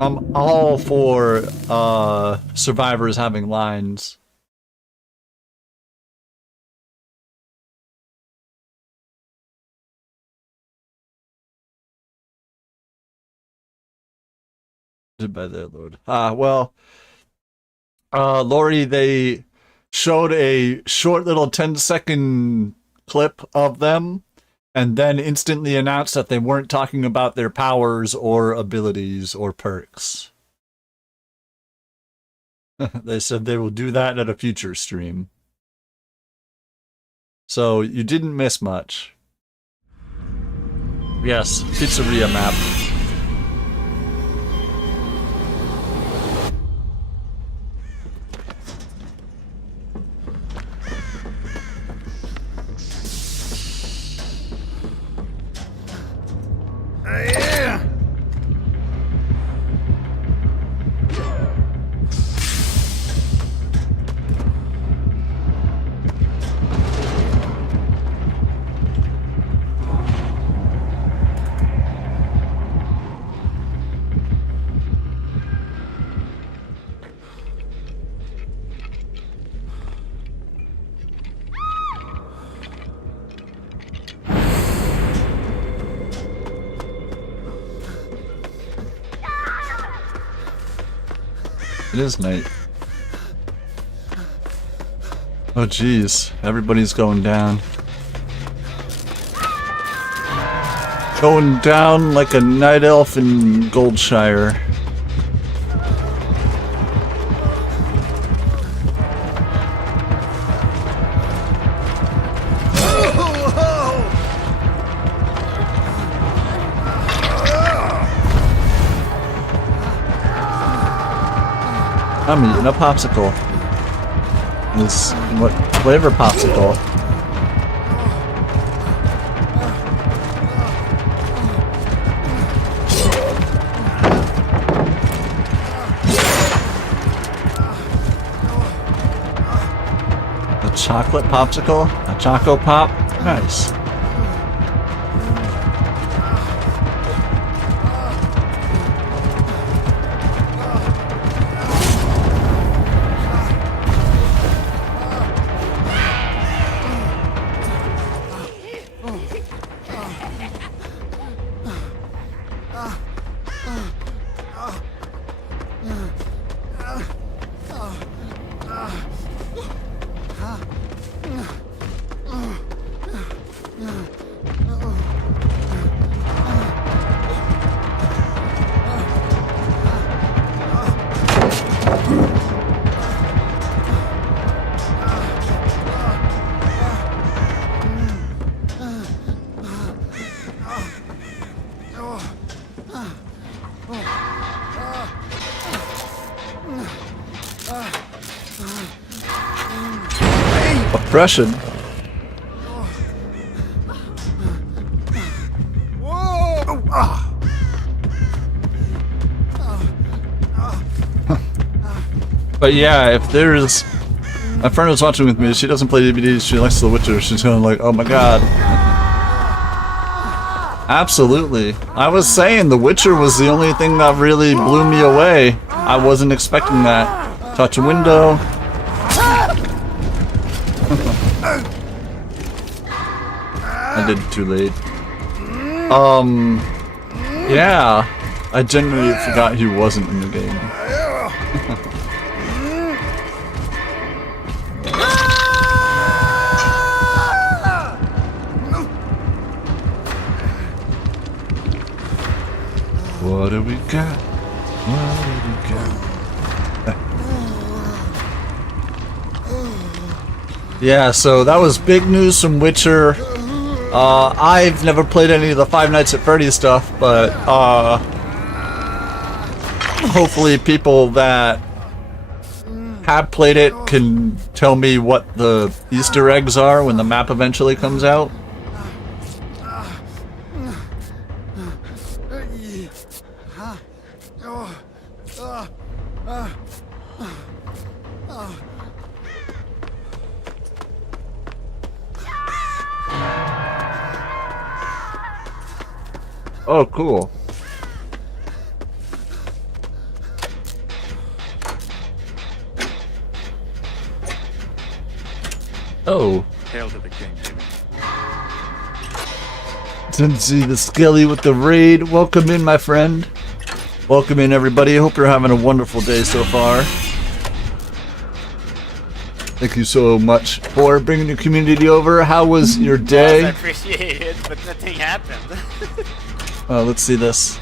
I'm all for survivors having lines. By their Lord. Well, Lori, they showed a short little 10-second clip of them and then instantly announced that they weren't talking about their powers or abilities or perks. They said they will do that at a future stream. So you didn't miss much. Yes, pizzeria map. Yeah. It is night. Oh geez, everybody's going down. Going down like a night elf in Goldshire. I'm eating a popsicle. This, what flavor popsicle? A chocolate popsicle? A Choco Pop? Nice. Oppression. But yeah, if there's... My friend was watching with me, she doesn't play DbD, she likes The Witcher, she's going like, oh my god. Absolutely. I was saying The Witcher was the only thing that really blew me away. I wasn't expecting that. Touch a window. I did it too late. Yeah. I genuinely forgot he wasn't in the game. What do we got? What do we got? Yeah, so that was big news from Witcher. I've never played any of the Five Nights at Freddy's stuff, but hopefully people that have played it can tell me what the Easter eggs are when the map eventually comes out. Oh, cool. Oh. Hail to the king, Jimmy. Didn't see the Skelly with the raid. Welcome in, my friend. Welcome in, everybody. Hope you're having a wonderful day so far. Thank you so much for bringing your community over. How was your day? I appreciate it, but nothing happened. Let's see this.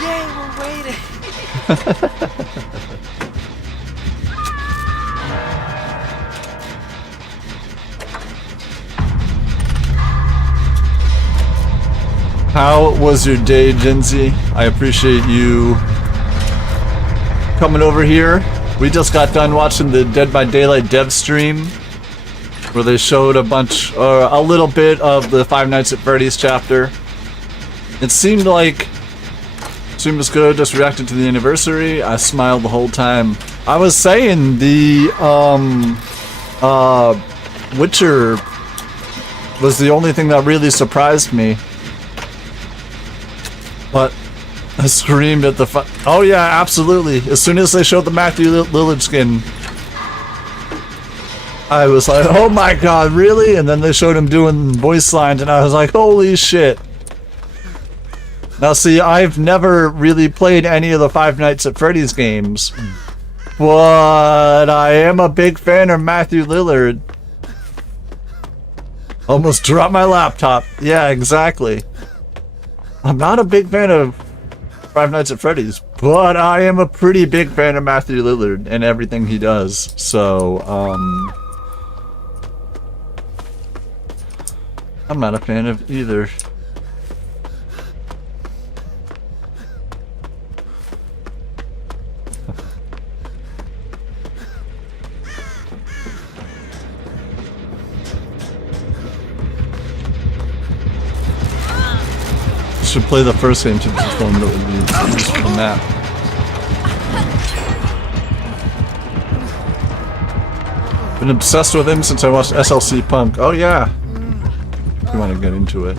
Yay, we're waiting. How was your day, Genzi? I appreciate you coming over here. We just got done watching the Dead by Daylight dev stream where they showed a little bit of the Five Nights at Freddy's chapter. It seemed like stream was good, just reacted to the anniversary. I smiled the whole time. I was saying the Witcher was the only thing that really surprised me. But I screamed at the oh yeah, absolutely. As soon as they showed the Matthew Lillard skin, I was like, oh my god, really? And then they showed him doing voice lines and I was like, holy shit. Now see, I've never really played any of the Five Nights at Freddy's games, but I am a big fan of Matthew Lillard. Almost dropped my laptop. Yeah, exactly. I'm not a big fan of Five Nights at Freddy's, but I am a pretty big fan of Matthew Lillard and everything he does. So, I'm not a fan of either. Should play the first game to just learn what would be used for the map. Been obsessed with him since I watched SLC Punk. Oh yeah. If you want to get into it.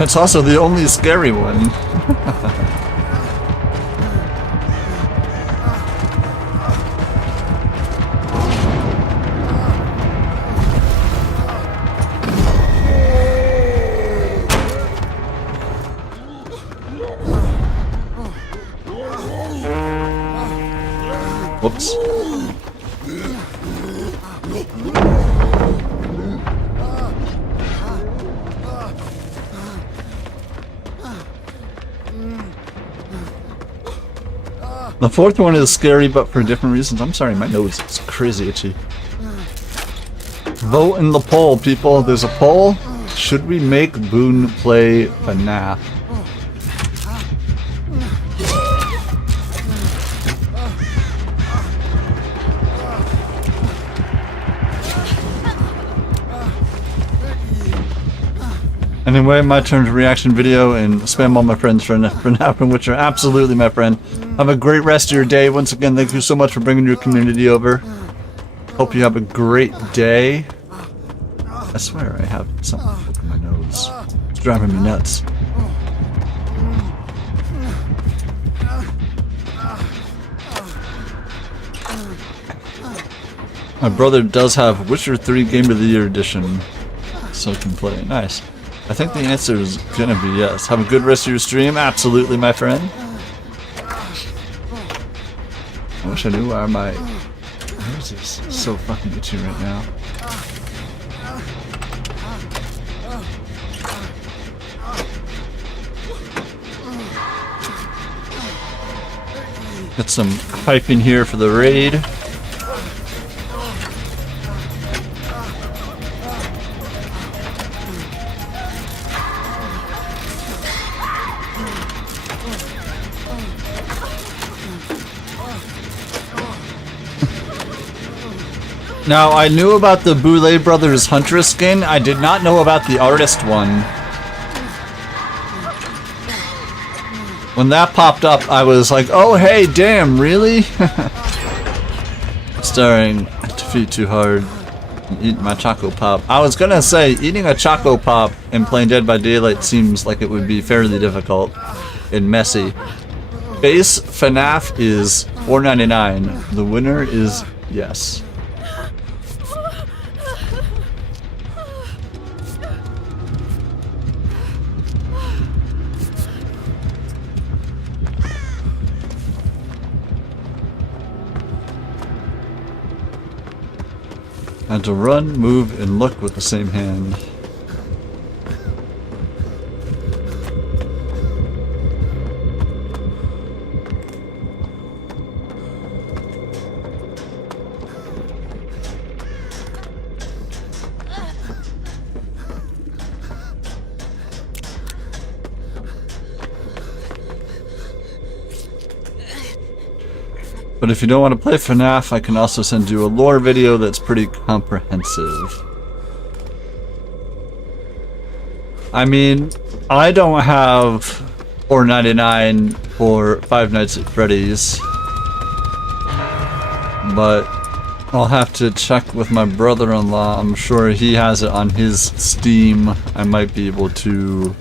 It's also the only scary one. Whoops. The fourth one is scary, but for different reasons. I'm sorry, my nose is crazy itchy. Vote in the poll, people. There's a poll. Should we make Boone play FNaF? Anyway, my turn to reaction video and spam all my friends for FNaF and Witcher. Absolutely, my friend. Have a great rest of your day. Once again, thank you so much for bringing your community over. Hope you have a great day. I swear I have something up in my nose. It's driving me nuts. My brother does have Witcher 3 Game of the Year edition, so can play. Nice. I think the answer is gonna be yes. Have a good rest of your stream. Absolutely, my friend. I wish I knew why my nose is so fucking itchy right now. Get some piping here for the raid. Now, I knew about the Boulay Brothers Huntress skin. I did not know about the artist one. When that popped up, I was like, oh, hey, damn, really? Starring Defeat Too Hard. Eat my Choco Pop. I was gonna say, eating a Choco Pop and playing Dead by Daylight seems like it would be fairly difficult and messy. Base FNaF is $4.99. The winner is yes. And to run, move, and look with the same hand. But if you don't want to play FNaF, I can also send you a lore video that's pretty comprehensive. I mean, I don't have $4.99 for Five Nights at Freddy's, but I'll have to check with my brother-in-law. I'm sure he has it on his Steam. I might be able to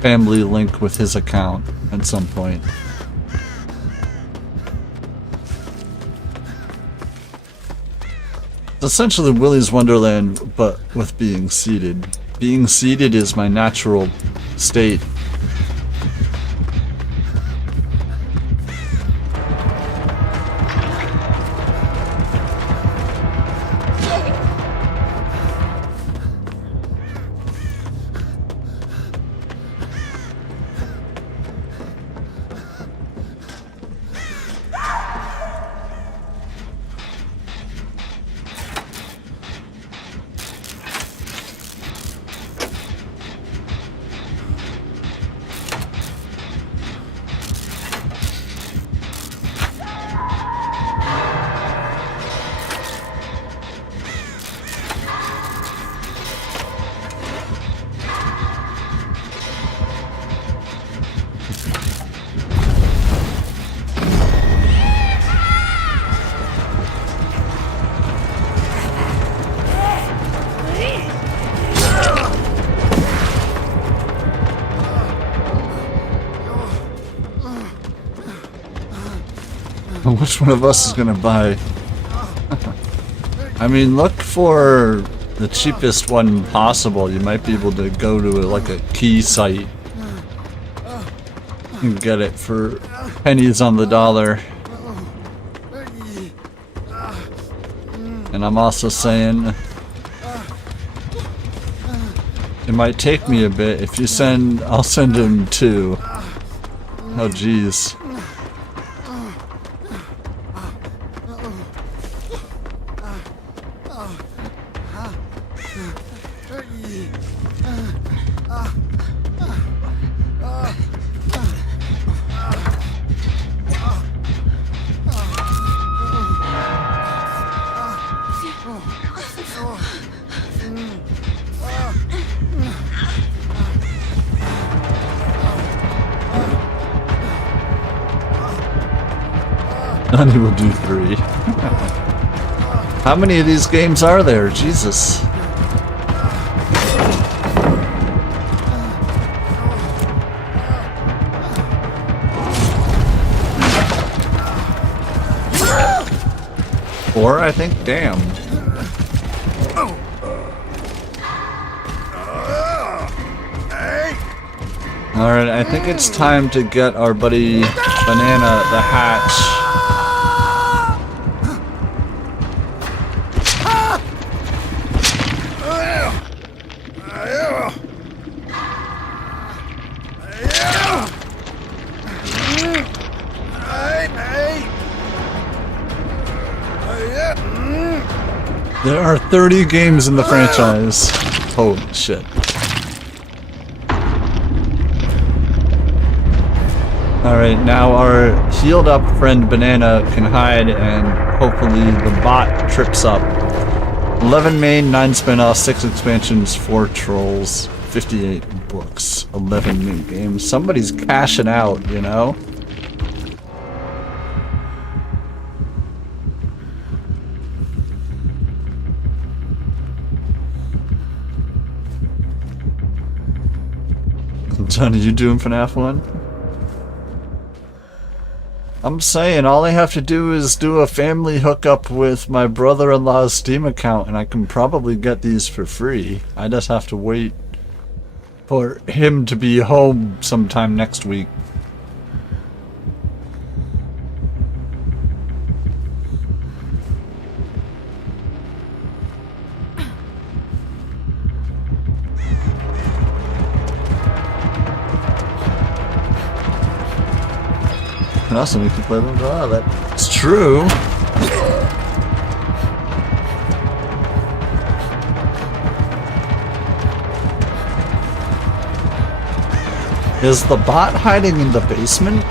family link with his account at some point. It's essentially Willy's Wonderland, but with being seated. Being seated is my natural state. Which one of us is gonna buy? I mean, look for the cheapest one possible. You might be able to go to like a key site and get it for pennies on the dollar. And I'm also saying it might take me a bit. If you send, I'll send him two. Oh geez. None will do 3. How many of these games are there? Jesus. Four, I think? Damn. Alright, I think it's time to get our buddy Banana the hatch. There are 30 games in the franchise. Holy shit. Alright, now our healed up friend Banana can hide and hopefully the bot trips up. 11 main, 9 spin-offs, 6 expansions, 4 trolls, 58 books, 11 new games. Somebody's cashing out, you know? Son, are you doing FNaF 1? I'm saying all I have to do is do a family hookup with my brother-in-law's Steam account and I can probably get these for free. I just have to wait for him to be home sometime next week. And also make you play them. Oh, that's true. Is the bot hiding in the basement?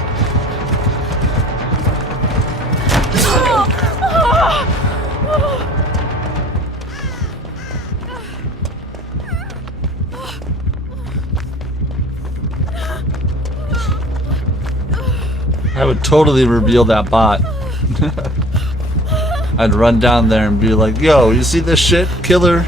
I would totally reveal that bot. I'd run down there and be like, yo, you see this shit, killer?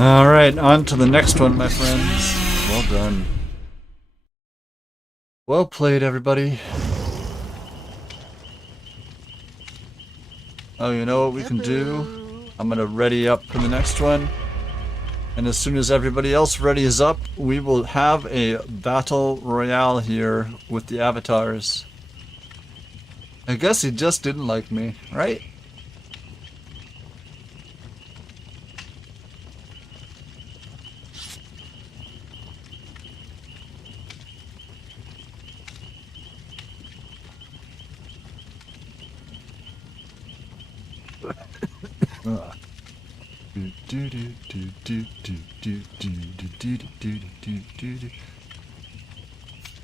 Alright, on to the next one, my friends. Well done. Well played, everybody. Oh, you know what we can do? I'm gonna ready up for the next one. And as soon as everybody else readies up, we will have a battle royale here with the avatars. I guess he just didn't like me, right?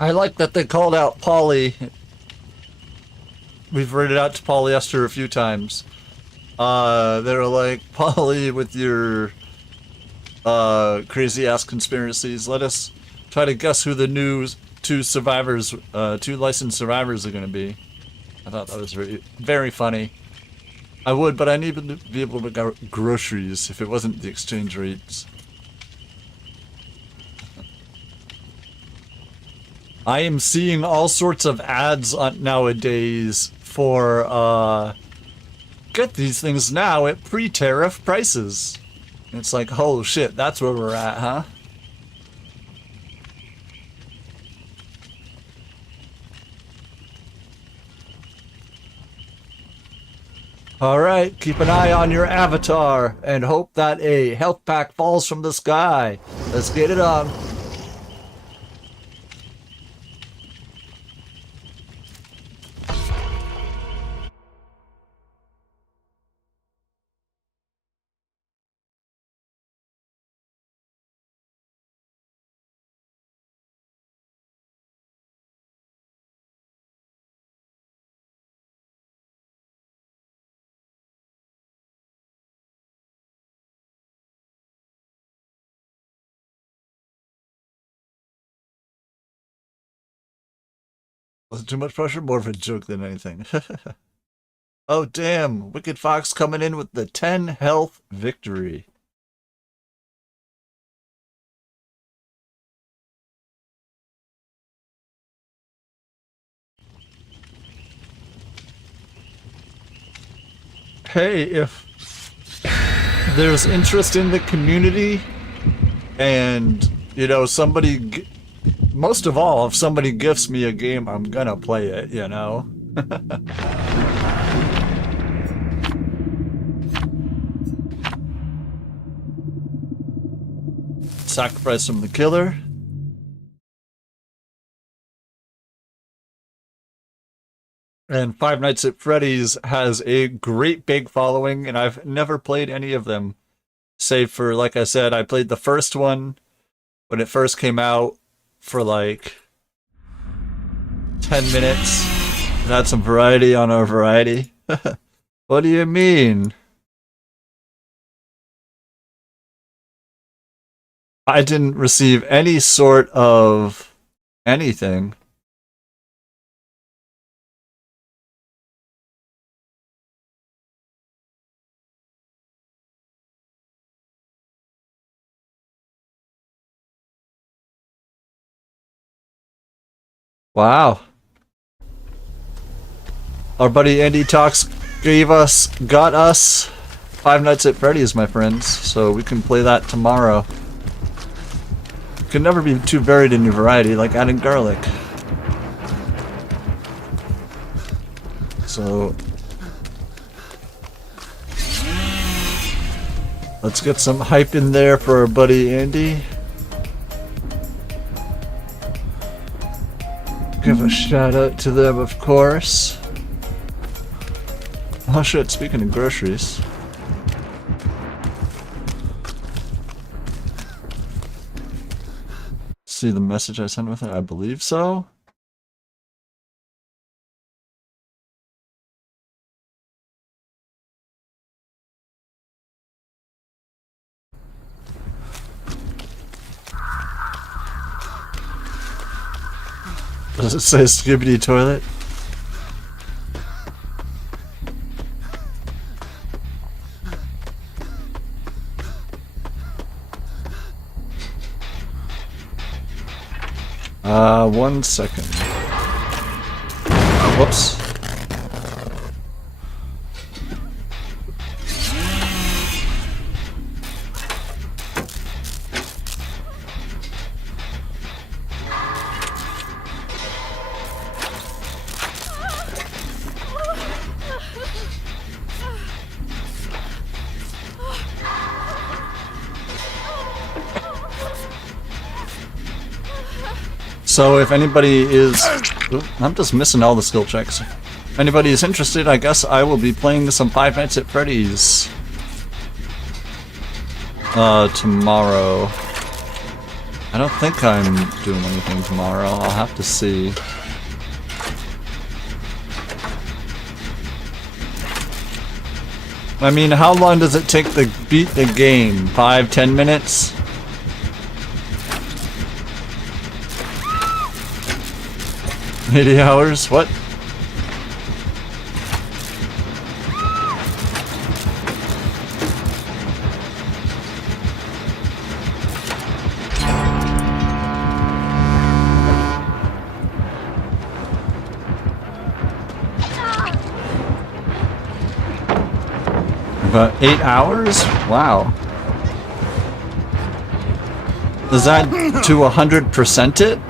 I like that they called out poly. We've read it out to polyester a few times. They're like, poly with your crazy ass conspiracies. Let us try to guess who the new two licensed survivors are going to be. I thought that was very funny. I would, but I need to be able to get groceries if it wasn't the exchange rates. I am seeing all sorts of ads nowadays for, get these things now at pre-tariff prices. And it's like, oh shit, that's where we're at, huh? Alright, keep an eye on your avatar and hope that a health pack falls from the sky. Let's get it on. Was it too much pressure? More of a joke than anything. Oh damn, Wicked Fox coming in with the 10 health victory. Hey, if there's interest in the community and, you know, somebody... Most of all, if somebody gifts me a game, I'm gonna play it, you know? Sacrifice from the killer. And Five Nights at Freddy's has a great big following, and I've never played any of them. Save for, like I said, I played the first one when it first came out for like 10 minutes. It had some variety on our variety. What do you mean? I didn't receive any sort of anything. Wow. Our buddy Andy Talks got us Five Nights at Freddy's, my friends, so we can play that tomorrow. Can never be too varied in your variety, like adding garlic. So let's get some hype in there for our buddy Andy. Give a shout out to them, of course. Oh shit, speaking of groceries. See the message I sent with it? I believe so. Does it say DbD toilet? One second. Whoops. So if anybody is... I'm just missing all the skill checks. If anybody is interested, I guess I will be playing some Five Nights at Freddy's tomorrow. I don't think I'm doing anything tomorrow. I'll have to see. I mean, how long does it take to beat the game? 5-10 minutes? $80 hours? What? About 8 hours? Wow. Is that to 100% it?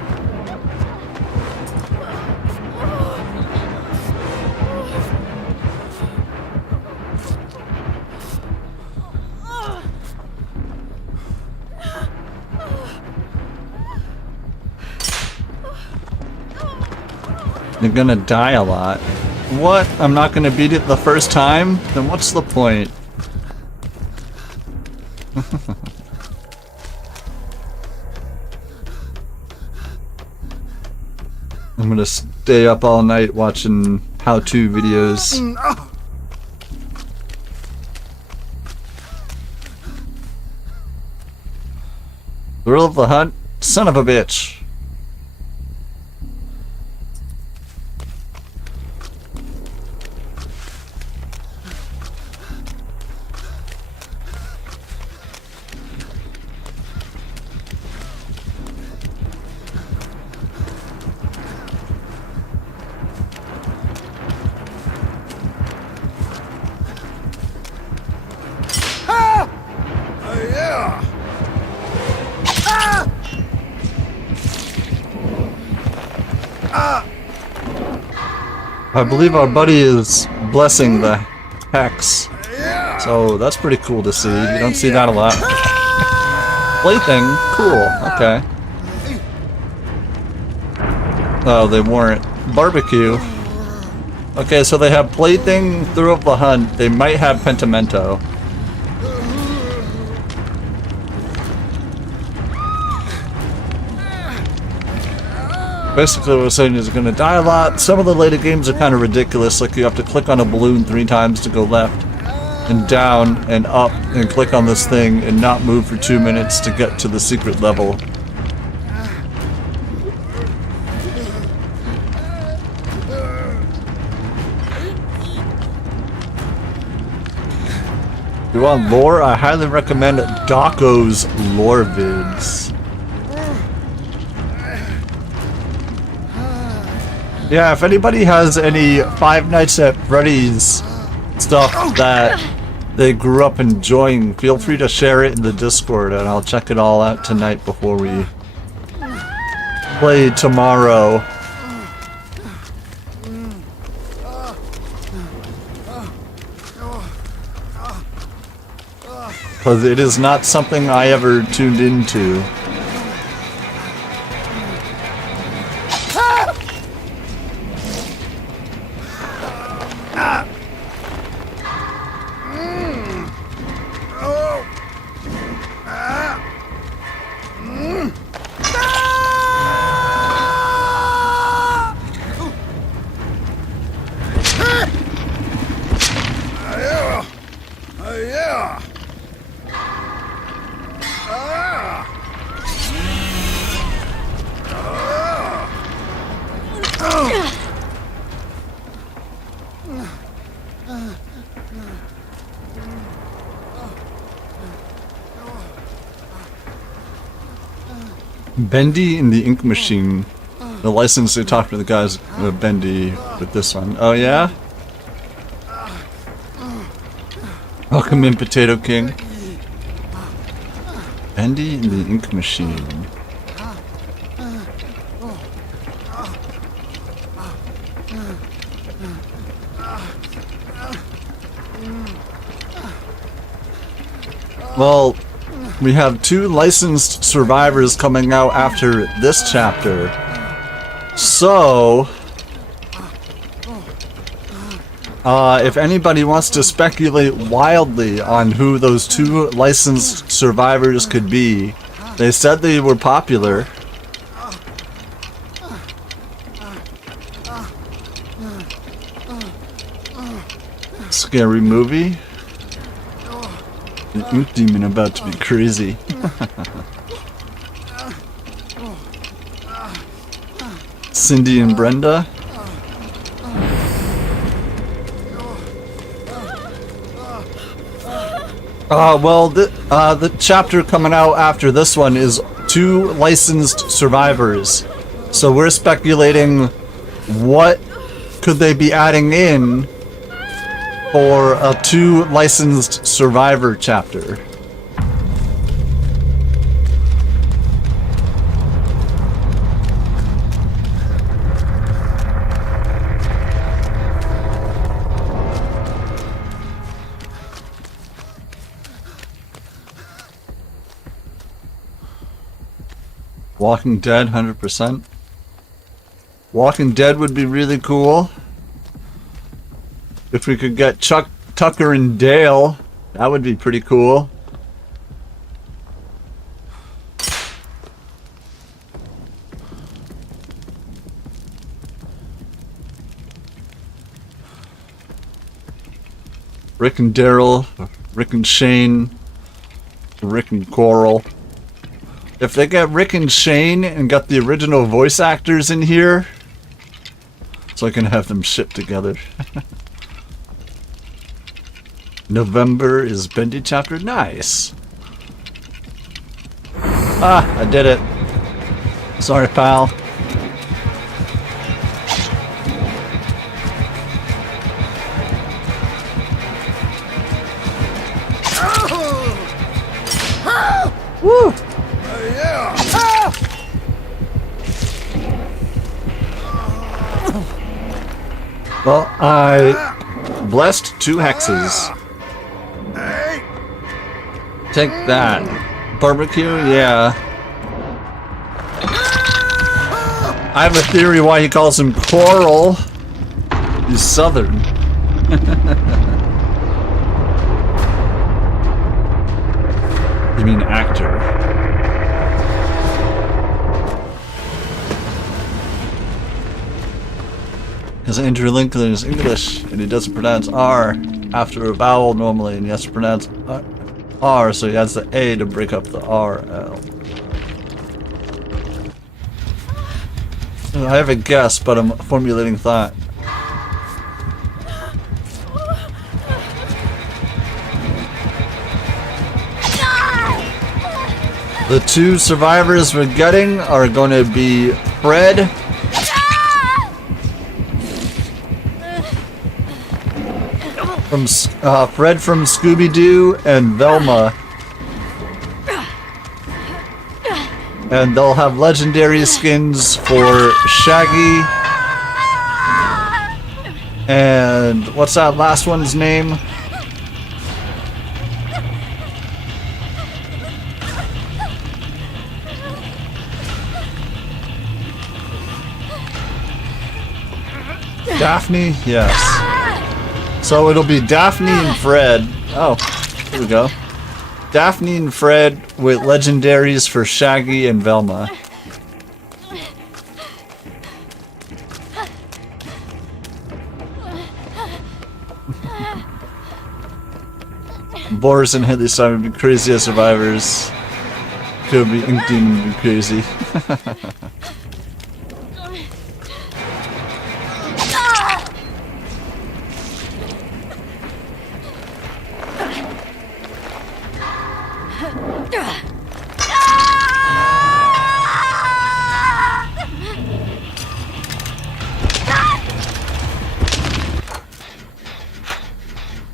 You're gonna die a lot. What? I'm not gonna beat it the first time? Then what's the point? I'm gonna stay up all night watching how-to videos. Thrill of the Hunt? Son of a bitch. I believe our buddy is blessing the hex, so that's pretty cool to see. You don't see that a lot. Plaything? Cool. Okay. Oh, they weren't. Barbecue. Okay, so they have Plaything, Thrill of the Hunt. They might have Pentimento. Basically what we're saying is you're going to die a lot. Some of the later games are kind of ridiculous, like you have to click on a balloon 3 times to go left and down and up and click on this thing and not move for 2 minutes to get to the secret level. If you want lore, I highly recommend Doco's lore vids. Yeah, if anybody has any Five Nights at Freddy's stuff that they grew up enjoying, feel free to share it in the Discord and I'll check it all out tonight before we play tomorrow. Because it is not something I ever tuned into. Bendy in the Ink Machine. The license they talked to the guys Bendy with this one. Oh yeah? Welcome in, Potato King. Bendy in the Ink Machine. Well, we have 2 licensed survivors coming out after this chapter. So, if anybody wants to speculate wildly on who those 2 licensed survivors could be, they said they were popular. Scary movie. The Ink Demon about to be crazy. Cindy and Brenda. Well, the chapter coming out after this one is 2 licensed survivors. So we're speculating what could they be adding in for a 2 licensed survivor chapter. Walking Dead, 100%. Walking Dead would be really cool. If we could get Tucker and Dale, that would be pretty cool. Rick and Daryl, Rick and Shane, Rick and Coral. If they get Rick and Shane and got the original voice actors in here, so I can have them ship together. November is Bendy chapter. Nice. Ah, I did it. Sorry, pal. Woo! Well, I blessed 2 hexes. Take that. Barbecue? Yeah. I have a theory why he calls him Coral. He's Southern. You mean actor? Because Andrew Lincoln is English and he doesn't pronounce R after a vowel normally, and he has to pronounce R, so he adds the A to break up the RL. I have a guess, but I'm formulating thought. The two survivors we're getting are going to be Fred from Scooby-Doo and Velma, and they'll have legendary skins for Shaggy and what's that last one's name? Daphne? Yes. So it'll be Daphne and Fred. Oh, here we go. Daphne and Fred with legendaries for Shaggy and Velma. Boris and Hitler would be crazy as survivors. Could be Ink Demon would be crazy.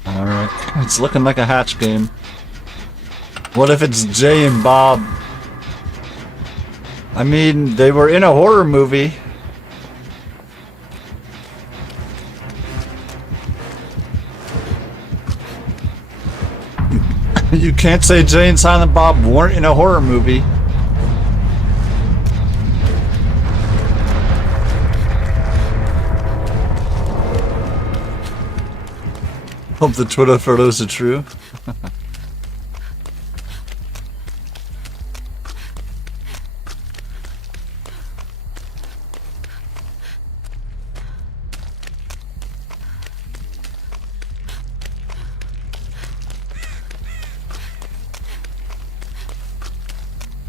Alright, it's looking like a hatch game. What if it's Jay and Bob? I mean, they were in a horror movie. You can't say Jay and Silent Bob weren't in a horror movie. Hope the Twitter photos are true.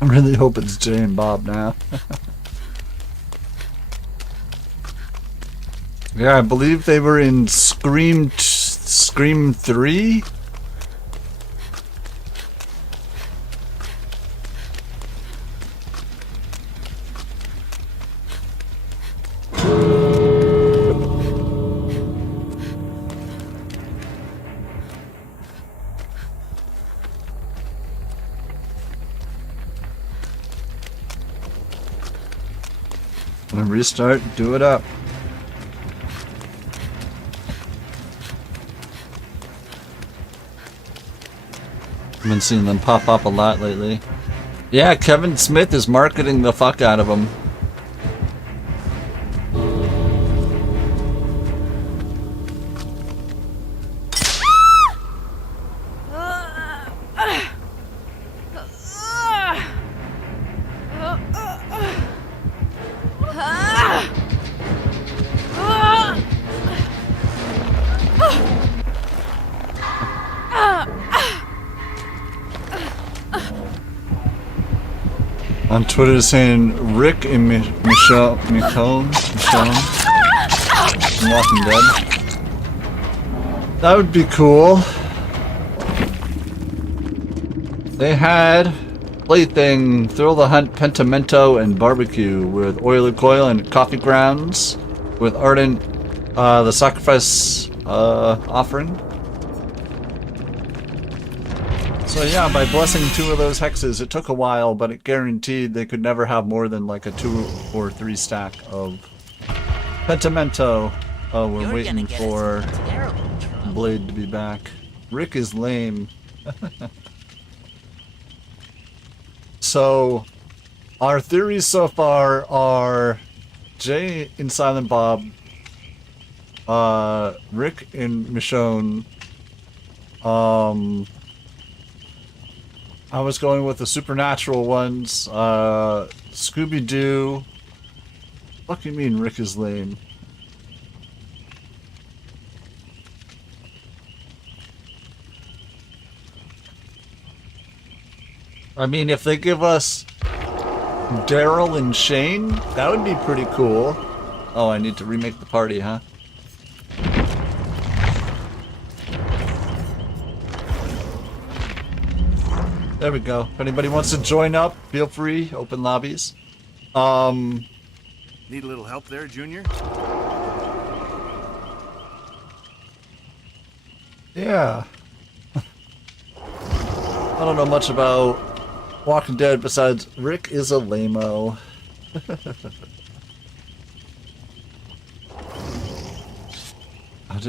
I really hope it's Jay and Bob now. Yeah, I believe they were in Scream 3? And restart, do it up. I've been seeing them pop up a lot lately. Yeah, Kevin Smith is marketing the fuck out of them. On Twitter saying Rick and Michelle from Walking Dead. That would be cool. They had Plaything, Thrill the Hunt, Pentimento, and Barbecue with Oily Coil and Coffee Grounds with Ardent, the Sacrifice offering. So yeah, by blessing 2 of those hexes, it took a while, but it guaranteed they could never have more than like a 2 or 3 stack of Pentimento. Oh, we're waiting for Blade to be back. Rick is lame. So, our theories so far are Jay and Silent Bob, Rick and Michonne. I was going with the supernatural ones. Scooby-Doo. What do you mean Rick is lame? I mean, if they give us Daryl and Shane, that would be pretty cool. Oh, I need to remake the party, huh? There we go. If anybody wants to join up, feel free. Open lobbies. Need a little help there, Junior? Yeah. I don't know much about Walking Dead besides Rick is a lame-o. I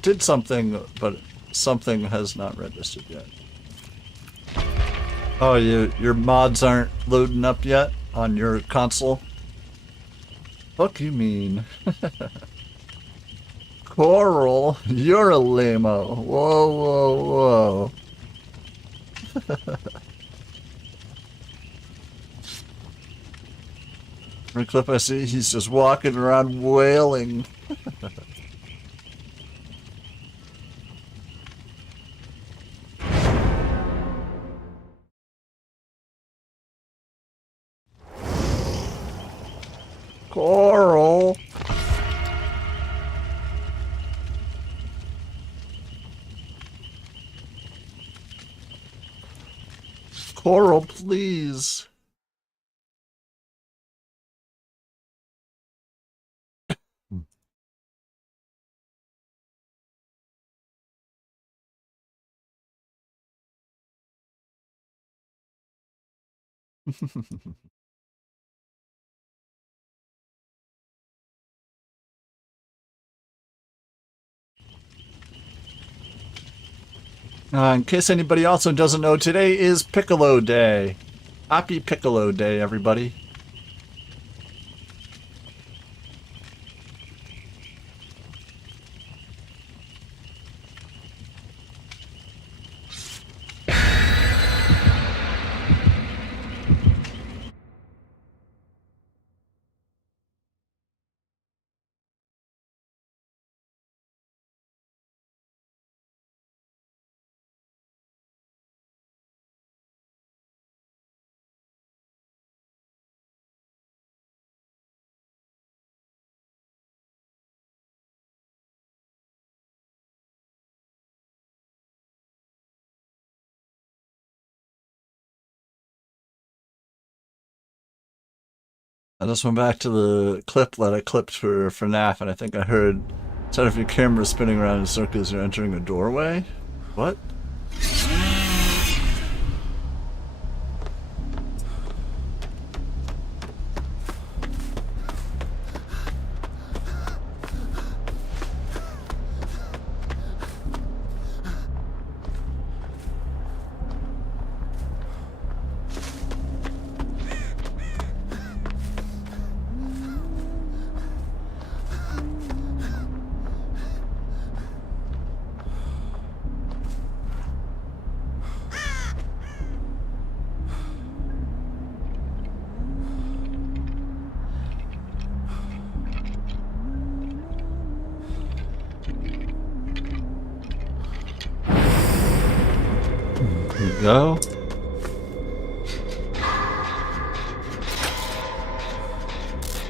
did something, but something has not registered yet. Oh, your mods aren't loading up yet on your console? Fuck you mean? Coral, you're a lame-o. Whoa, whoa, whoa. Every clip I see, he's just walking around wailing. Coral. Coral, please. In case anybody also doesn't know, today is Piccolo Day. Happy Piccolo Day, everybody. I just went back to the clip that I clipped for FNaF, and I think I heard, instead of your camera spinning around in circles, you're entering a doorway? What? Go.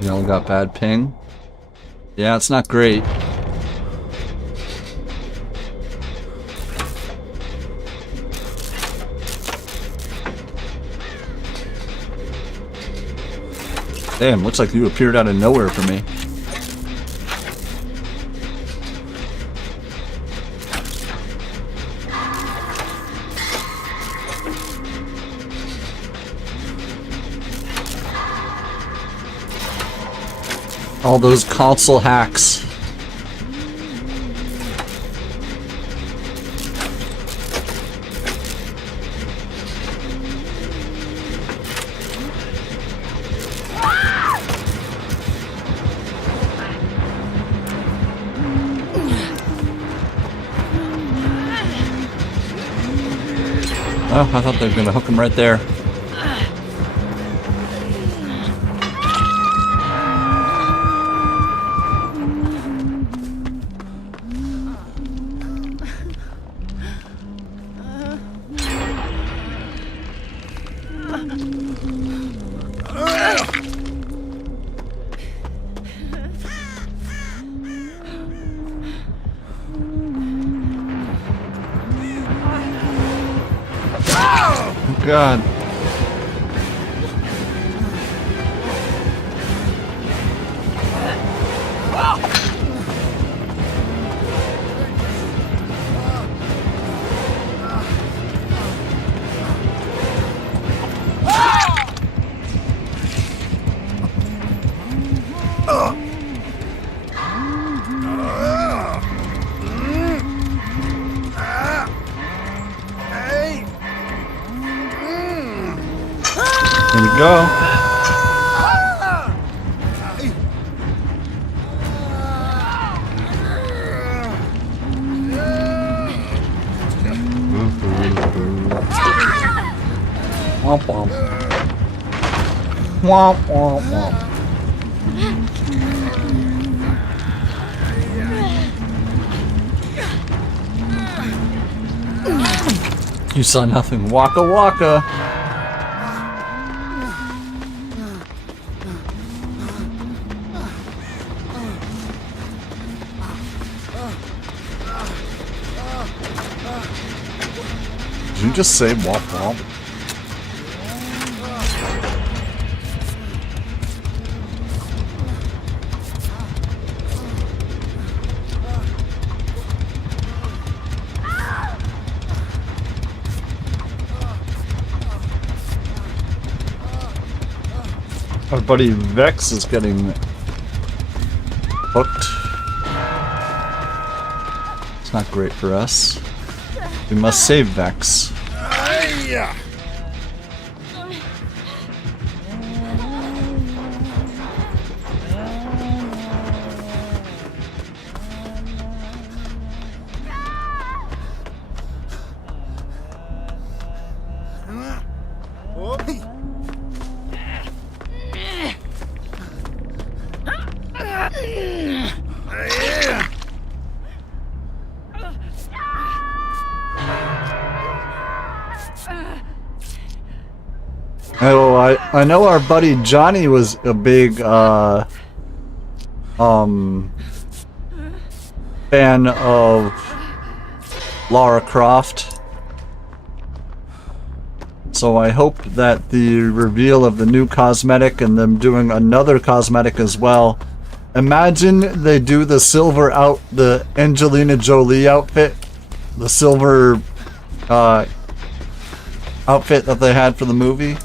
You all got bad ping? Yeah, it's not great. Damn, looks like you appeared out of nowhere for me. All those console hacks. Oh, I thought they were gonna hook him right there. God. There we go. Womp womp. Womp womp womp. You saw nothing. Waka waka. Did you just say womp womp? Our buddy Vex is getting hooked. It's not great for us. We must save Vex. Oh, I know our buddy Johnny was a big fan of Lara Croft. So I hope that the reveal of the new cosmetic and them doing another cosmetic as well. Imagine they do the silver the Angelina Jolie outfit, the silver outfit that they had for the movie.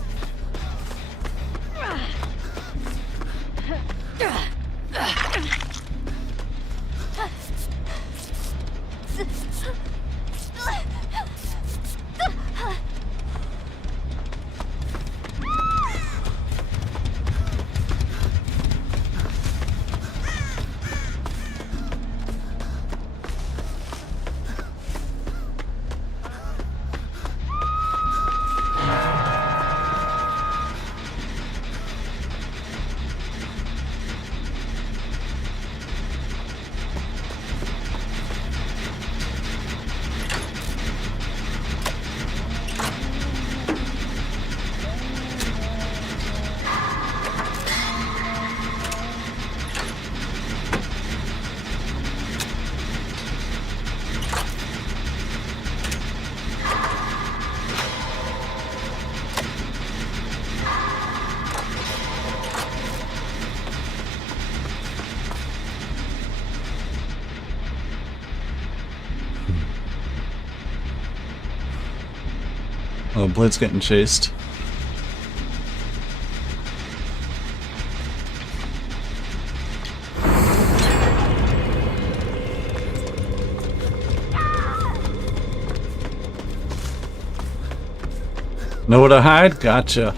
Oh, Blade's getting chased. Know where to hide? Gotcha.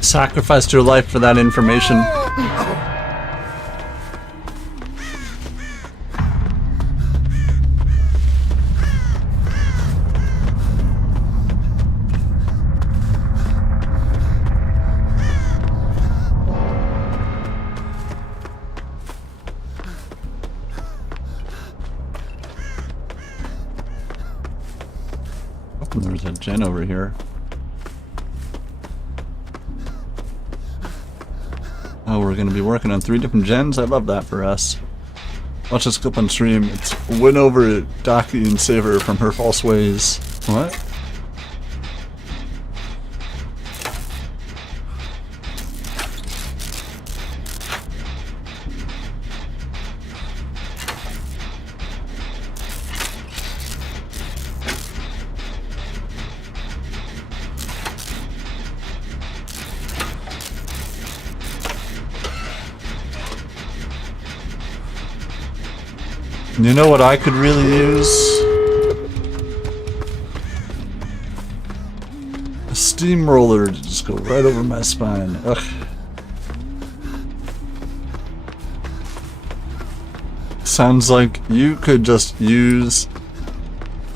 Sacrificed your life for that information. There's a gen over here. Oh, we're going to be working on 3 different gens? I love that for us. Watch us clip on stream. It's win over Daki and save her from her false ways. What? You know what I could really use? A steamroller to just go right over my spine. Ugh. Sounds like you could just use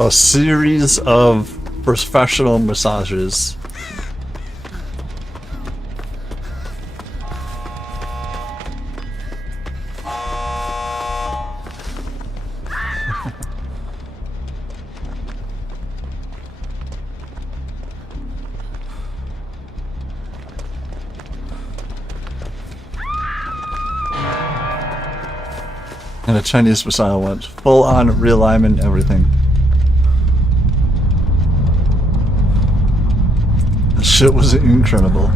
a series of professional massages. And a Chinese style one. Full on realignment, everything. That shit was incredible.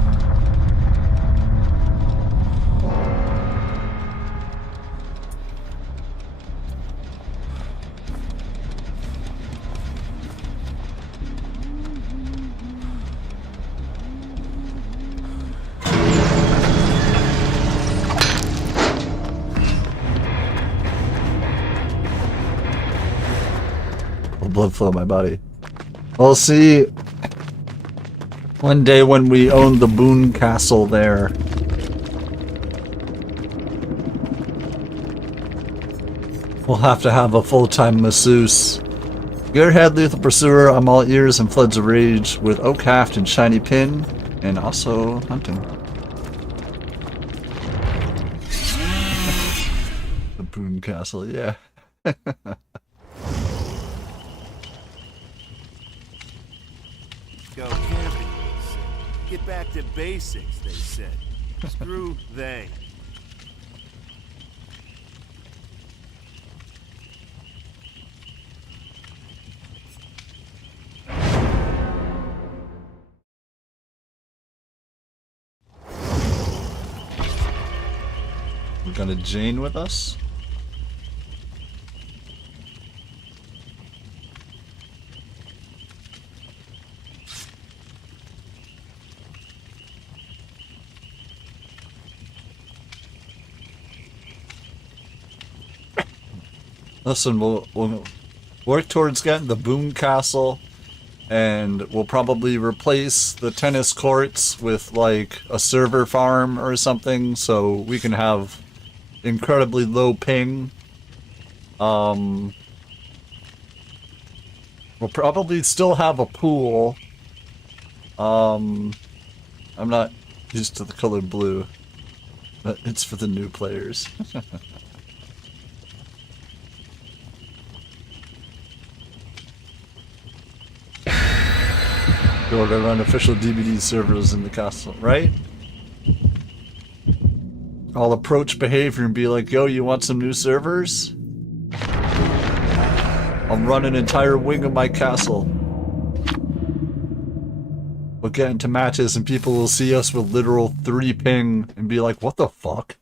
Blood flow in my body. We'll see one day when we own the Boone Castle there. We'll have to have a full-time masseuse. Gearhead, Lethal Pursuer, I'm all ears and floods of rage with Oak Haft and Shiny Pin, and also hunting. The Boone Castle, yeah. Go camping, they said. Get back to basics, they said. Screw they. We got a Jane with us. Listen, we'll work towards getting the Boone Castle, and we'll probably replace the tennis courts with like a server farm or something, so we can have incredibly low ping. We'll probably still have a pool. I'm not used to the color blue, but it's for the new players. We're gonna run official DbD servers in the castle, right? I'll approach behavior and be like, yo, you want some new servers? I'll run an entire wing of my castle. We'll get into matches and people will see us with literal 3 ping and be like, what the fuck?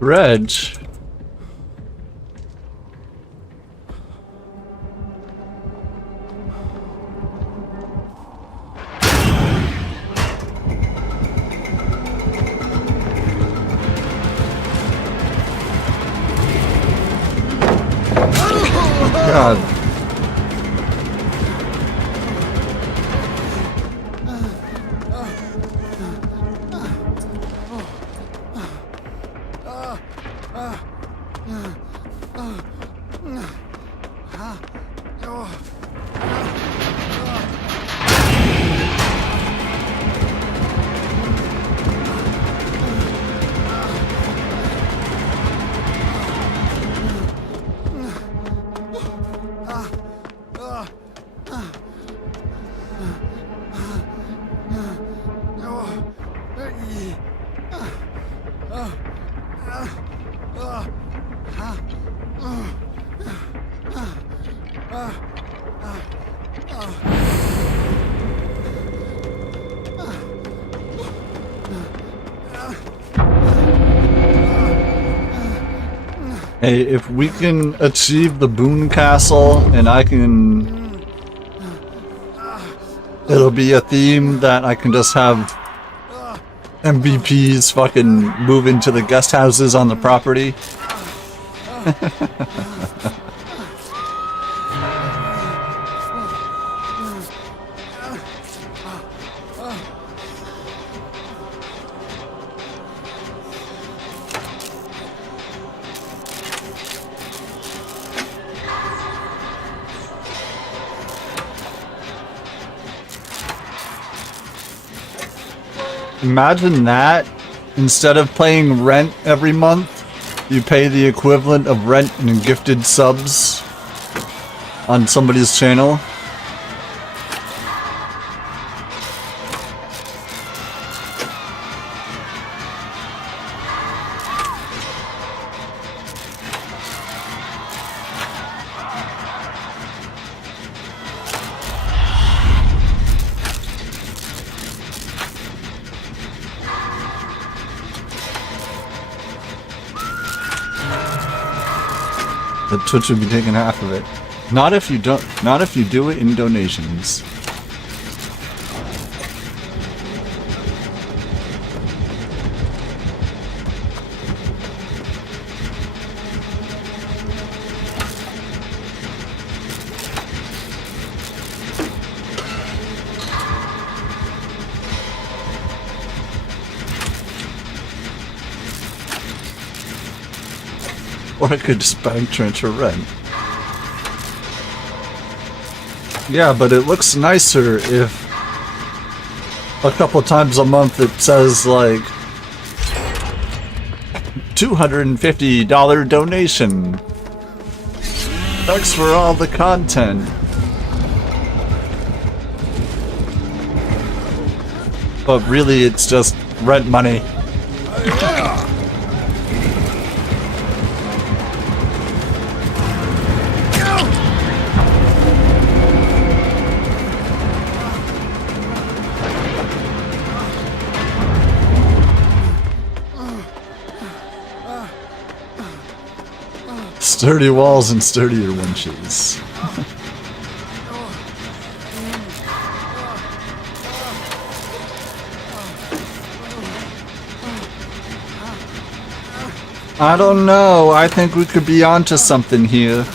Reg. God. Hey, if we can achieve the Boon Castle and I can... It'll be a theme that I can just have MVPs fucking move into the guest houses on the property. Imagine that. Instead of paying rent every month, you pay the equivalent of rent and gifted subs on somebody's channel. But Twitch would be taking half of it. Not if you do it in donations. Or I could just bank transfer rent. Yeah, but it looks nicer if a couple times a month it says like $250 donation. Thanks for all the content. But really it's just rent money. Sturdy walls and sturdier winches. I don't know. I think we could be onto something here.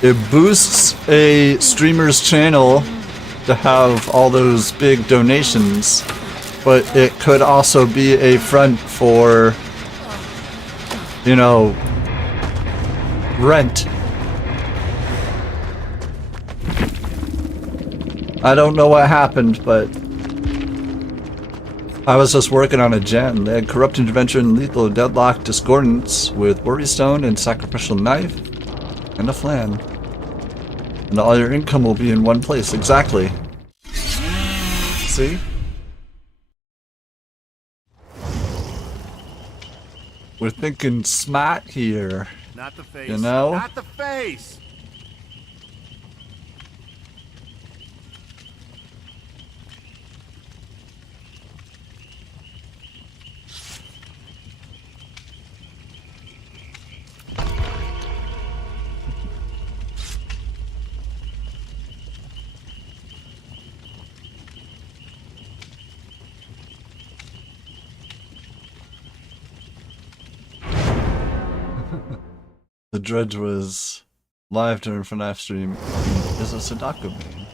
It boosts a streamer's channel to have all those big donations, but it could also be a front for, you know, rent. I don't know what happened, but I was just working on a gen. They had Corrupt Intervention, Lethal Deadlock, Discordance with Worrystone and Sacrificial Knife and a Flan. And all your income will be in one place. Exactly. See? We're thinking smart here. Not the face. You know? Not the face. The Dredge was live during FNaF stream. Is a Sadako main.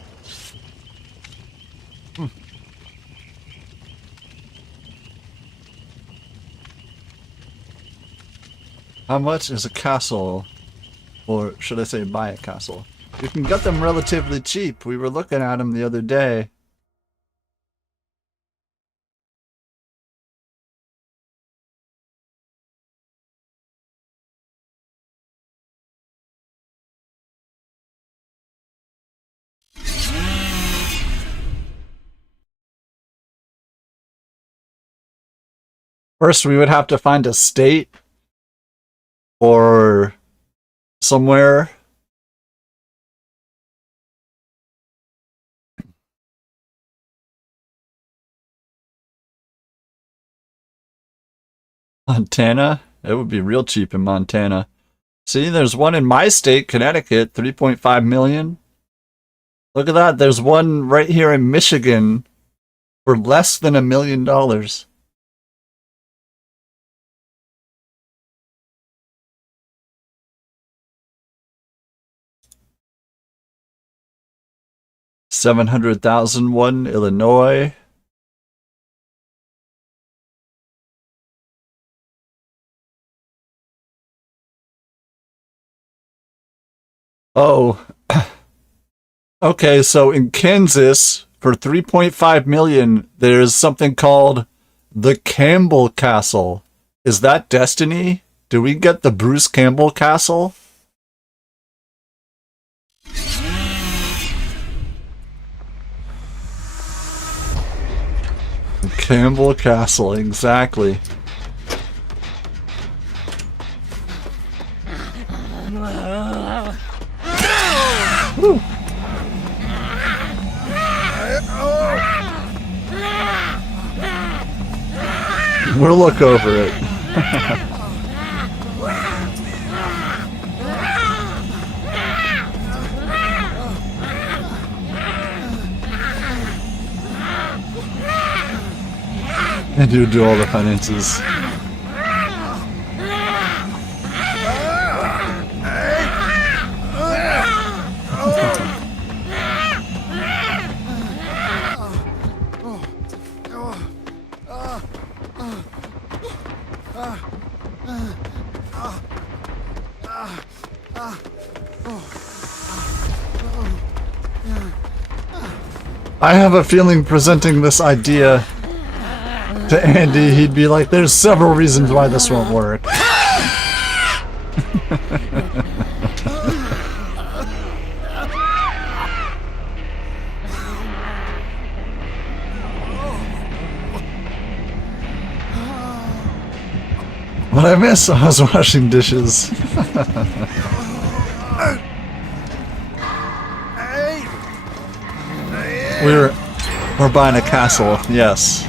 How much is a castle? Or should I say buy a castle? You can get them relatively cheap. We were looking at them the other day. First, we would have to find a state or somewhere. Montana? It would be real cheap in Montana. See, there's one in my state, Connecticut, 3.5 million. Look at that. There's one right here in Michigan for less than $1 million. $700,000 Illinois. Oh. Okay, so in Kansas, for 3.5 million, there's something called the Campbell Castle. Is that Destiny? Do we get the Bruce Campbell Castle? Campbell Castle, exactly. Woo. We'll look over it. And you do all the finances. I have a feeling presenting this idea to Andy, he'd be like, there's several reasons why this won't work. What I miss? I was washing dishes. We're buying a castle, yes.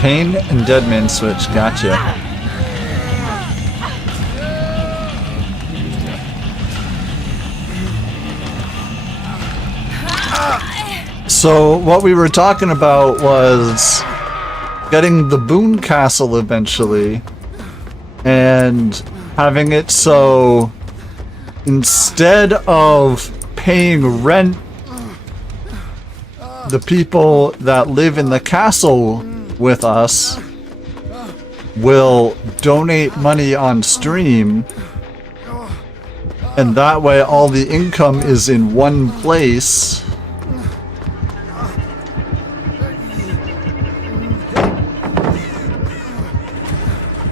Pain and Dead Man Switch, gotcha. So what we were talking about was getting the Boone Castle eventually and having it so instead of paying rent, the people that live in the castle with us will donate money on stream, and that way all the income is in one place.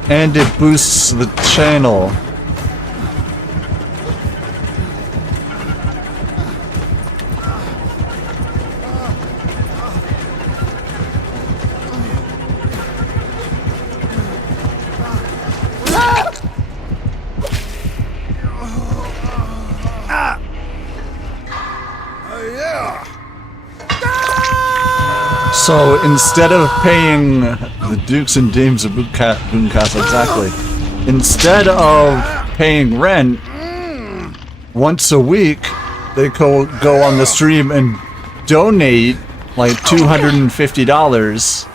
And it boosts the channel. So instead of paying the Dukes and Dames of Boone Castle, exactly, instead of paying rent once a week, they go on the stream and donate like $250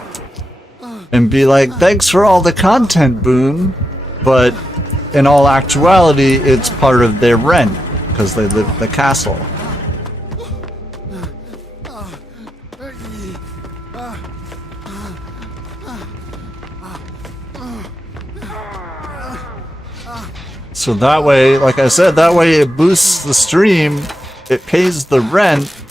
and be like, thanks for all the content, Boone. But in all actuality, it's part of their rent because they live at the castle. So that way, like I said, that way it boosts the stream, it pays the rent.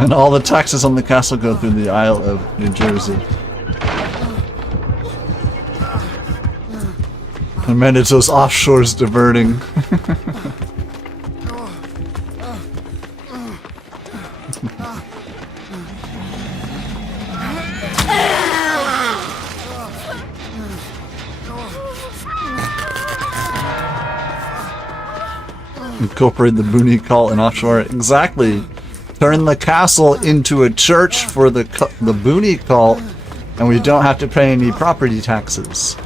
And all the taxes on the castle go through the Isle of New Jersey. And man, it's those offshores diverting. Incorporate the Boonie cult and offshore. Exactly. Turn the castle into a church for the Boonie cult, and we don't have to pay any property taxes.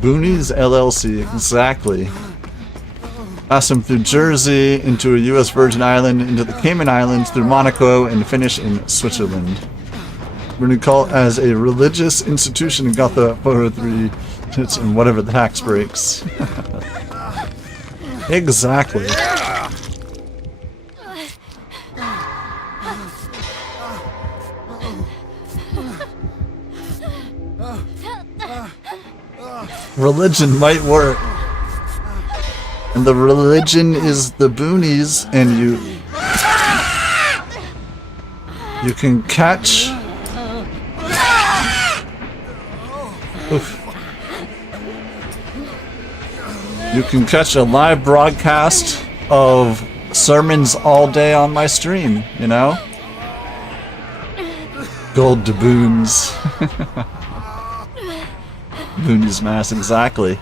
Boonies LLC, exactly. Pass them through Jersey, into a U.S. Virgin Island, into the Cayman Islands, through Monaco, and finish in Switzerland. Boonie cult as a religious institution and got the 403 and whatever the tax breaks. Exactly. Religion might work. And the religion is the boonies, and you can catch. Oof. You can catch a live broadcast of sermons all day on my stream, you know? Gold doubloons. Boonies mass, exactly.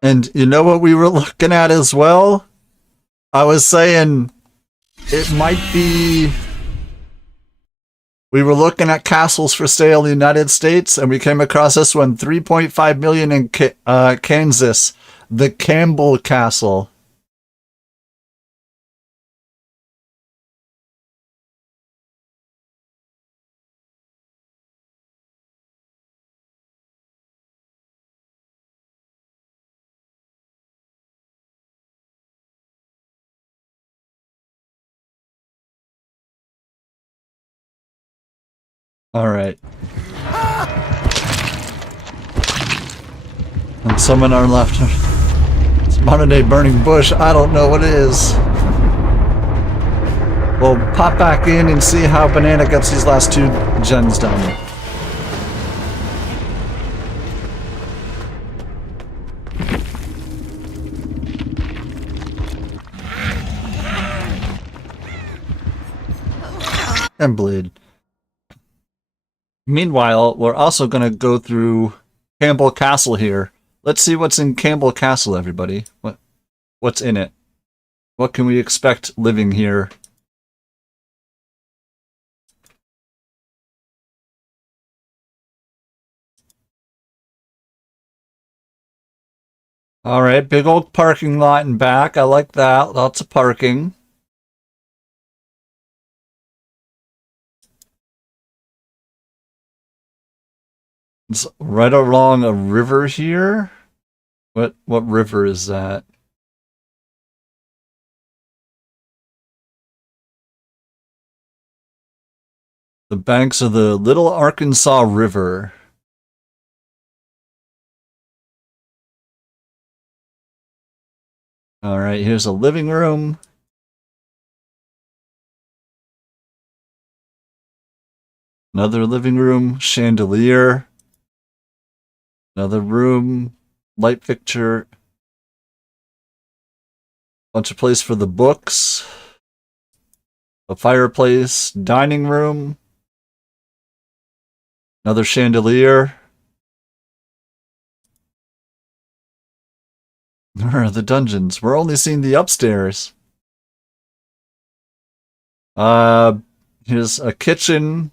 And you know what we were looking at as well? I was saying it might be... We were looking at castles for sale in the United States, and we came across this one, $3.5 million in Kansas, the Campbell Castle. All right. And someone on our left. It's modern day burning bush. I don't know what it is. We'll pop back in and see how Banana gets these last 2 gens done. And bleed. Meanwhile, we're also going to go through Campbell Castle here. Let's see what's in Campbell Castle, everybody. What's in it? What can we expect living here? Alright, big old parking lot in back. I like that. Lots of parking. It's right along a river here. What river is that? The banks of the Little Arkansas River. All right, here's a living room. Another living room, chandelier. Another room, light fixture. Bunch of place for the books. A fireplace, dining room. Another chandelier. Where are the dungeons? We're only seeing the upstairs. Here's a kitchen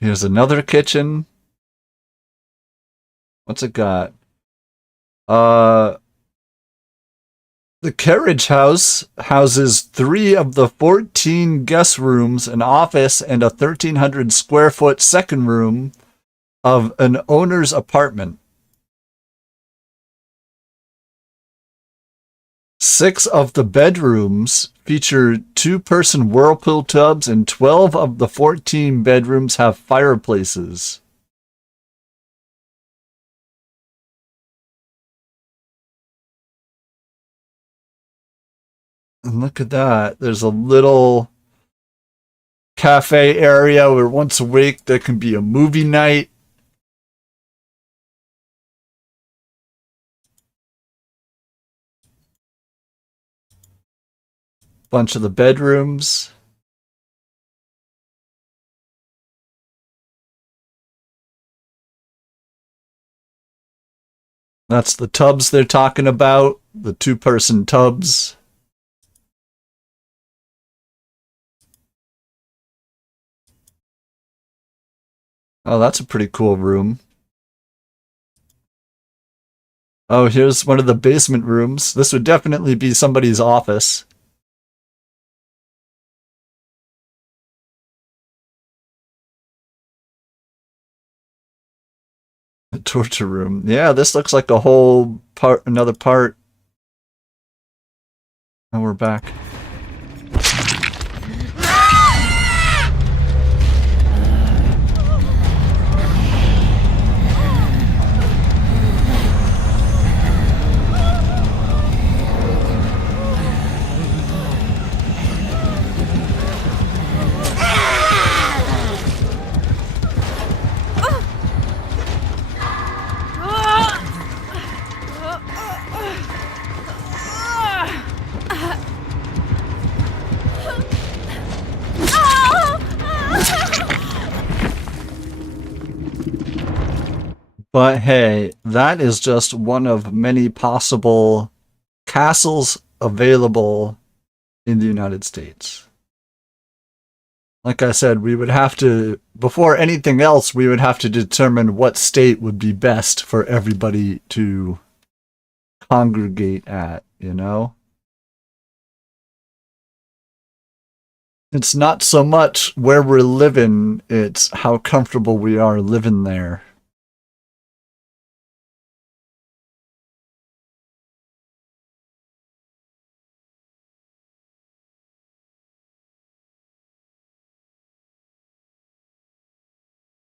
Here's another kitchen. What's it got? The carriage house houses 3 of the 14 guest rooms, an office, and a 1,300 square foot second room of an owner's apartment. 6 of the bedrooms feature 2-person whirlpool tubs, and 12 of the 14 bedrooms have fireplaces. And look at that. There's a little cafe area where once a week there can be a movie night. Bunch of the bedrooms. That's the tubs they're talking about, the 2-person tubs. Oh, that's a pretty cool room. Oh, here's one of the basement rooms. This would definitely be somebody's office. A torture room. Yeah, this looks like a whole part, another part. And we're back. But hey, that is just one of many possible castles available in the United States. Like I said, we would have to, before anything else, we would have to determine what state would be best for everybody to congregate at, you know? It's not so much where we're living, it's how comfortable we are living there.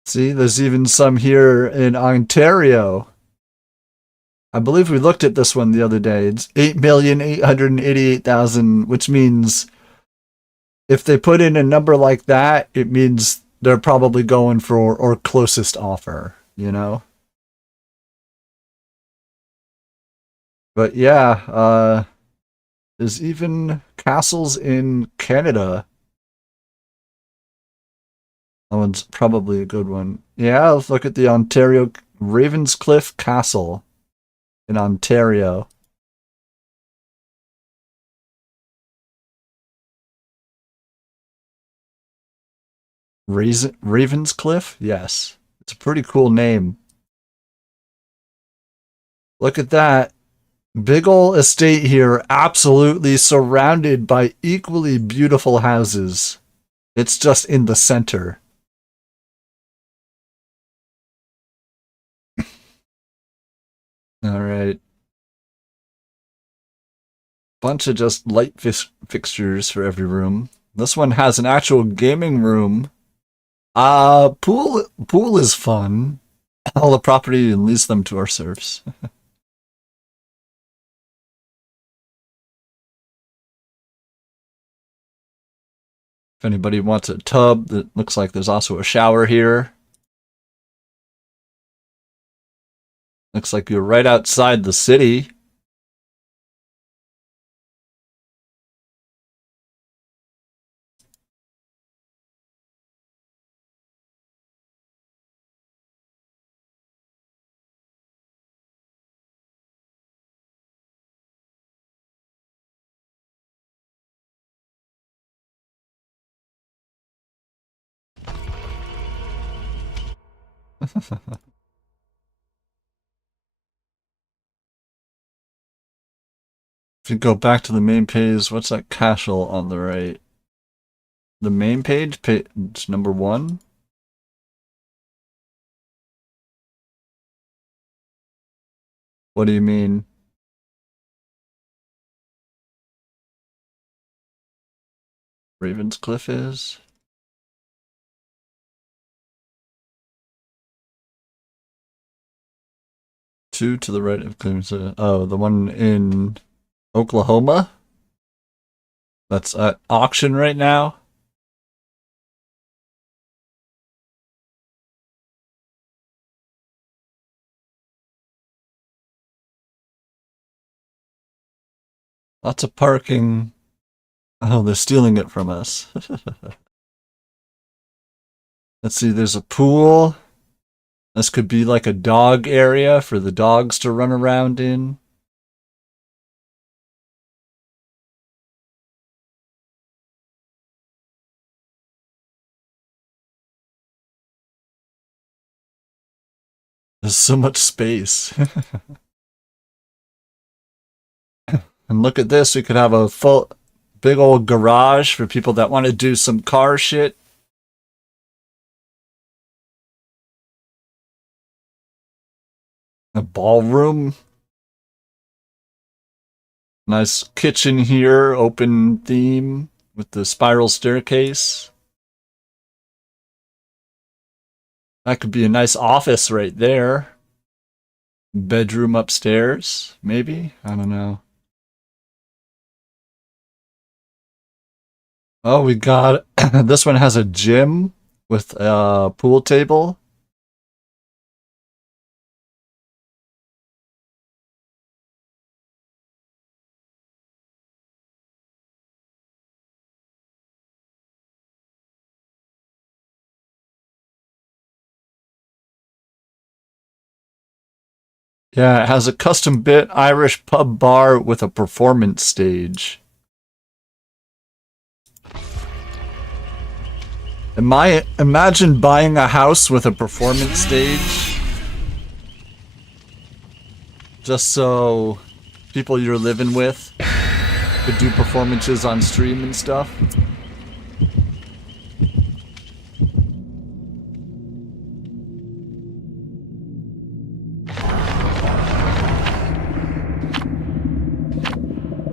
See, there's even some here in Ontario. I believe we looked at this one the other day. It's 8,888,000, which means if they put in a number like that, it means they're probably going for or closest offer, you know? But yeah, there's even castles in Canada. That one's probably a good one. Yeah, let's look at the Ontario Ravenscliffe Castle in Ontario. Ravenscliffe? Yes. It's a pretty cool name. Look at that. Big ol' estate here, absolutely surrounded by equally beautiful houses. It's just in the center. All right. Bunch of just light fixtures for every room. This one has an actual gaming room. Pool is fun. All the property and lease them to our serfs. If anybody wants a tub, that looks like there's also a shower here. Looks like you're right outside the city. If you go back to the main page, what's that castle on the right? The main page, page number 1? What do you mean? Ravenscliff is? Two to the right of Clemson. Oh, the one in Oklahoma? That's at auction right now? Lots of parking. Oh, they're stealing it from us. Let's see, there's a pool. This could be like a dog area for the dogs to run around in. There's so much space. And look at this, we could have a full, big old garage for people that want to do some car shit. A ballroom. Nice kitchen here, open theme with the spiral staircase. That could be a nice office right there. Bedroom upstairs, maybe? I don't know. Oh, we got... this one has a gym with a pool table. Yeah, it has a custom-built Irish pub bar with a performance stage. Imagine buying a house with a performance stage. Just so people you're living with could do performances on stream and stuff.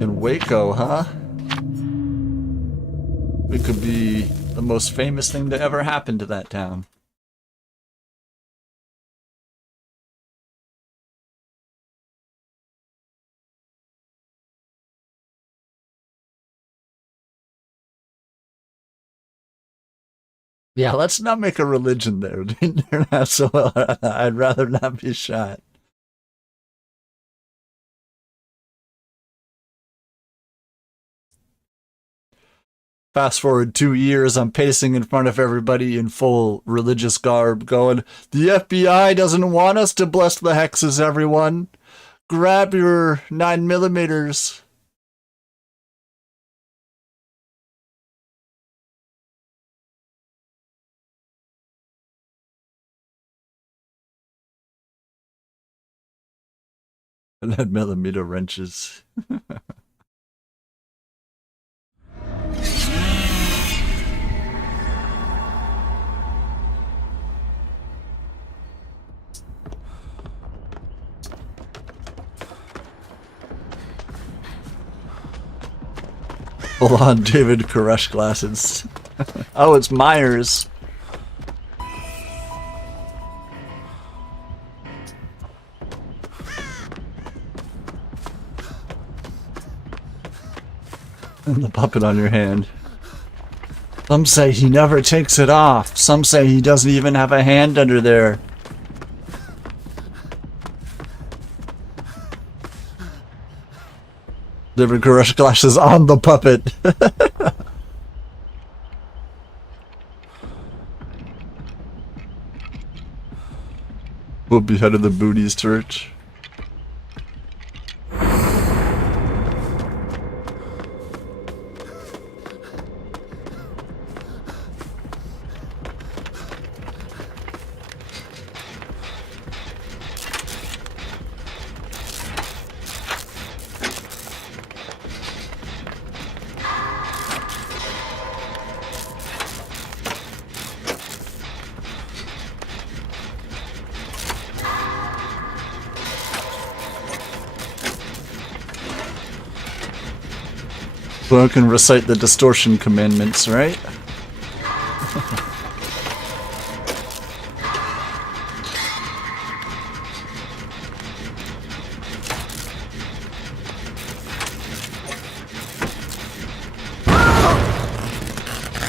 In Waco, huh? We could be the most famous thing to ever happen to that town. Yeah, let's not make a religion there. They're not so well. I'd rather not be shot. Fast forward 2 years, I'm pacing in front of everybody in full religious garb going, the FBI doesn't want us to bless the hexes, everyone. Grab your 9mm. And 9mm wrenches. Full on David Koresh glasses. Oh, it's Myers. And the puppet on your hand. Some say he never takes it off. Some say he doesn't even have a hand under there. David Koresh glasses on the puppet. We'll be head of the Booties Church. One can recite the distortion commandments, right?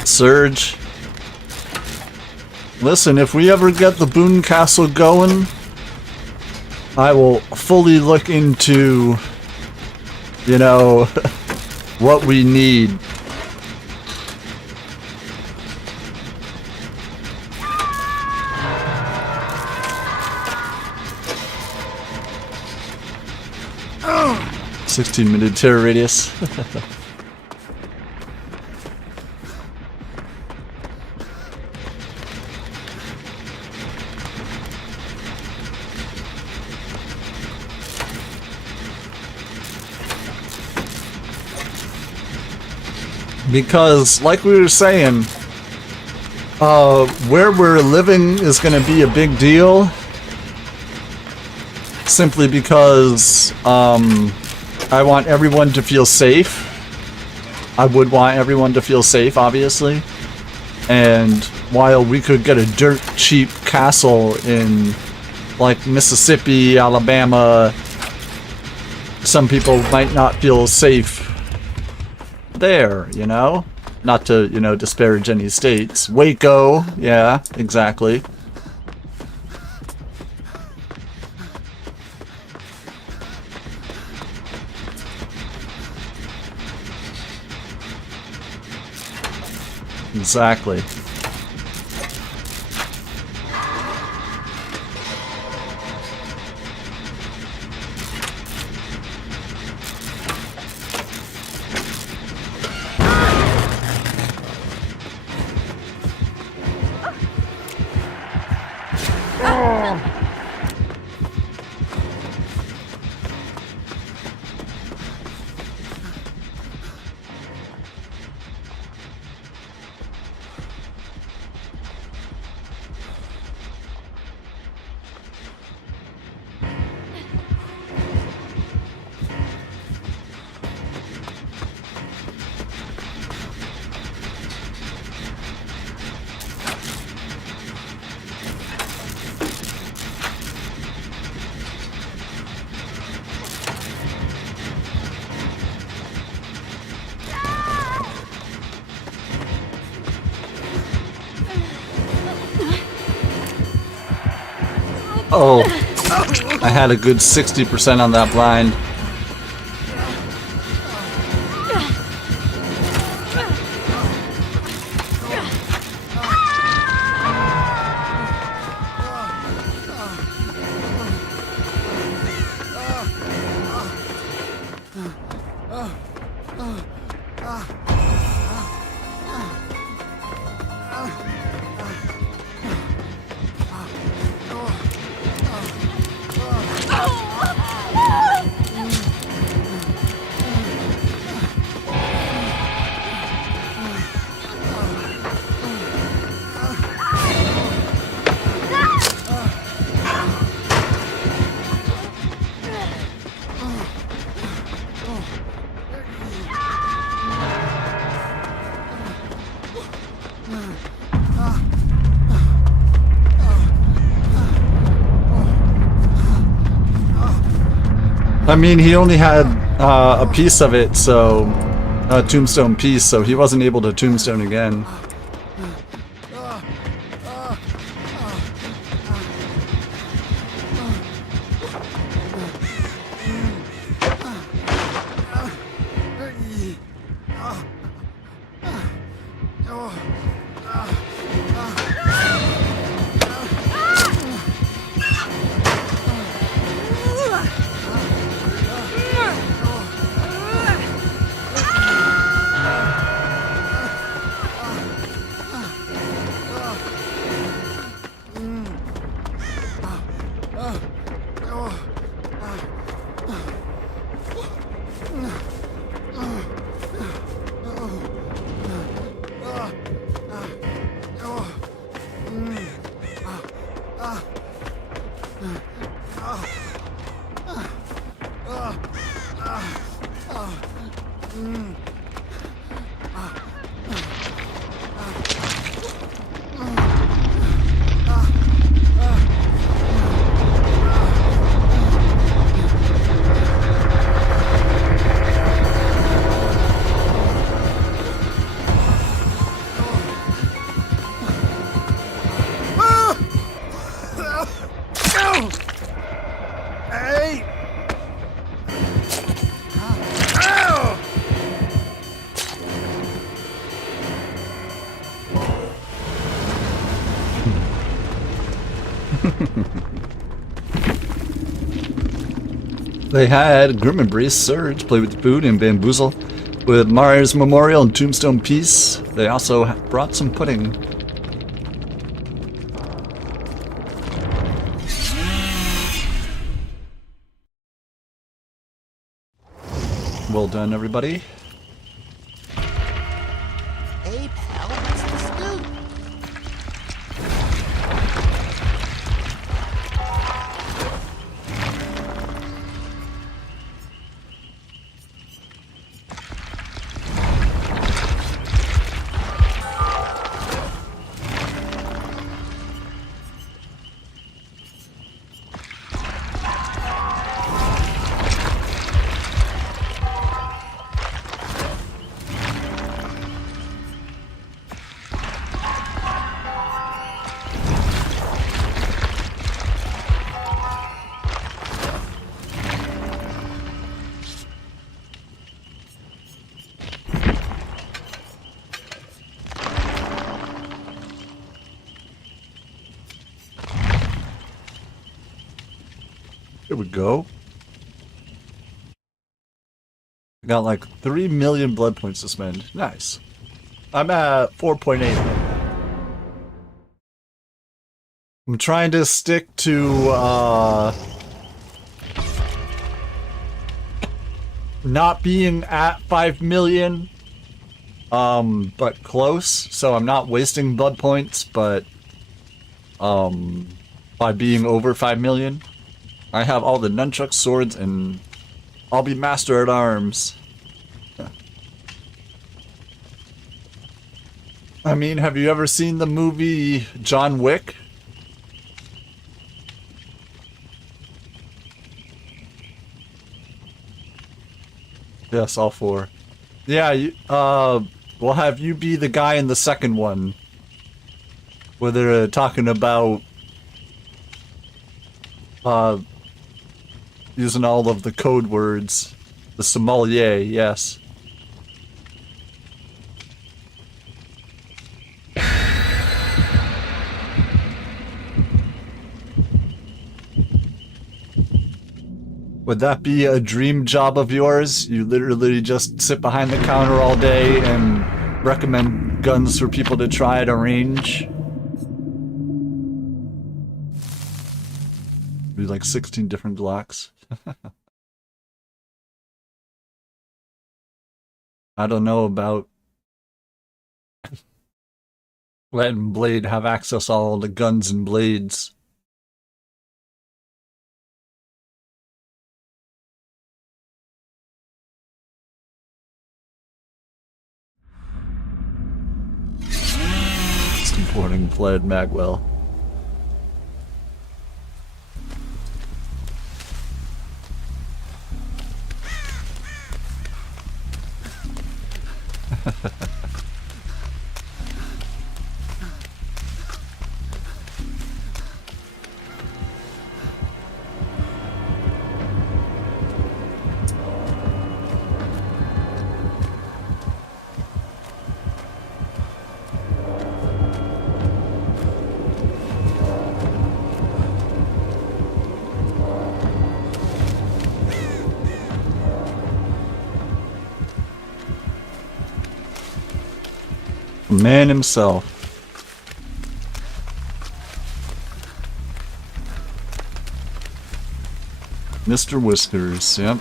Surge. Listen, if we ever get the Boone Castle going, I will fully look into, you know, what we need. Oh. 16-minute terror radius. Because, like we were saying, where we're living is going to be a big deal. Simply because I want everyone to feel safe. I would want everyone to feel safe, obviously. And while we could get a dirt cheap castle in, like, Mississippi, Alabama, some people might not feel safe there, you know? Not to, you know, disparage any states. Waco, yeah, exactly. Exactly. Oh, I had a good 60% on that blind. I mean, he only had a piece of it, so a tombstone piece, so he wasn't able to tombstone again. They had Grim Embrace, Surge, Play with the Food, and Bamboozle. With Mars Memorial and Tombstone Peace, they also brought some pudding. Well done, everybody. Hey, pal, what's the scoop? Here we go. I got like 3 million blood points to spend. Nice. I'm at 4.8. I'm trying to stick to not being at 5 million, but close. So I'm not wasting blood points, but by being over 5 million. I have all the nunchuck swords and I'll be master at arms. I mean, have you ever seen the movie John Wick? Yes, all 4. Yeah, we'll have you be the guy in the second one. Where they're talking about using all of the code words. The sommelier, yes. Would that be a dream job of yours? You literally just sit behind the counter all day and recommend guns for people to try at a range? Be like 16 different Glocks. I don't know about letting Blade have access to all the guns and blades. Supporting Blade Magwell. Man himself. Mr. Whiskers, yep.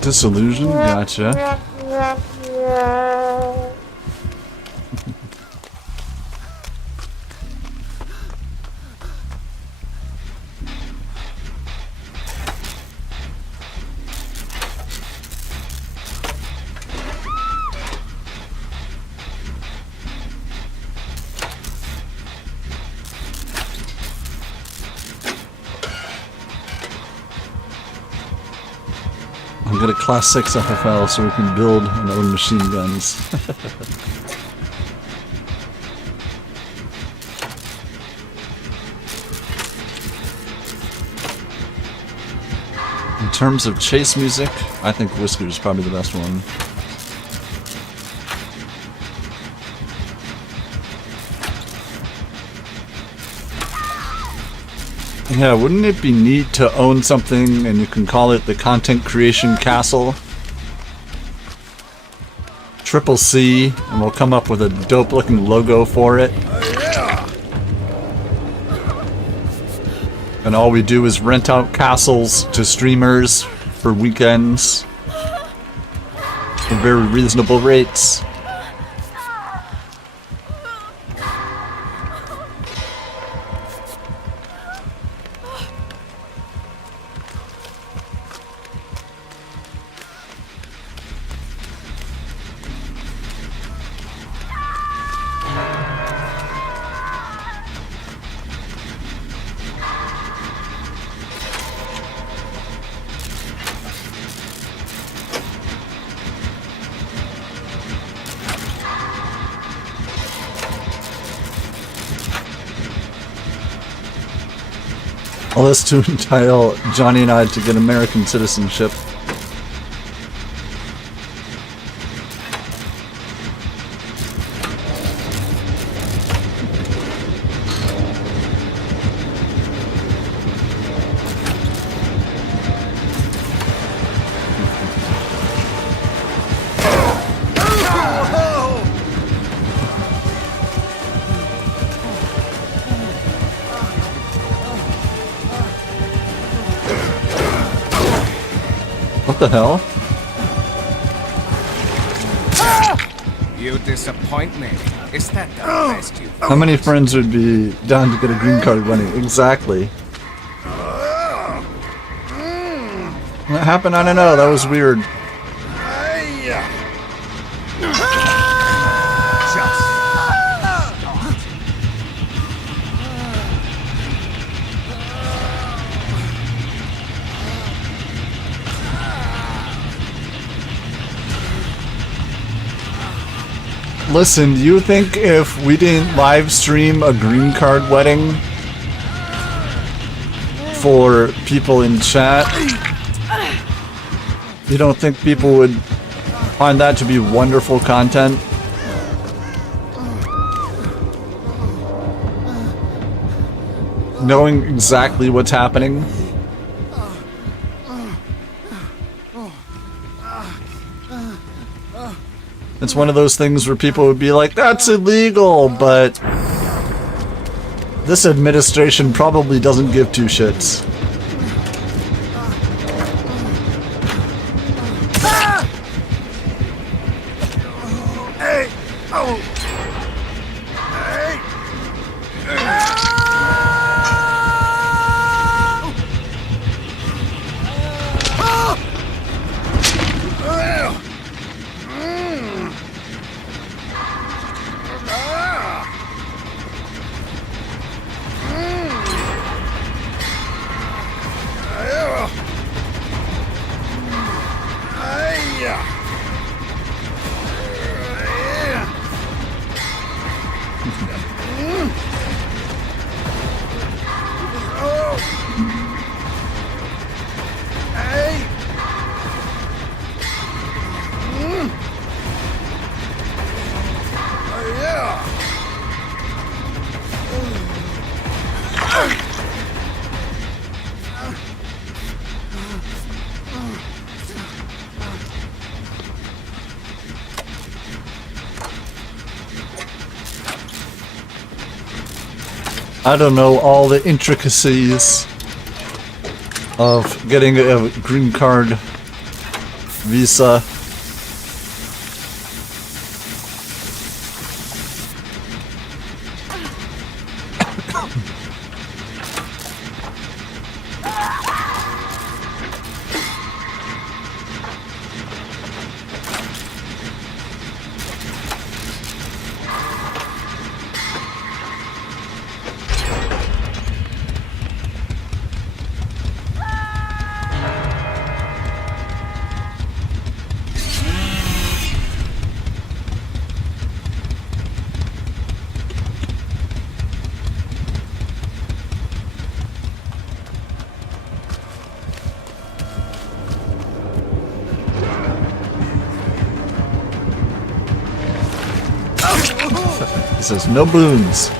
Disillusion, gotcha. I'll get a Class 6 FFL so we can build and own machine guns. terms of chase music, I think Whisker's probably the best one. Yeah, wouldn't it be neat to own something and you can call it the Content Creation Castle? Triple C, and we'll come up with a dope looking logo for it. And all we do is rent out castles to streamers for weekends for very reasonable rates. All this to entitle Johnny and I to get American citizenship. What the hell? You disappoint me. Is that the best you? How many friends would be down to get a green card running? Exactly. What happened? I don't know. That was weird. Listen, do you think if we didn't live stream a green card wedding for people in chat, you don't think people would find that to be wonderful content? Knowing exactly what's happening? It's one of those things where people would be like, that's illegal, but this administration probably doesn't give two shits. Hey! Oh! I don't know all the intricacies of getting a green card visa. He says, no boons.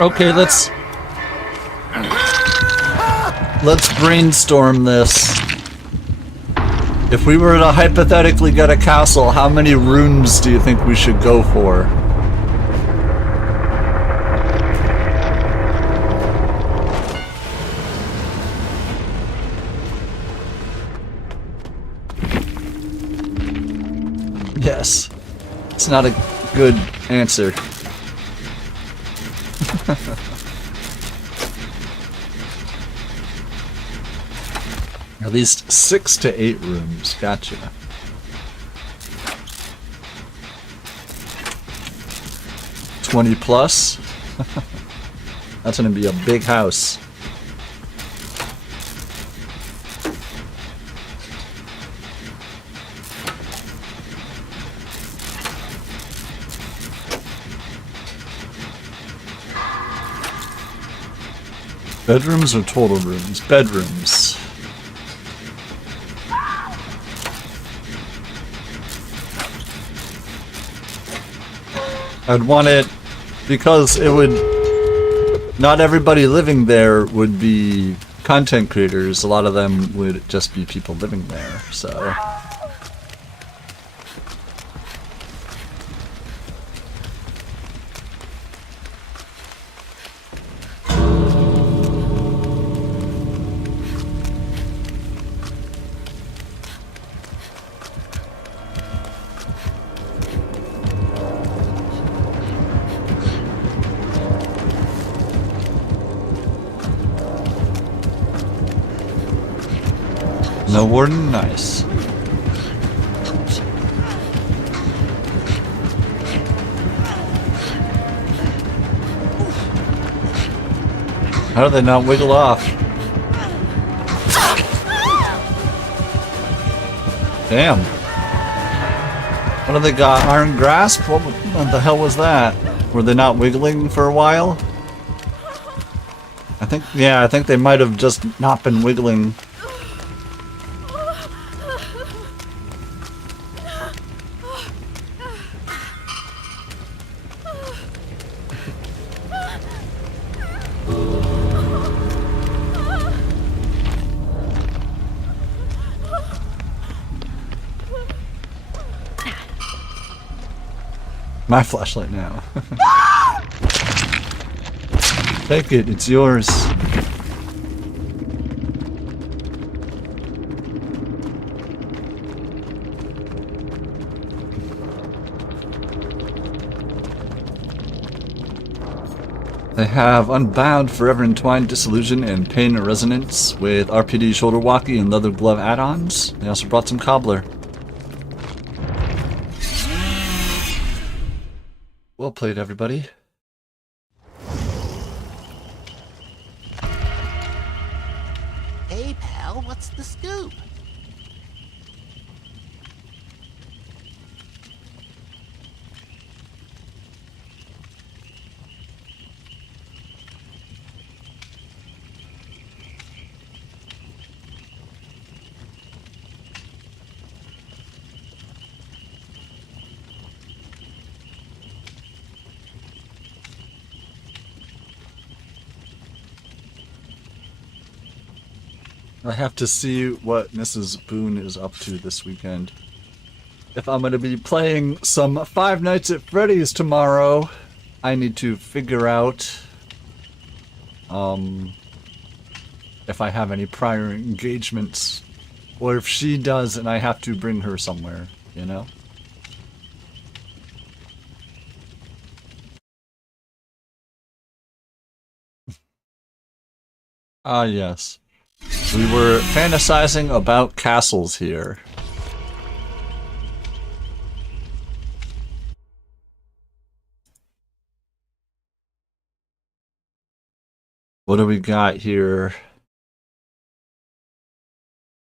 Okay, let's brainstorm this. If we were to hypothetically get a castle, how many rooms do you think we should go for? Yes. It's not a good answer. At least 6 to 8 rooms. Gotcha. $20 plus? That's gonna be a big house. Bedrooms or total rooms? Bedrooms. I'd want it because it would... Not everybody living there would be content creators. A lot of them would just be people living there, so... No warden? Nice. How do they not wiggle off? Damn. What do they got? Iron grasp? What the hell was that? Were they not wiggling for a while? I think they might have just not been wiggling. My flashlight now. Take it, it's yours. They have Unbound, Forever Entwined, Disillusion, and Pain and Resonance with RPD Shoulder Walkie and Leather Glove add-ons. They also brought some Cobbler. Well played, everybody. Hey, pal, what's the scoop? I have to see what Mrs. Boone is up to this weekend. If I'm going to be playing some Five Nights at Freddy's tomorrow, I need to figure out if I have any prior engagements, or if she does and I have to bring her somewhere, you know? Ah, yes. We were fantasizing about castles here. What do we got here?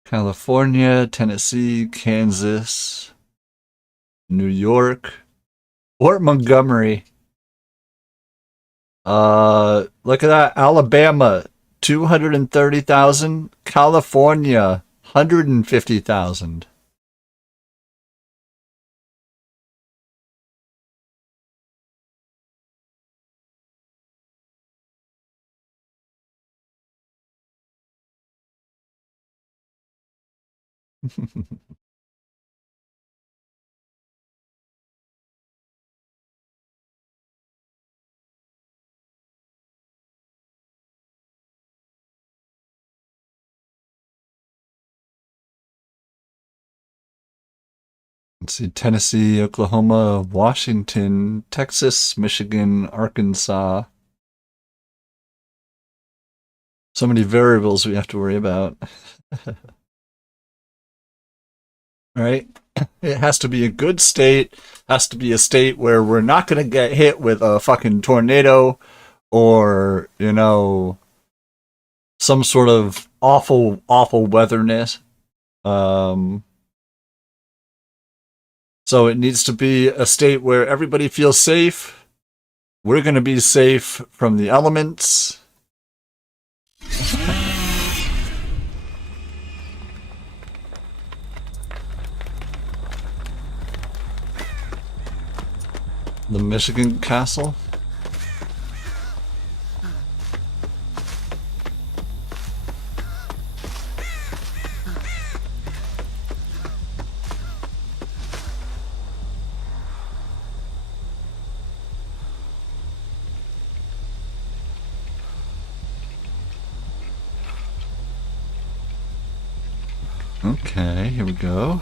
California, Tennessee, Kansas, New York, Fort Montgomery. Look at that. Alabama, 230,000. California, 150,000. Let's see, Tennessee, Oklahoma, Washington, Texas, Michigan, Arkansas. So many variables we have to worry about. Right? It has to be a good state, has to be a state where we're not going to get hit with a fucking tornado or, you know, some sort of awful weatherness. So it needs to be a state where everybody feels safe. We're going to be safe from the elements. The Michigan castle. Okay, here we go.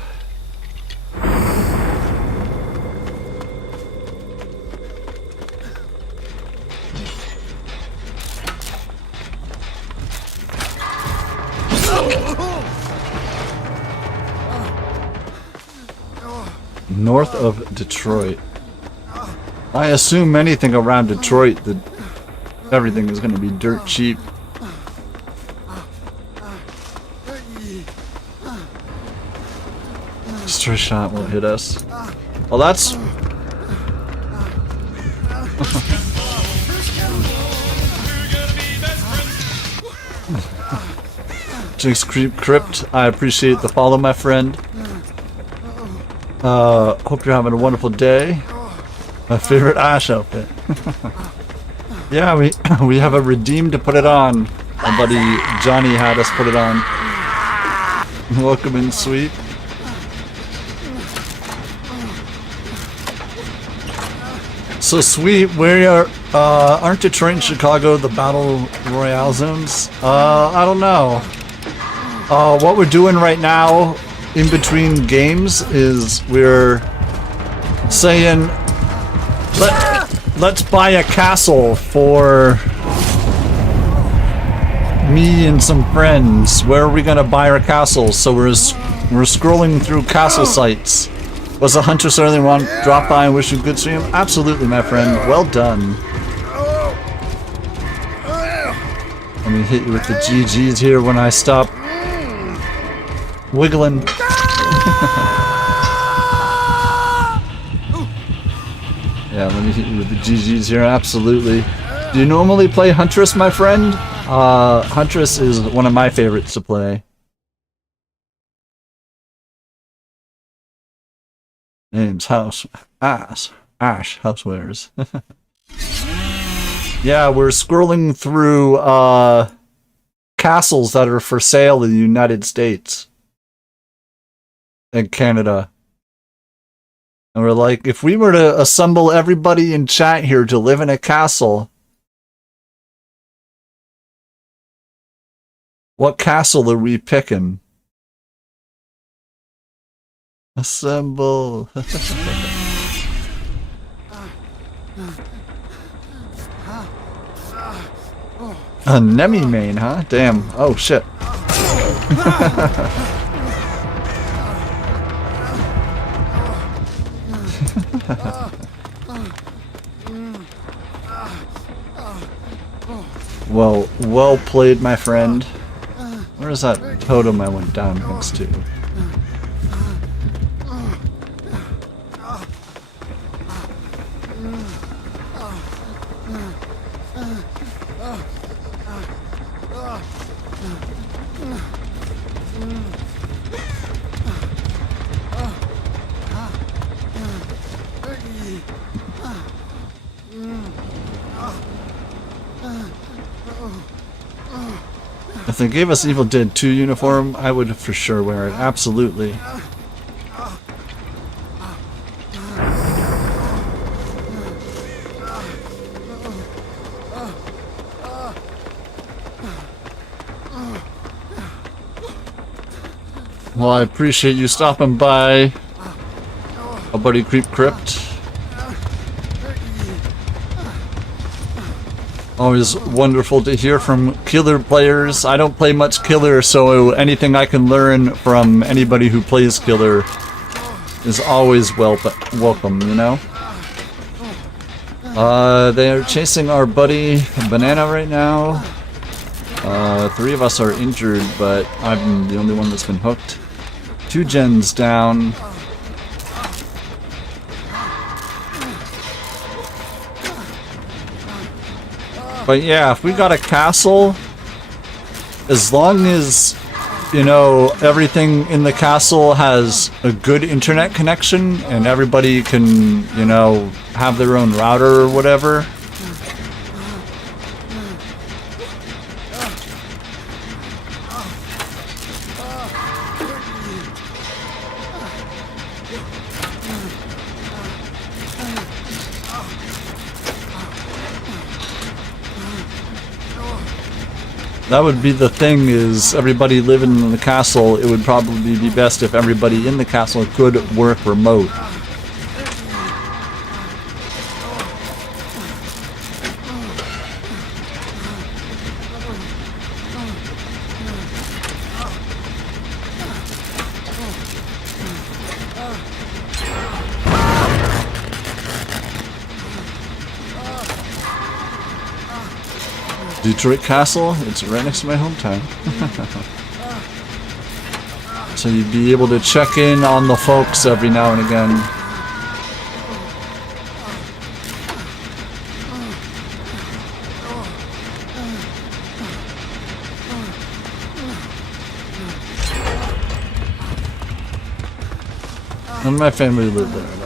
North of Detroit. I assume anything around Detroit, that everything is going to be dirt cheap. Destroy shot won't hit us. Well, that's... Jinx Crypt, I appreciate the follow, my friend. Hope you're having a wonderful day. My favorite Ash outfit. Yeah, we have a redeem to put it on. My buddy Johnny had us put it on. Welcome in, sweet. So sweet, where aren't Detroit and Chicago the battle royale zones? I don't know. What we're doing right now in between games is we're saying let's buy a castle for me and some friends. Where are we gonna buy our castles? So we're scrolling through castle sites. Was the Huntress early one? Drop by and wish you a good stream? Absolutely, my friend. Well done. Let me hit you with the GGs here when I stop wiggling. Yeah, let me hit you with the GGs here. Absolutely. Do you normally play Huntress, my friend? Huntress is one of my favorites to play. Name's Ash Housewares. Yeah, we're scrolling through castles that are for sale in the United States and Canada. And we're like, if we were to assemble everybody in chat here to live in a castle, what castle are we picking? Assemble. A Nemi main, huh? Damn. Oh, shit. Well played, my friend. Where's that totem I went down next to? If they gave us Evil Dead 2 uniform, I would for sure wear it. Absolutely. Well, I appreciate you stopping by, a buddy Creep Crypt. Always wonderful to hear from killer players. I don't play much killer, so anything I can learn from anybody who plays killer is always welcome, you know? They're chasing our buddy Banana right now. 3 of us are injured, but I'm the only one that's been hooked. 2 gens down. But yeah, if we got a castle, as long as, you know, everything in the castle has a good internet connection and everybody can, you know, have their own router or whatever. That would be the thing, is everybody living in the castle, it would probably be best if everybody in the castle could work remote. Detroit Castle, it's right next to my hometown. So you'd be able to check in on the folks every now and again. None of my family lived there, though.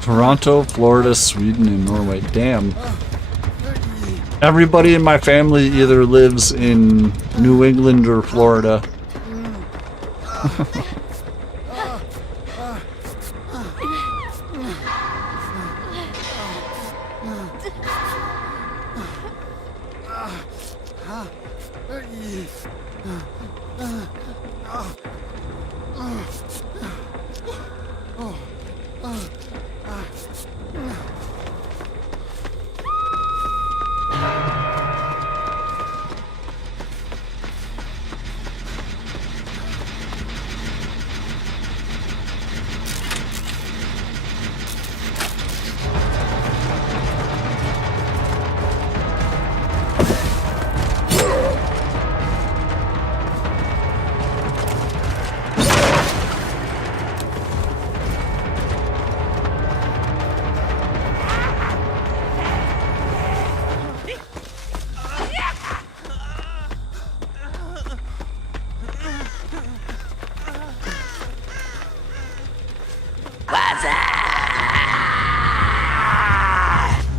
Toronto, Florida, Sweden, and Norway. Damn. Everybody in my family either lives in New England or Florida.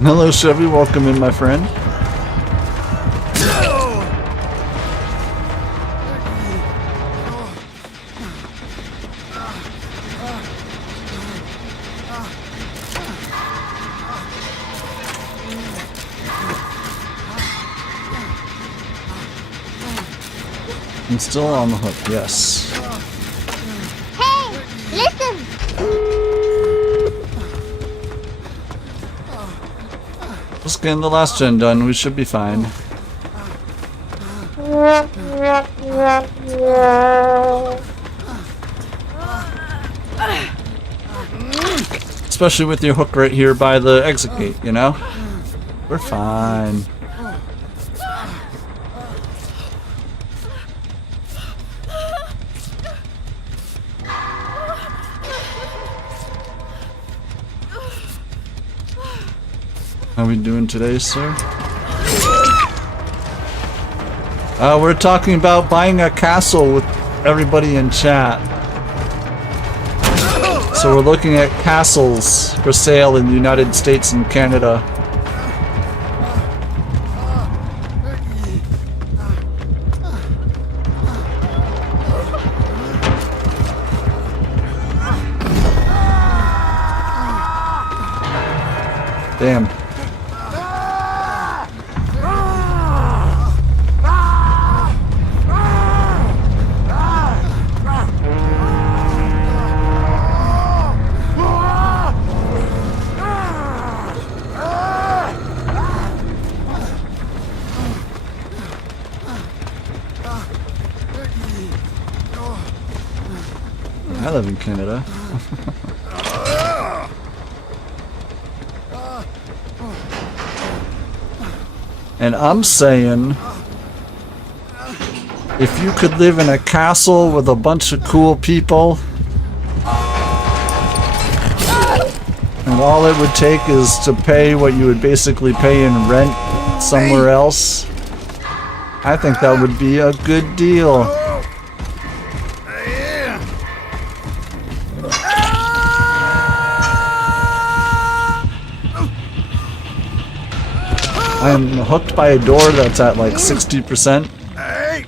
Hello, Chevy. Welcome in, my friend. I'm still on the hook, yes. Hey, listen! Just getting the last gen done, we should be fine. Especially with your hook right here by the exit gate, you know? We're fine. How we doing today, sir? We're talking about buying a castle with everybody in chat. So we're looking at castles for sale in the United States and Canada. Damn. I live in Canada. And I'm saying, if you could live in a castle with a bunch of cool people, and all it would take is to pay what you would basically pay in rent somewhere else, I think that would be a good deal. I'm hooked by a door that's at like 60%. Hey!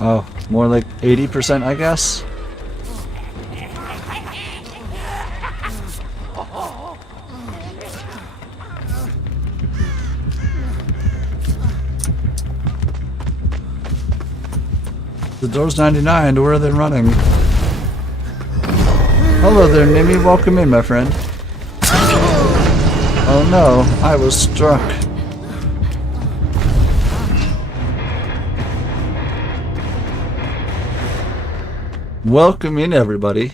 Oh, more like 80%, I guess. The door's 99, where are they running? Hello there, Nimmy. Welcome in, my friend. Oh no, I was struck. Welcome in, everybody.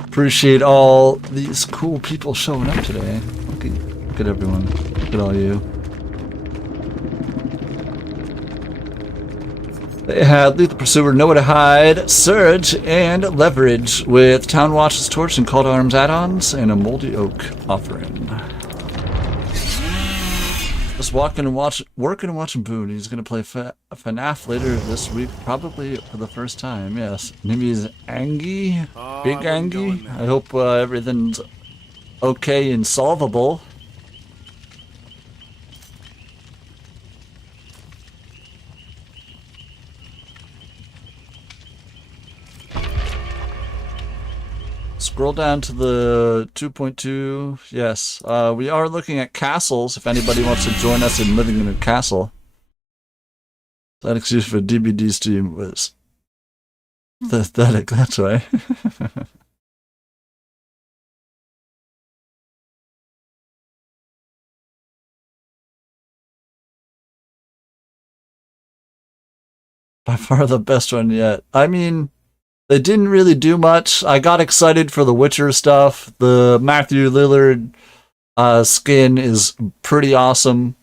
Appreciate all these cool people showing up today. Look at everyone. Look at all you. They had Lethal Pursuer, Nowhere to Hide, Surge, and Leverage with Town Watch's Torch and Call to Arms add-ons and a Moldy Oak offering. Just working and watching Boone. He's going to play FNaF later this week, probably for the first time. Yes, Nimmy's Angie, Big Angie. I hope everything's okay and solvable. Scroll down to the 2.2. Yes, we are looking at castles. If anybody wants to join us in living in a castle, that excuse for DbD stream was the aesthetic. That's right. By far the best one yet. I mean, they didn't really do much. I got excited for the Witcher stuff. The Matthew Lillard skin is pretty awesome.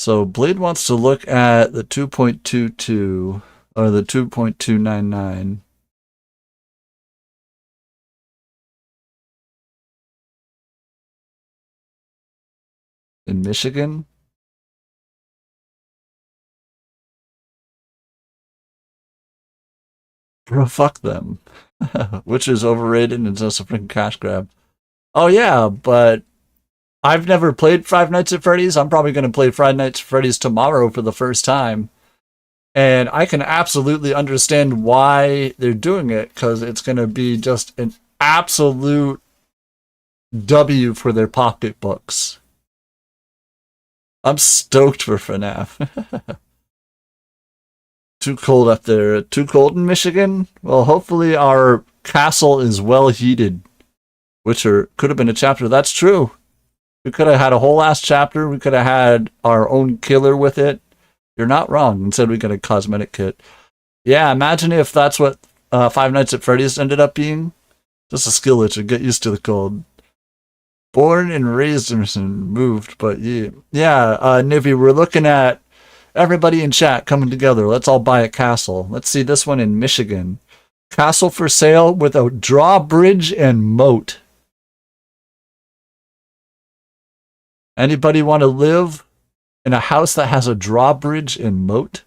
So Blade wants to look at the 2.22 or the 2.299. In Michigan? Bro, fuck them. Which is overrated and just a freaking cash grab. Oh yeah, but I've never played Five Nights at Freddy's. I'm probably going to play Five Nights at Freddy's tomorrow for the first time. And I can absolutely understand why they're doing it, because it's going to be just an absolute W for their pocketbooks. I'm stoked for FNaF. Too cold up there. Too cold in Michigan? Well, hopefully our castle is well heated. Which could have been a chapter. That's true. We could have had a whole ass chapter. We could have had our own killer with it. You're not wrong. Instead, we got a cosmetic kit. Yeah, imagine if that's what Five Nights at Freddy's ended up being. Just a skill itch. Get used to the cold. Born and raised and moved, but yeah. Yeah, Nivy, we're looking at everybody in chat coming together. Let's all buy a castle. Let's see this one in Michigan. Castle for sale with a drawbridge and moat. Anybody want to live in a house that has a drawbridge and moat?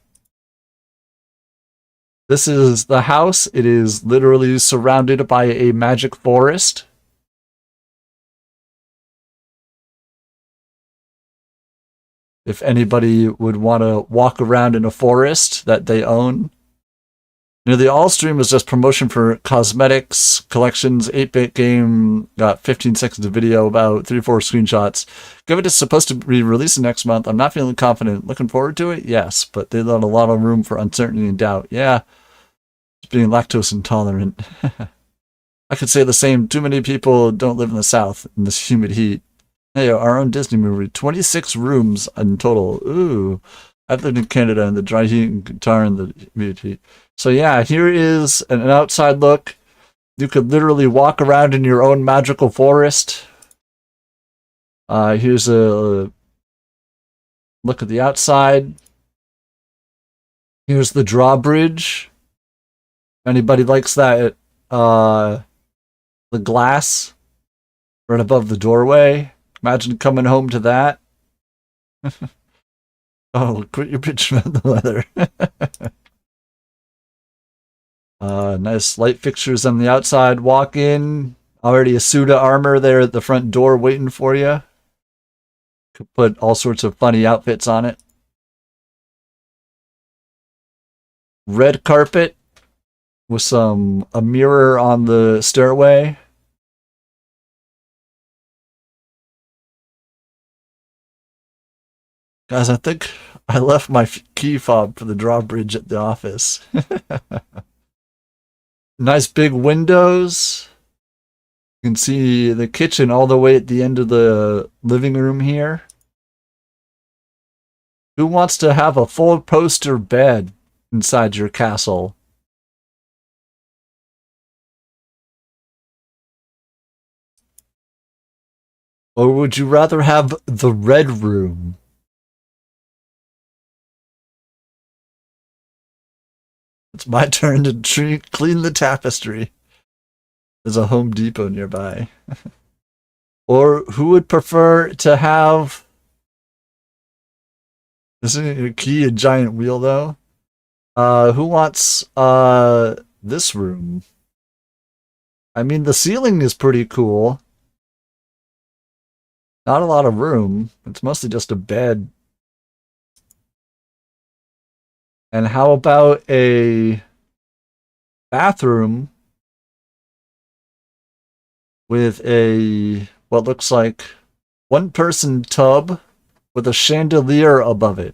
This is the house. It is literally surrounded by a magic forest. If anybody would want to walk around in a forest that they own. You know, the all stream is just promotion for cosmetics, collections, 8-bit game, got 15 seconds of video, about 3 or 4 screenshots. Give it is supposed to be releasing next month. I'm not feeling confident. Looking forward to it? Yes, but they let a lot of room for uncertainty and doubt. Yeah, just being lactose intolerant. I could say the same. Too many people don't live in the South in this humid heat. Hey, our own Disney movie. 26 rooms in total. Ooh. I've lived in Canada in the dry heat and guitar in the humid heat. So yeah, here is an outside look. You could literally walk around in your own magical forest. Here's a look at the outside. Here's the drawbridge. If anybody likes that, the glass right above the doorway. Imagine coming home to that. Oh, quit your bitch about the weather. Nice light fixtures on the outside. Walk in. Already a suit of armor there at the front door waiting for you. Could put all sorts of funny outfits on it. Red carpet with a mirror on the stairway. Guys, I think I left my key fob for the drawbridge at the office. Nice big windows. You can see the kitchen all the way at the end of the living room here. Who wants to have a full poster bed inside your castle? Or would you rather have the red room? It's my turn to clean the tapestry. There's a Home Depot nearby. Or who would prefer to have... Isn't a key a giant wheel, though? Who wants this room? I mean, the ceiling is pretty cool. Not a lot of room. It's mostly just a bed. And how about a bathroom with what looks like one-person tub with a chandelier above it?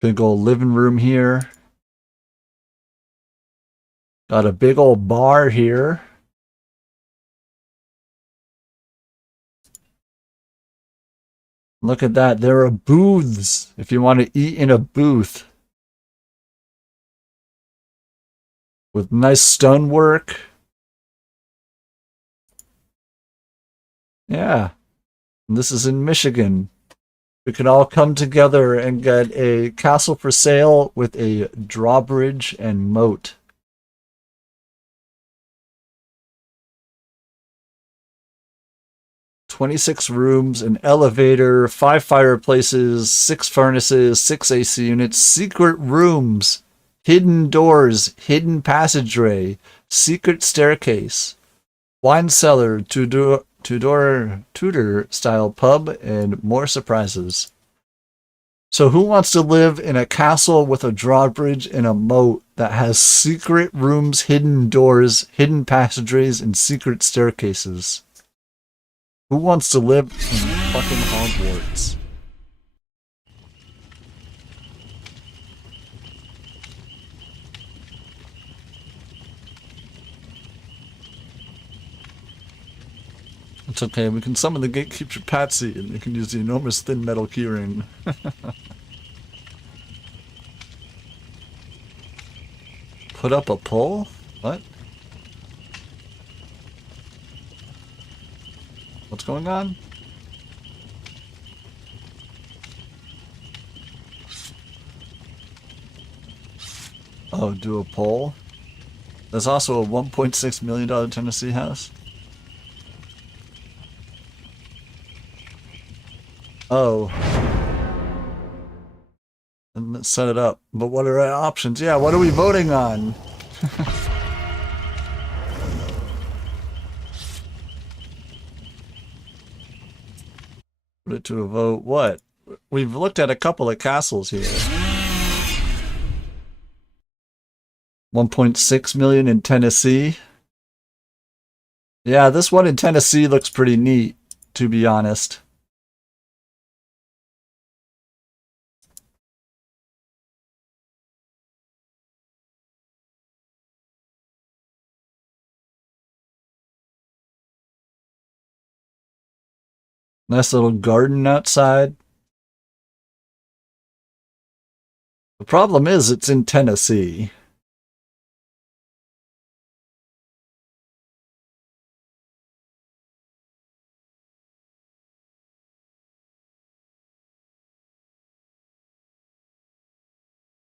Big old living room here. Got a big old bar here. Look at that. There are booths if you want to eat in a booth. with nice stonework. Yeah, and this is in Michigan. We can all come together and get a castle for sale with a drawbridge and moat. "26 rooms, an elevator, 5 fireplaces, 6 furnaces, 6 AC units, secret rooms, hidden doors, hidden passageway, secret staircase, wine cellar, Tudor style pub, and more surprises." So who wants to live in a castle with a drawbridge and a moat that has secret rooms, hidden doors, hidden passageways, and secret staircases? Who wants to live in fucking Hogwarts? It's okay, we can summon the gatekeeper Patsy and we can use the enormous thin metal keyring. Put up a pole? What? What's going on? Oh, do a poll? There's also a $1.6 million Tennessee house. Oh. And let's set it up. But what are our options? Yeah, what are we voting on? Put it to a vote. What? We've looked at a couple of castles here. 1.6 million in Tennessee. Yeah, this one in Tennessee looks pretty neat, to be honest. Nice little garden outside. The problem is it's in Tennessee.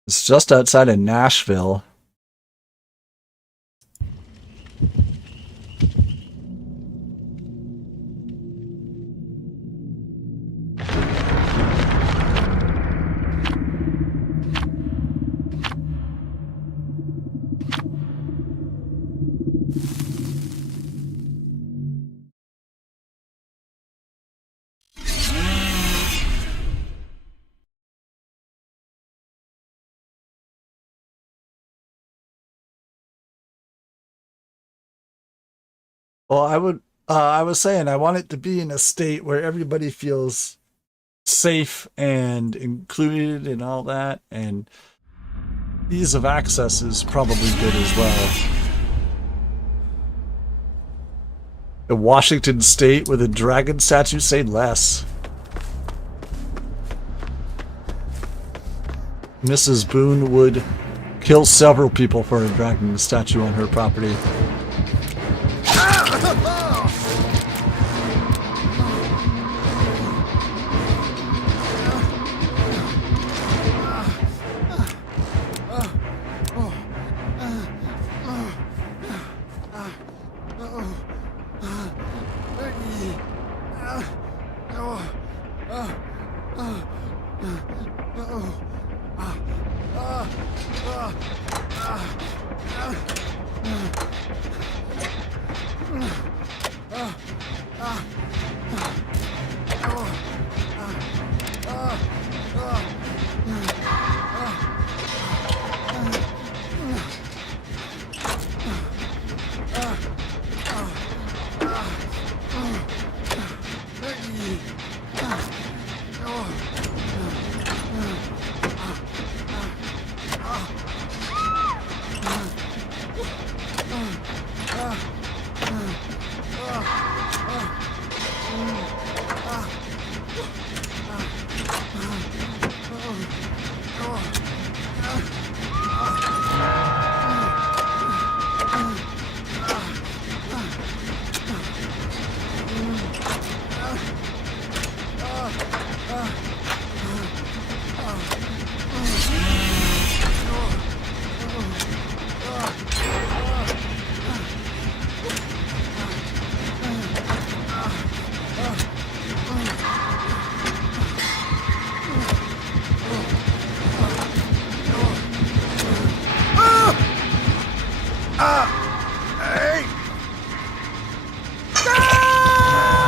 It's just outside of Nashville. Well, I was saying I want it to be in a state where everybody feels safe and included and all that, and ease of access is probably good as well. A Washington state with a dragon statue, say less. Mrs. Boone would kill several people for a dragon statue on her property.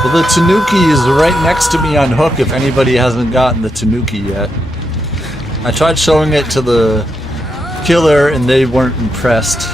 Well, the Tanuki is right next to me on Hook if anybody hasn't gotten the Tanuki yet. I tried showing it to the killer and they weren't impressed.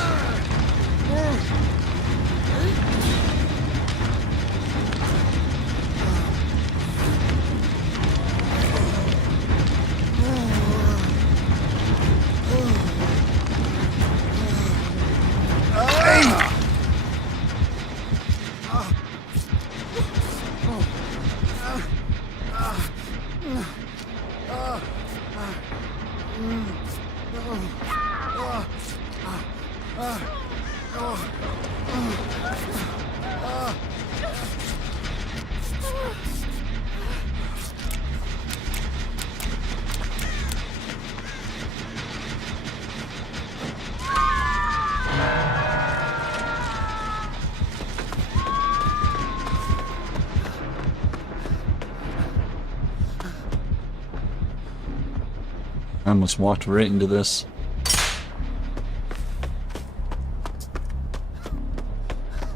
I almost walked right into this.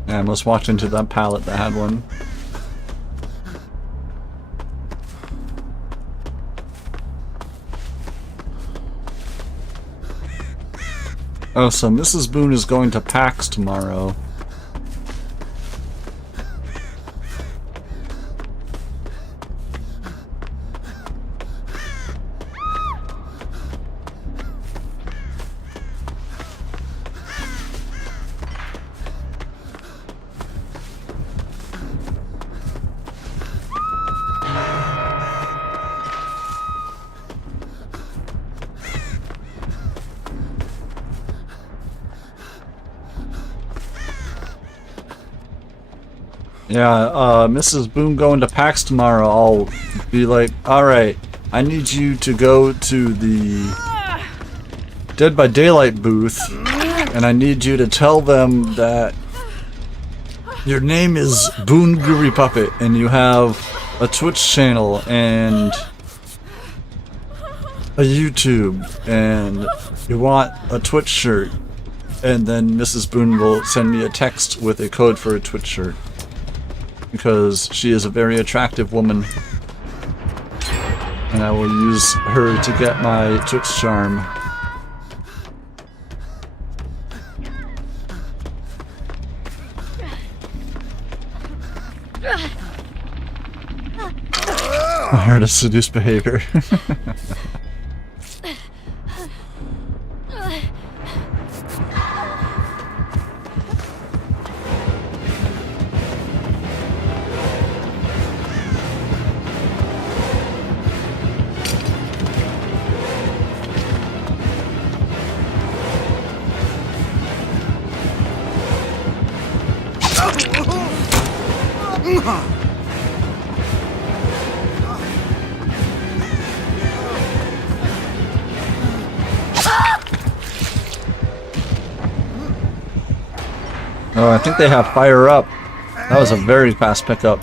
Yeah, I almost walked into that pallet that had one. Oh, so Mrs. Boone is going to PAX tomorrow. Yeah, Mrs. Boone going to PAX tomorrow, I'll be like, alright, I need you to go to the Dead by Daylight booth, and I need you to tell them that your name is Boone Groovy Puppet, and you have a Twitch channel, and a YouTube, and you want a Twitch shirt, and then Mrs. Boone will send me a text with a code for a Twitch shirt. Because she is a very attractive woman. And I will use her to get my Twitch charm. I heard a seduced behavior. Oh, I think they have fire up. That was a very fast pickup.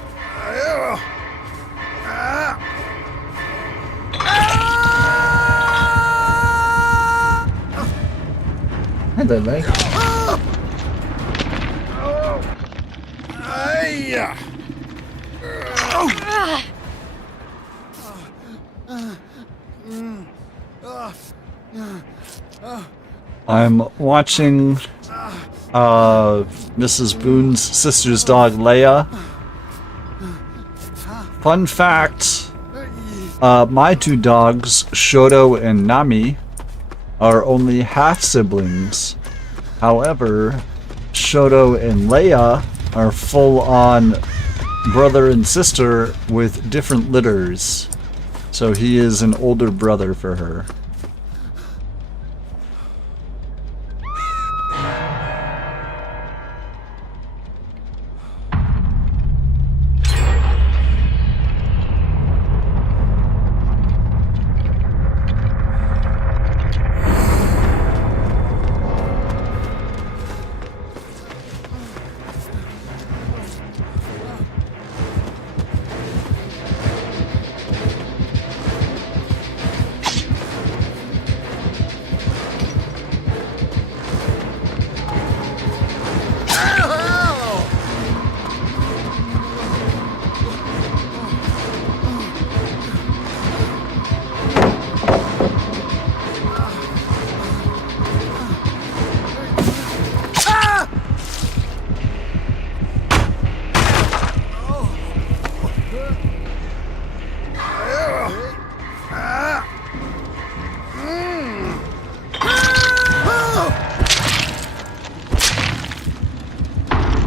Hi there, mate. I'm watching Mrs. Boone's sister's dog, Leia. Fun fact, my two dogs, Shoto and Nami, are only half-siblings. However, Shoto and Leia are full-on brother and sister with different litters. So he is an older brother for her.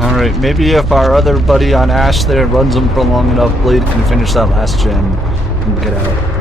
Alright, maybe if our other buddy on Ash there runs them for long enough, Blade can finish that last gen and get out.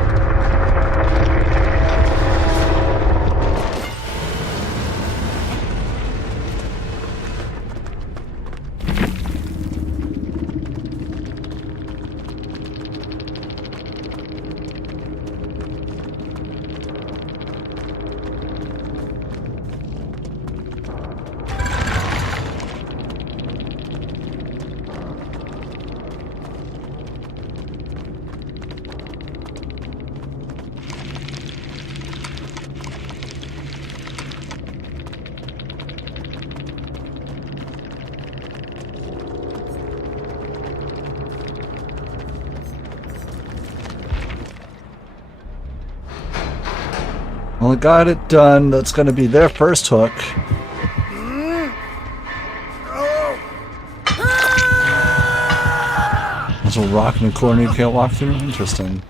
Well, got it done. That's going to be their first hook. There's a rock in the corner you can't walk through? Interesting.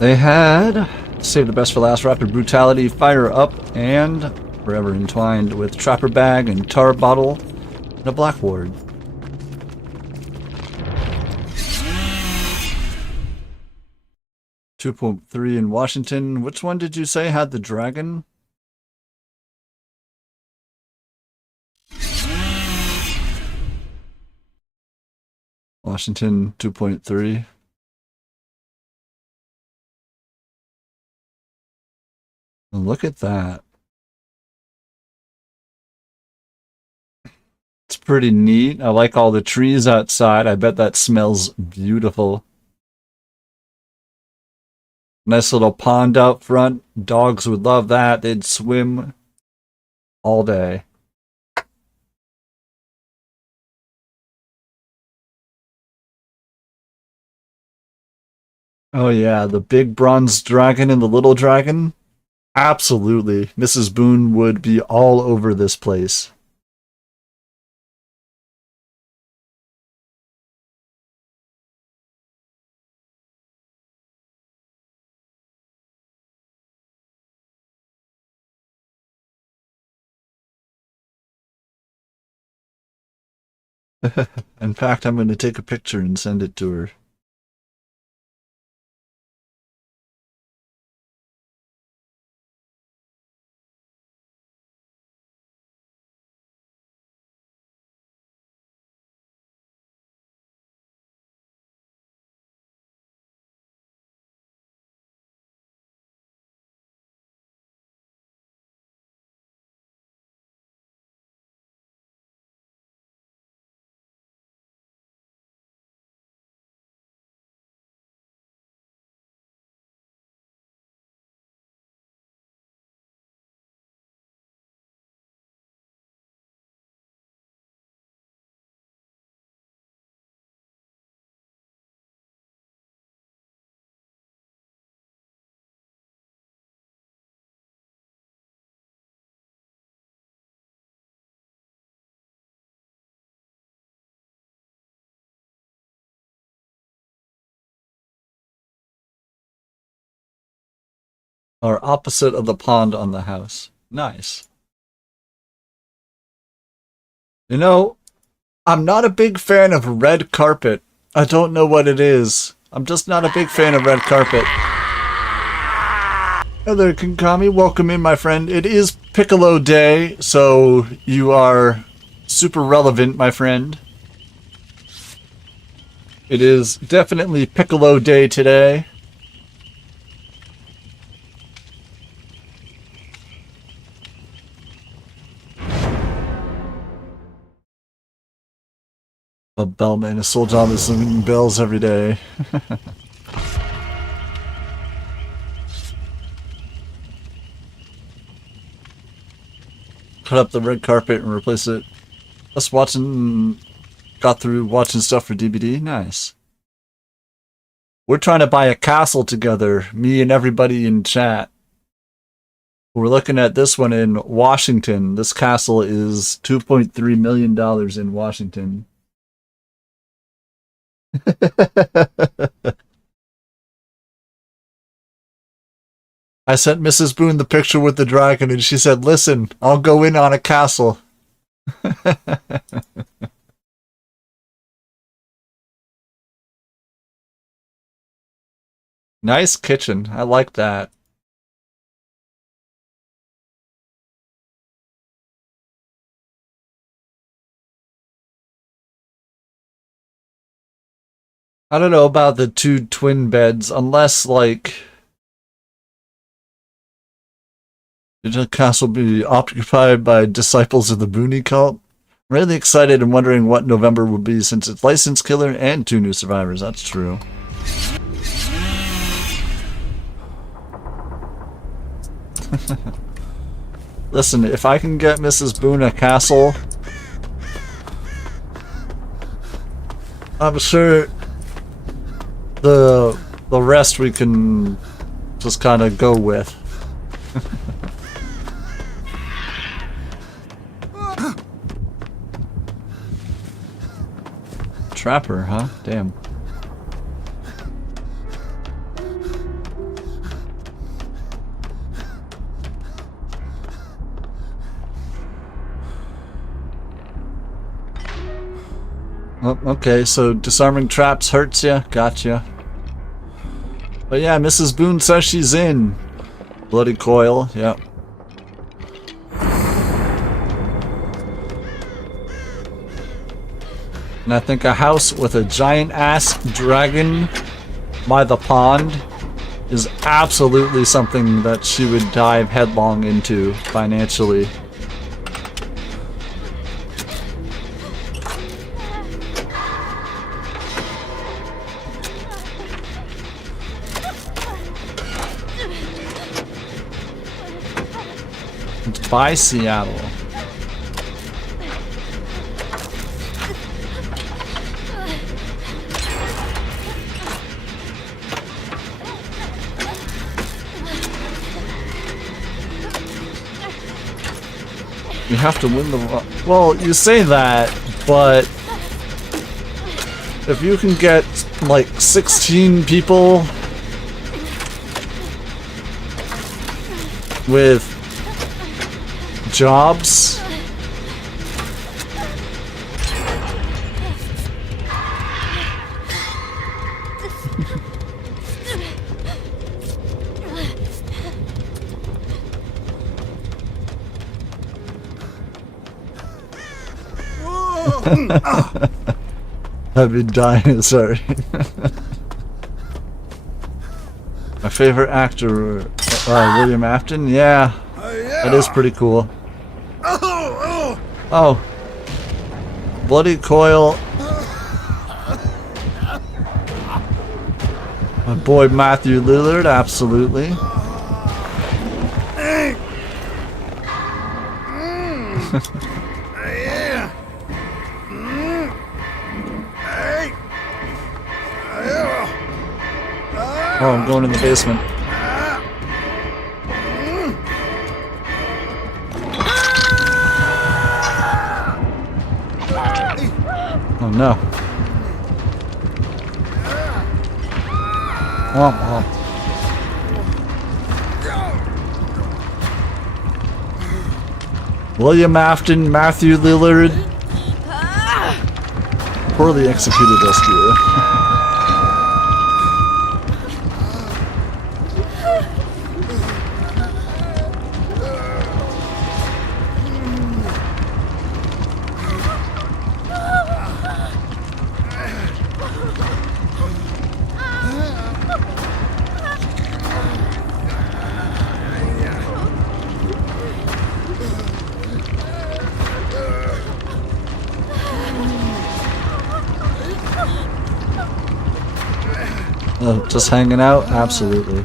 They had save the best for last, rapid brutality, fire up, and forever entwined with trapper bag and tar bottle and a black ward. .3 in Washington. Which one did you say had the dragon? Washington 2.3. Look at that. It's pretty neat. I like all the trees outside. I bet that smells beautiful. Nice little pond out front. Dogs would love that. They'd swim all day. Oh yeah, the big bronze dragon and the little dragon. Absolutely. Mrs. Boone would be all over this place. In fact, I'm going to take a picture and send it to her. Or opposite of the pond on the house. Nice. You know, I'm not a big fan of red carpet. I don't know what it is. I'm just not a big fan of red carpet. Hello there, Kinkami. Welcome in, my friend. It is Piccolo Day, so you are super relevant, my friend. It is definitely Piccolo Day today. A bellman, a soul job is ringing bells every day. Put up the red carpet and replace it. Us got through watching stuff for DbD. Nice. We're trying to buy a castle together, me and everybody in chat. We're looking at this one in Washington. This castle is $2.3 million in Washington. I sent Mrs. Boone the picture with the dragon and she said, listen, I'll go in on a castle. Nice kitchen. I like that. I don't know about the 2 twin beds, unless, like, the castle be occupied by disciples of the Booney cult. I'm really excited and wondering what November will be since it's License Killer and 2 new survivors. That's true. Listen, if I can get Mrs. Boone a castle, I'm sure the rest we can just kind of go with. Trapper, huh? Damn. Oh, okay, so disarming traps hurts ya. Gotcha. But yeah, Mrs. Boone says she's in. Bloody coil, yep. And I think a house with a giant-ass dragon by the pond is absolutely something that she would dive headlong into financially. It's by Seattle. You have to win the... Well, you say that, but if you can get like 16 people with jobs, I've been dying, sorry. My favorite actor, William Afton? Yeah, that is pretty cool. Oh. Bloody coil. My boy Matthew Lillard, absolutely. Oh, I'm going in the basement. Oh no. Womp womp. William Afton, Matthew Lillard. Poorly executed rescue. Just hanging out? Absolutely.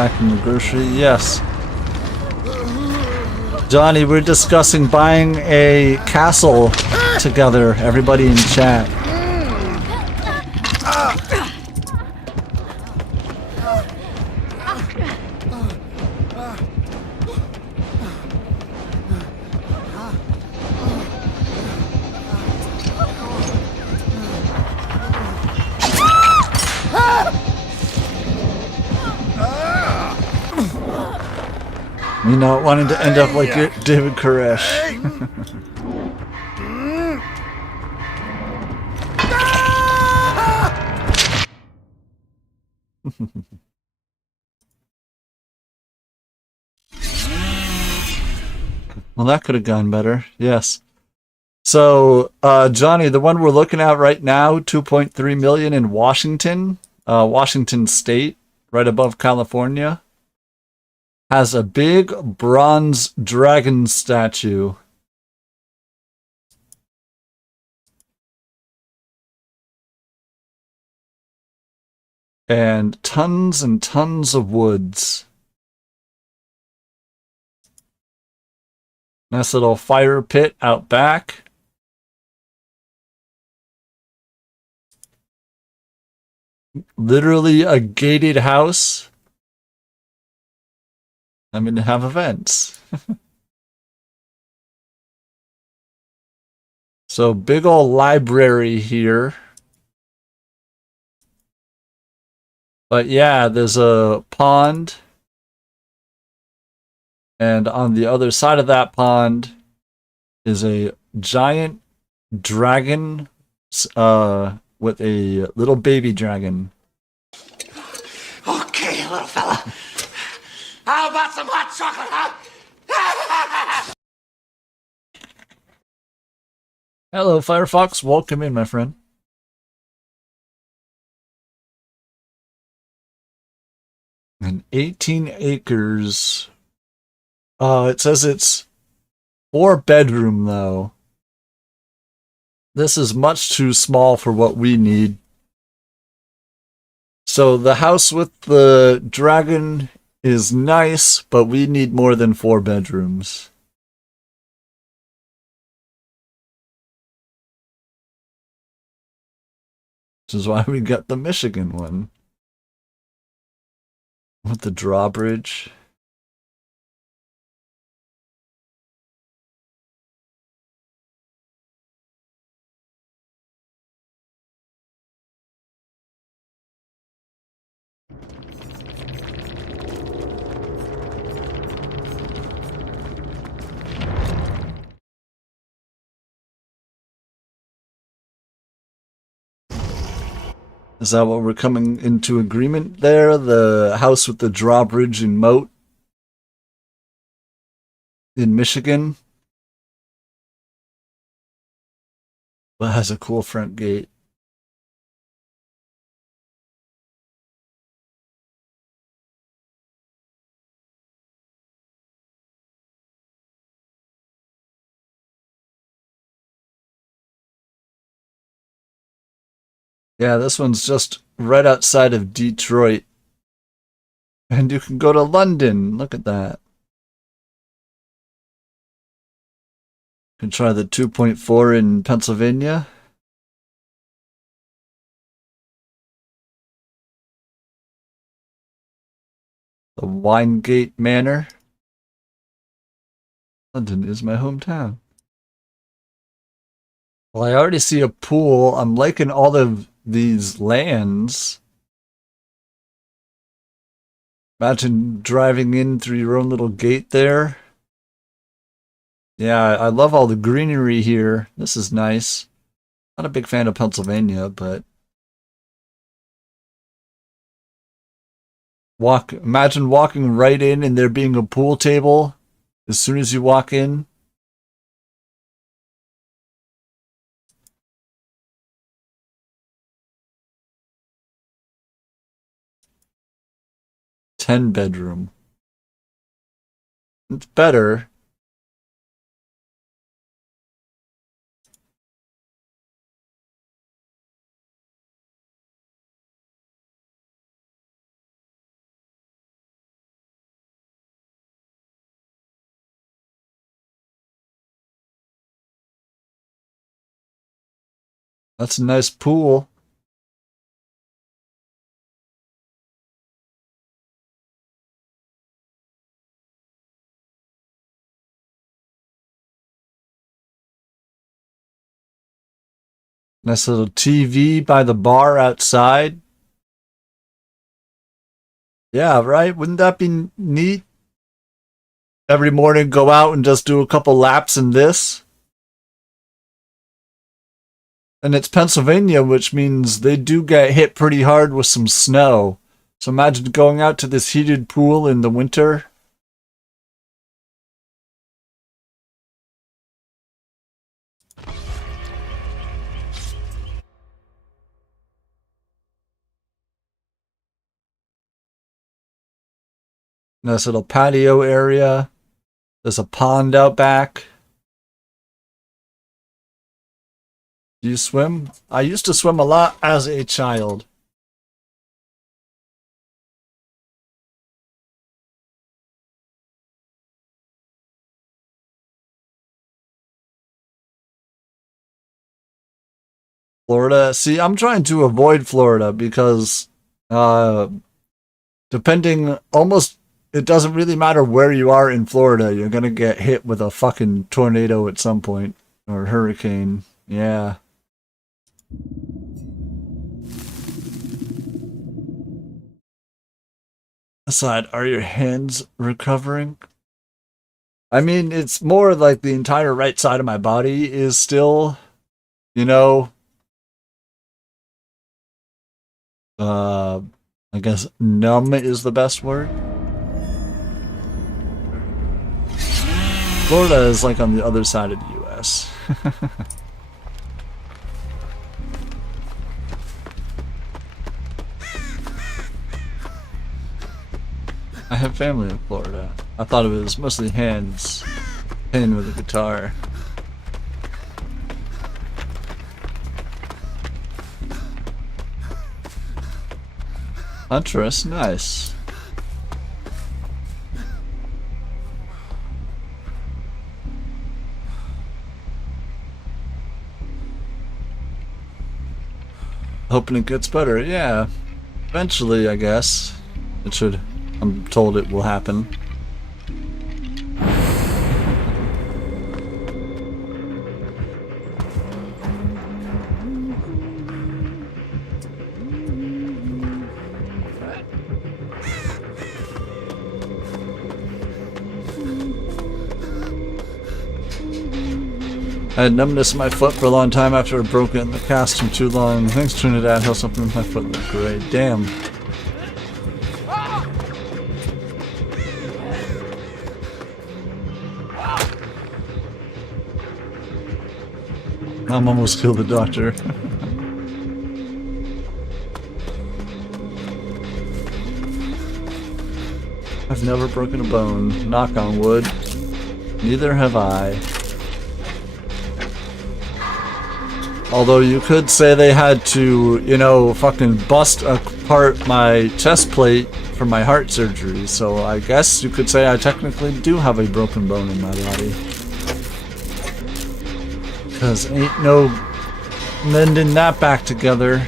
Back in the grocery, yes. Johnny, we're discussing buying a castle together, everybody in chat. Me not wanting to end up like David Koresh. Well, that could have gone better. Yes. So, Johnny, the one we're looking at right now, 2.3 million in Washington, Washington State, right above California, has a big bronze dragon statue. And tons of woods. Nice little fire pit out back. Literally a gated house. I'm going to have events. So big old library here. But yeah, there's a pond. And on the other side of that pond is a giant dragon with a little baby dragon. Okay, little fella. How about some hot chocolate, huh? Hello, Firefox. Welcome in, my friend. And 18 acres. It says it's 4-bedroom, though. This is much too small for what we need. So the house with the dragon is nice, but we need more than 4 bedrooms. Which is why we got the Michigan one. With the drawbridge. Is that what we're coming into agreement there? The house with the drawbridge and moat in Michigan? But has a cool front gate. Yeah, this one's just right outside of Detroit. And you can go to London. Look at that. You can try the 2.4 in Pennsylvania. The Winegate Manor. London is my hometown. Well, I already see a pool. I'm liking all of these lands. Imagine driving in through your own little gate there. Yeah, I love all the greenery here. This is nice. Not a big fan of Pennsylvania, but imagine walking right in and there being a pool table as soon as you walk in. Ten-bedroom. It's better. That's a nice pool. Nice little TV by the bar outside. Yeah, right? Wouldn't that be neat? Every morning go out and just do a couple laps in this. And it's Pennsylvania, which means they do get hit pretty hard with some snow. So imagine going out to this heated pool in the winter. Nice little patio area. There's a pond out back. Do you swim? I used to swim a lot as a child. Florida. See, I'm trying to avoid Florida because depending almost it doesn't really matter where you are in Florida, you're gonna get hit with a fucking tornado at some point. Or hurricane. Yeah. Aside, are your hands recovering? I mean, it's more like the entire right side of my body is still, you know, I guess numb is the best word. Florida is like on the other side of the US. I have family in Florida. I thought it was mostly hands playing with a guitar. Huntress, nice. Hoping it gets better, yeah. Eventually, I guess. It should. I'm told it will happen. I had numbness in my foot for a long time after I broke it in the cast for too long. Thanks, Trinidad. How something with my foot looked great. Damn. Mom almost killed the doctor. I've never broken a bone. Knock on wood. Neither have I. Although you could say they had to, you know, fucking bust apart my chest plate for my heart surgery, so I guess you could say I technically do have a broken bone in my body. Because ain't no mending that back together.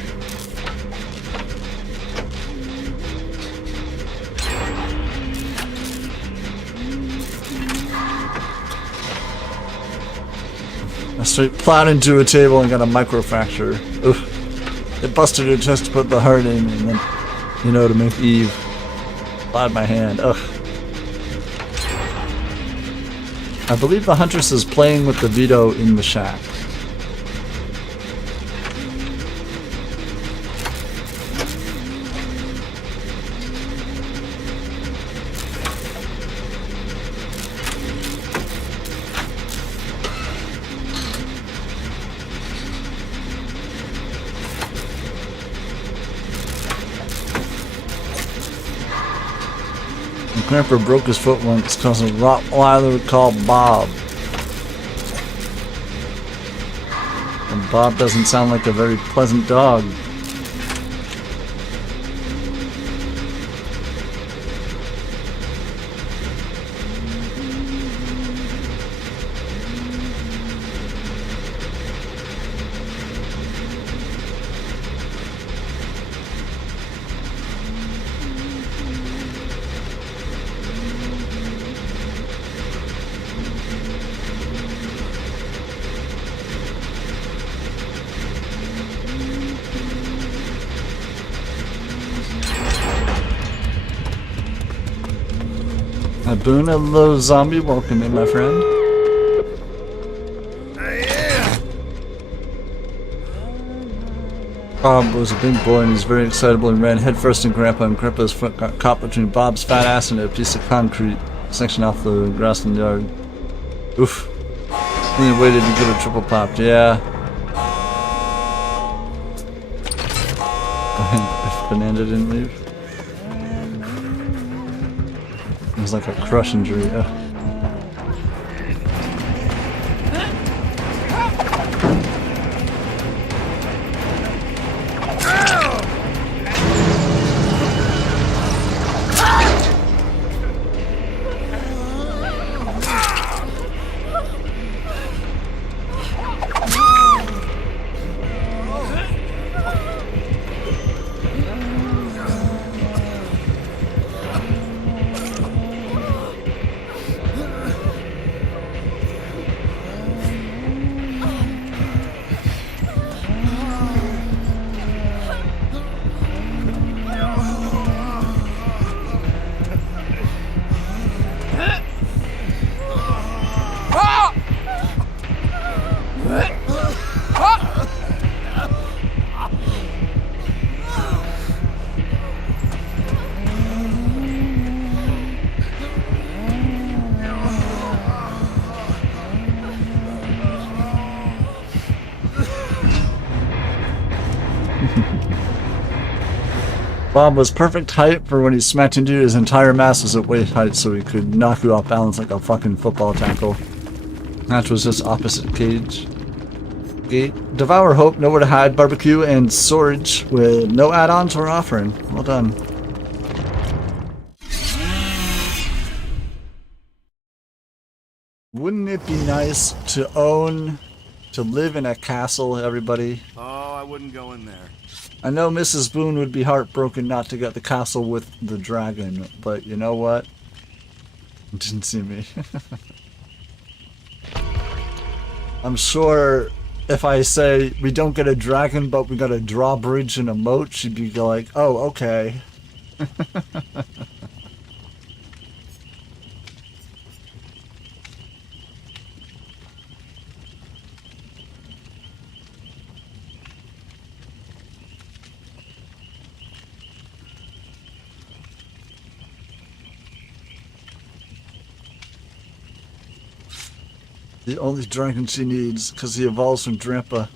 I straight plowed into a table and got a microfracture. Oof. It busted her chest to put the heart in and then, you know, to make Eve. Plowed my hand. Ugh. I believe the Huntress is playing with the Vito in the shack. Grandpa broke his foot once because a Rottweiler called Bob. And Bob doesn't sound like a very pleasant dog. Boone, hello zombie, welcome in, my friend. Bob was a big boy and he's very excitable and ran headfirst in Grandpa, and Grandpa's foot got caught between Bob's fat ass and a piece of concrete section off the grass in the yard. Oof. He waited to give a triple pop, yeah. If Fernanda didn't leave. It was like a crush injury, yeah. Bob was perfect height for when he smacked into you. His entire mass was at waist height, so he could knock you off balance like a fucking football tackle. Match was just opposite cage. Gate. Devour Hope, Nowhere to Hide, Barbecue, and Sworage with no add-ons or offering. Well done. Wouldn't it be nice to live in a castle, everybody? Oh, I wouldn't go in there. I know Mrs. Boone would be heartbroken not to get the castle with the dragon, but you know what? Didn't see me. I'm sure if I say we don't get a dragon but we got a drawbridge and a moat, she'd be like, oh, okay. The only dragon she needs, because he evolves from Drampa.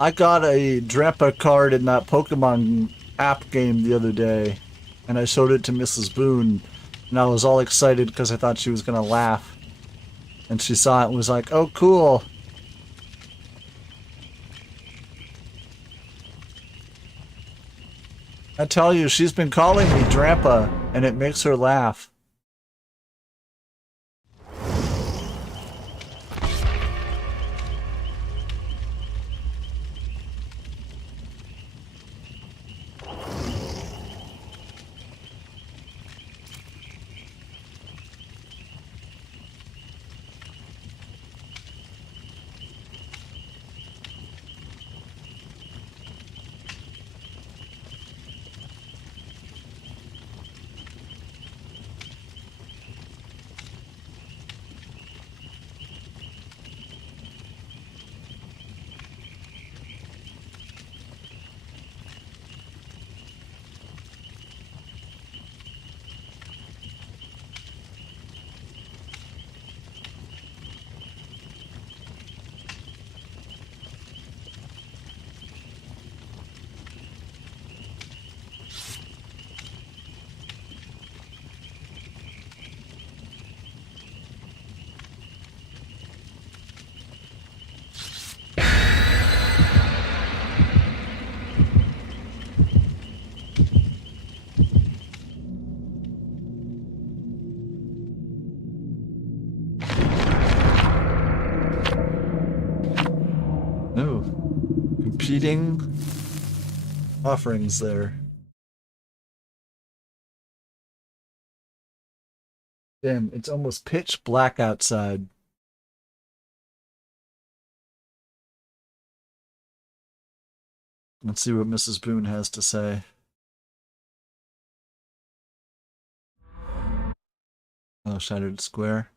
I got a Drampa card in that Pokemon app game the other day, and I showed it to Mrs. Boone, and I was all excited because I thought she was going to laugh. And she saw it and was like, oh, cool. I tell you, she's been calling me Drampa, and it makes her laugh. Competing offerings there. Damn, it's almost pitch black outside. Let's see what Mrs. Boone has to say. Oh, Shattered Square.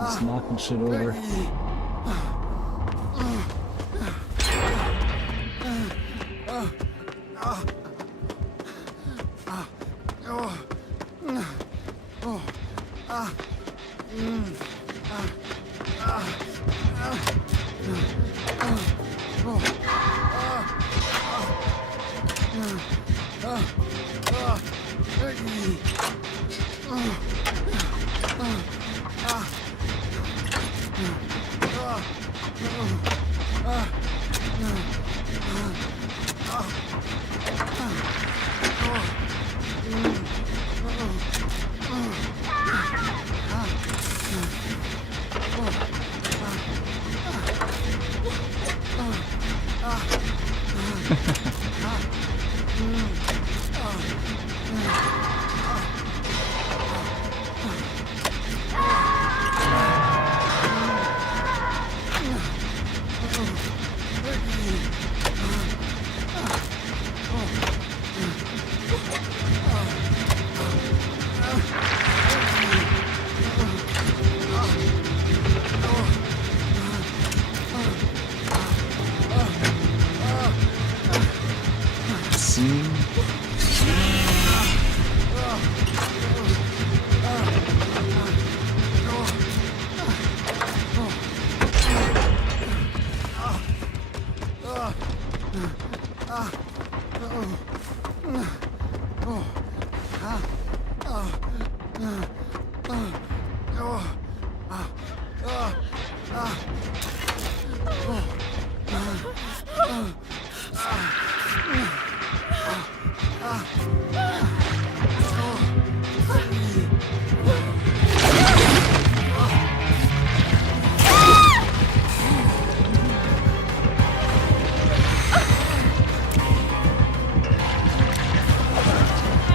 Just knocking shit over.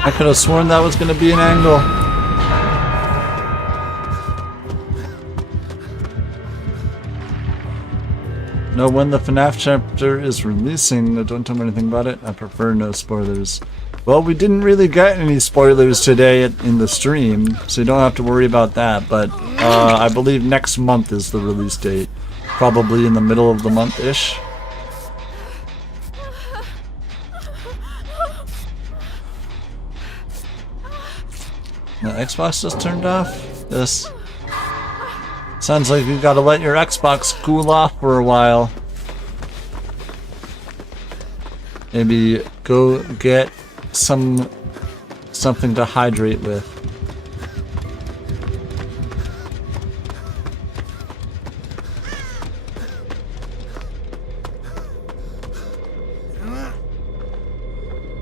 I could have sworn that was going to be an angle. Know when the FNaF chapter is releasing. Don't tell me anything about it. I prefer no spoilers. Well, we didn't really get any spoilers today in the stream, so you don't have to worry about that. But I believe next month is the release date. Probably in the middle of the month-ish. The Xbox just turned off? This sounds like you gotta let your Xbox cool off for a while. Maybe go get something to hydrate with.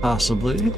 Possibly.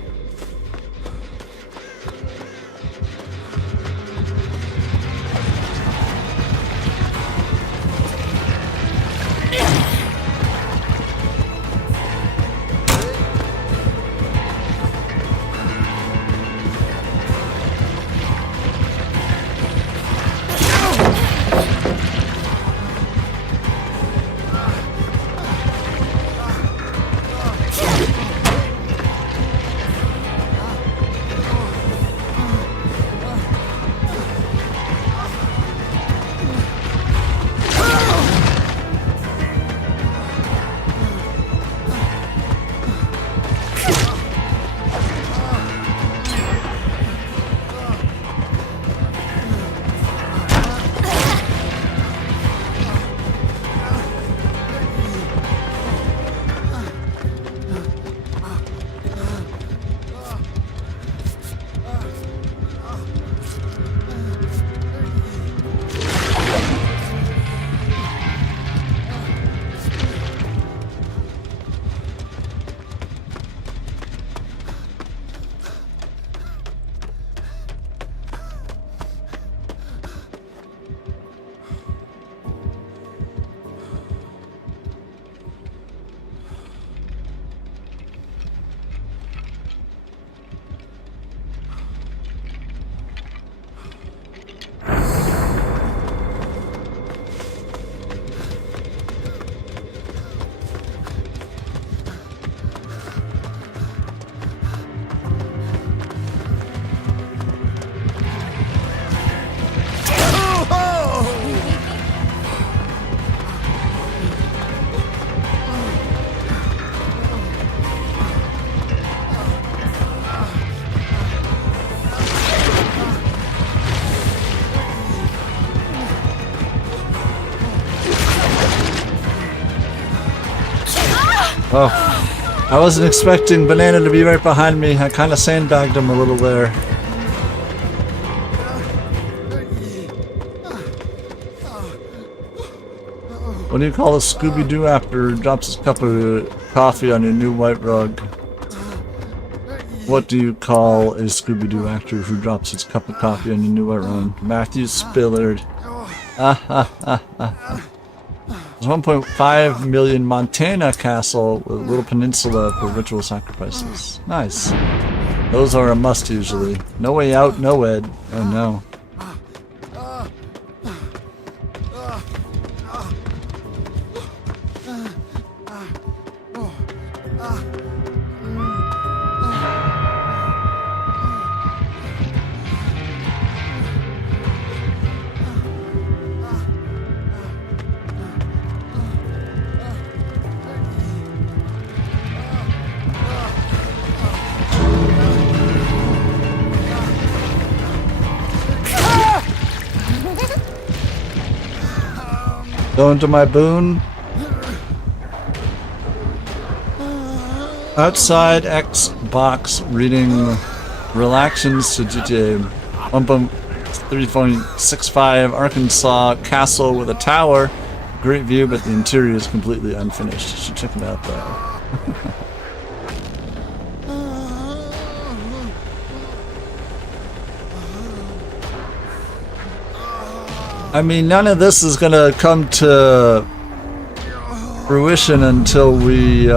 Oh, I wasn't expecting Banana to be right behind me. I kind of sandbagged him a little there. What do you call a Scooby-Doo after he drops his cup of coffee on your new white rug? What do you call a Scooby-Doo actor who drops his cup of coffee on your new white rug? Matthew Spillard. There's 1.5 million Montana castle with a little peninsula for ritual sacrifices. Nice. Those are a must usually. No Way Out, no Ed. Oh no. Going to my boon. Outside Xbox reading Relaxtions to GTA 1.3.65 Arkansas castle with a tower. Great view, but the interior is completely unfinished. You should check it out though. I mean, none of this is gonna come to fruition until we, you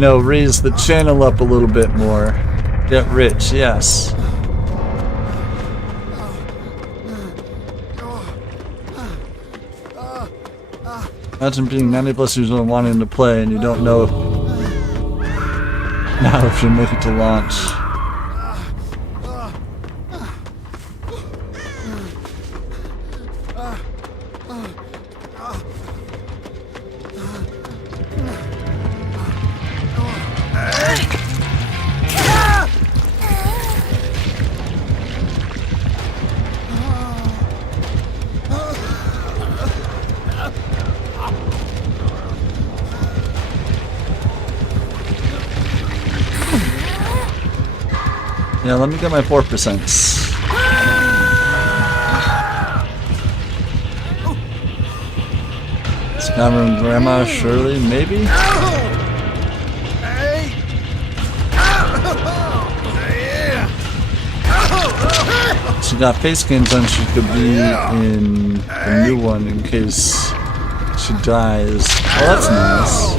know, raise the channel up a little bit more. Get rich, yes. Imagine being 90 plus years old and wanting to play and you don't know now if you'll make it to launch. Yeah, let me get my 4%. Skyrim Grandma Shirley, maybe? She got face skins on, she could be in the new one in case she dies. Oh, that's nice.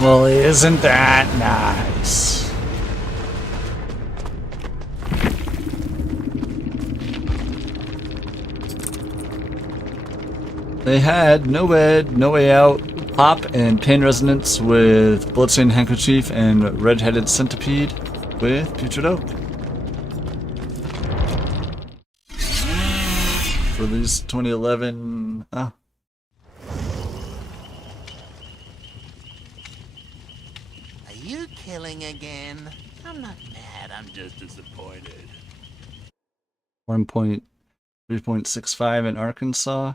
Well, isn't that nice? They had No Bed, No Way Out, Pop, and Pain Resonance with Bloodstained Handkerchief and Red-Headed Centipede with Putrid Oak. Released 2011. Oh. Are you killing again? I'm not mad, I'm just disappointed. 1.3.65 in Arkansas.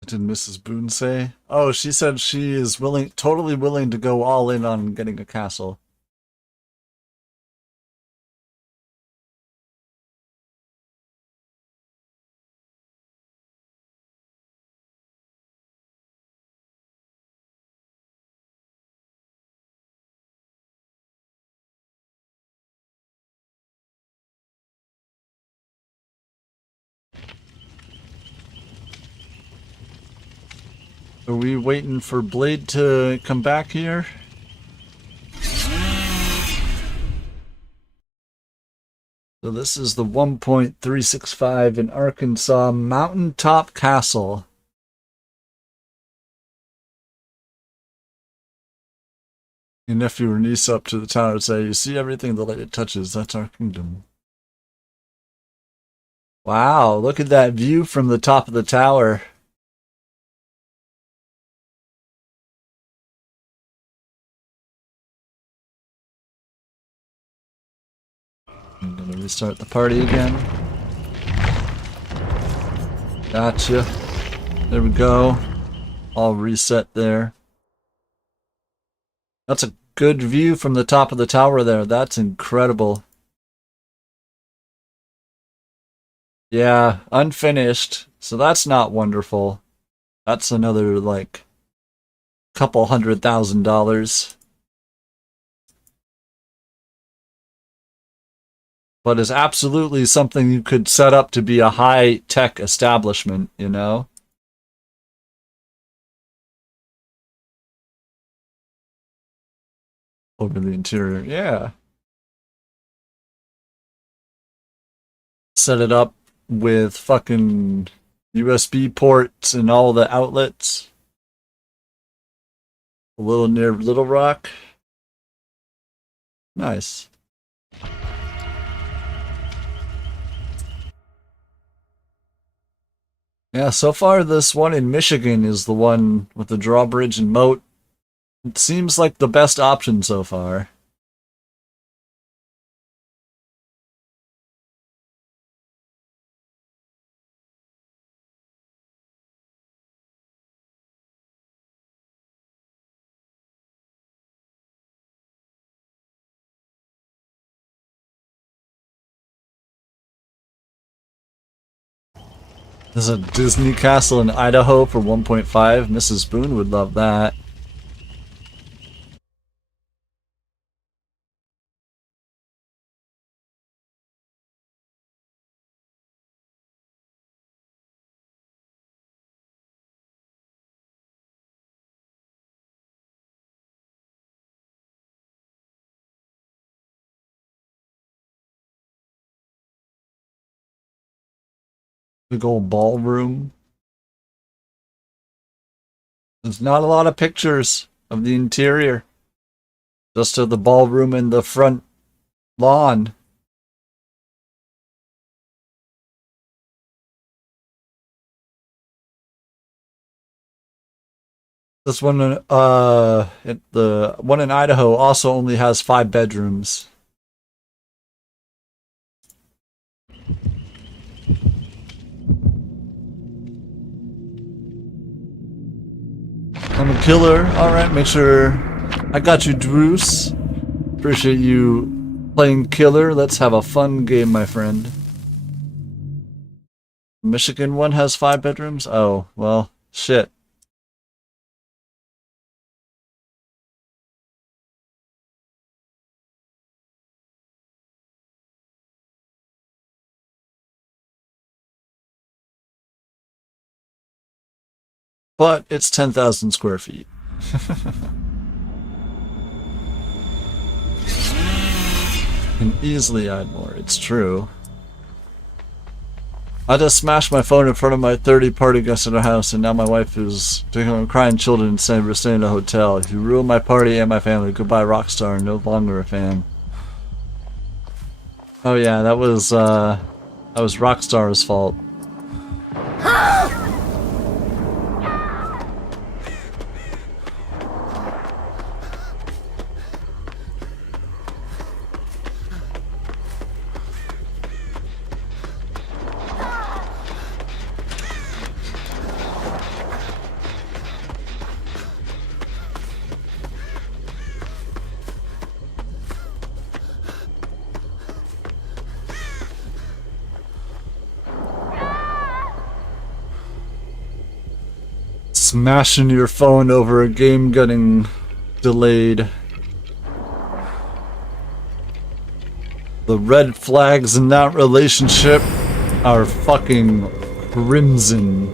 What did Mrs. Boone say? Oh, she said she is totally willing to go all in on getting a castle. Are we waiting for Blade to come back here? So this is the 1.365 in Arkansas Mountaintop Castle. Your nephew or niece up to the tower and say, "You see everything the light it touches, that's our kingdom." Wow, look at that view from the top of the tower. I'm gonna restart the party again. Gotcha. There we go. All reset there. That's a good view from the top of the tower there. That's incredible. Yeah, unfinished. So that's not wonderful. That's another, like, couple $100,000. But is absolutely something you could set up to be a high-tech establishment, you know? Over the interior, yeah. Set it up with fucking USB ports and all the outlets. A little near Little Rock. Nice. Yeah, so far this one in Michigan is the one with the drawbridge and moat. It seems like the best option so far. There's a Disney castle in Idaho for 1.5. Mrs. Boone would love that. Big old ballroom. There's not a lot of pictures of the interior. Just of the ballroom and the front lawn. This one, the one in Idaho also only has 5 bedrooms. I'm a killer. Alright, make sure I got you, Druce. Appreciate you playing killer. Let's have a fun game, my friend. Michigan one has 5 bedrooms? Oh, well, shit. But it's 10,000 square feet. Can easily add more, it's true. I just smashed my phone in front of my 30 party guests at our house, and now my wife is taking on crying children and saying we're staying in a hotel. You ruined my party and my family. Goodbye, Rockstar. No longer a fan. Oh yeah, that was Rockstar's fault. Smashing your phone over a game getting delayed. The red flags in that relationship are fucking crimson.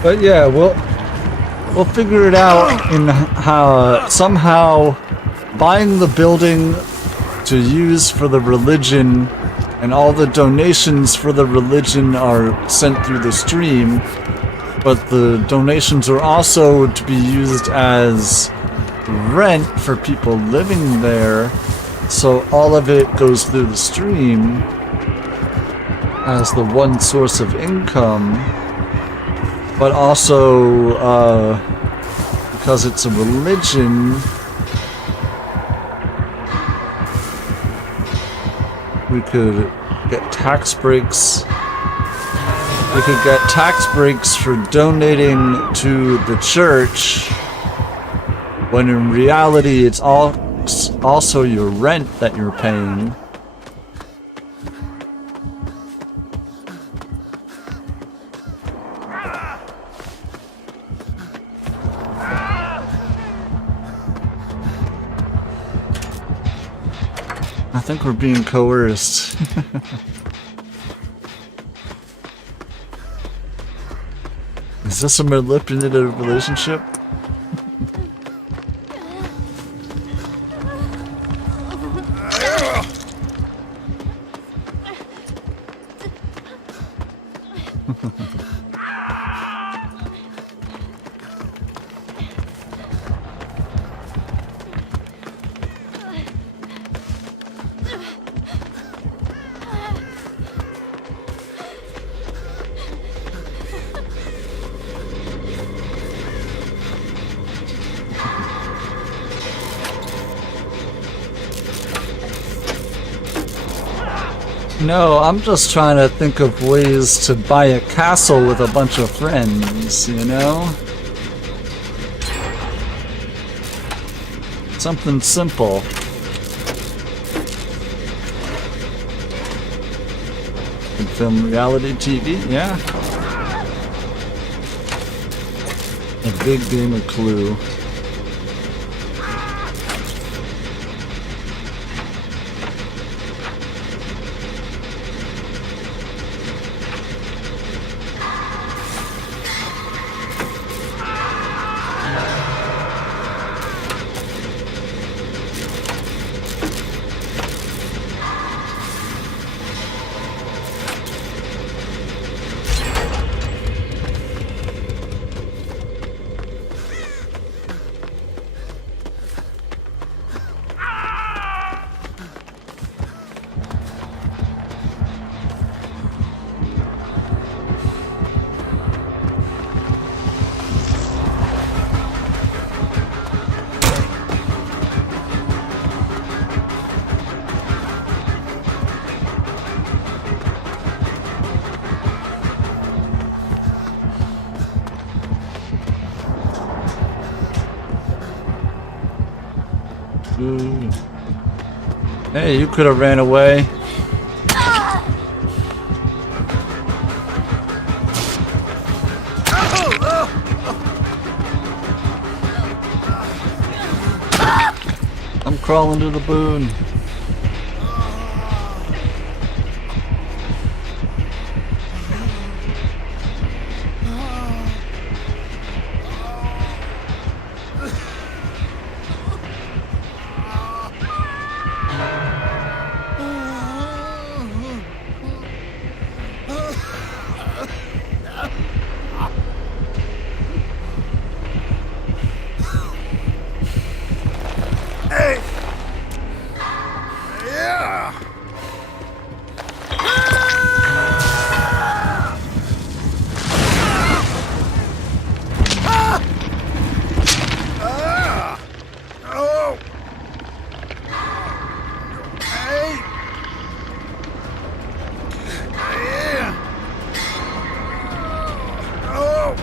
But yeah, we'll figure it out in how somehow buying the building to use for the religion, and all the donations for the religion are sent through the stream, but the donations are also to be used as rent for people living there, so all of it goes through the stream as the one source of income. But also, because it's a religion, we could get tax breaks. We could get tax breaks for donating to the church, when in reality it's also your rent that you're paying. I think we're being coerced. Is this a manipulative relationship? No, I'm just trying to think of ways to buy a castle with a bunch of friends, you know? Something simple. And film reality TV, yeah. A big game of Clue. Ooh. Hey, you could have ran away. I'm crawling to the boon. Hey! Yeah! Oh! Hey! Yeah! Oh!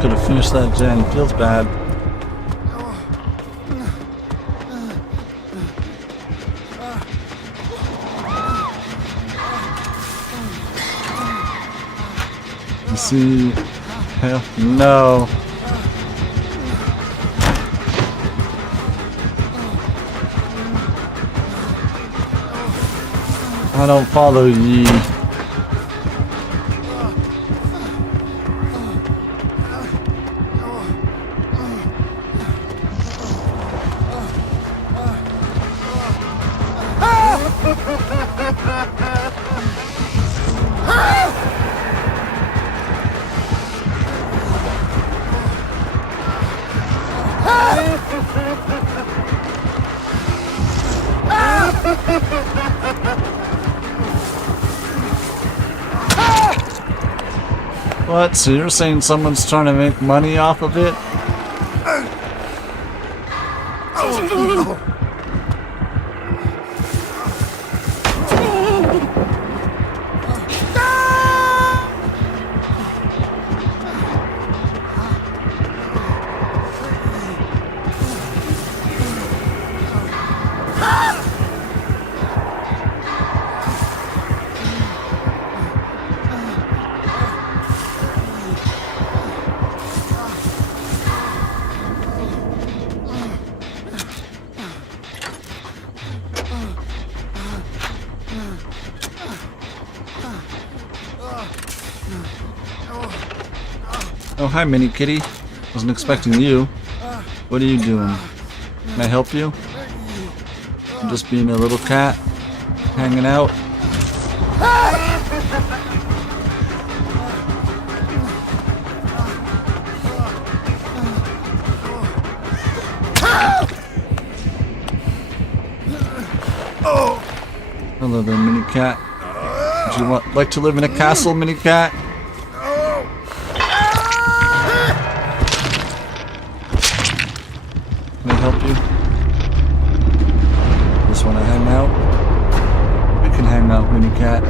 Could have finished that gen. Feels bad. You see? Hell, no. I don't follow ye. What? So you're saying someone's trying to make money off of it? Oh, hi, Mini Kitty. Wasn't expecting you. What are you doing? Can I help you? I'm just being a little cat, hanging out. Hello there, Mini Cat. Would you like to live in a castle, Mini Cat? Can I help you? Just want to hang out? We can hang out, Mini Cat.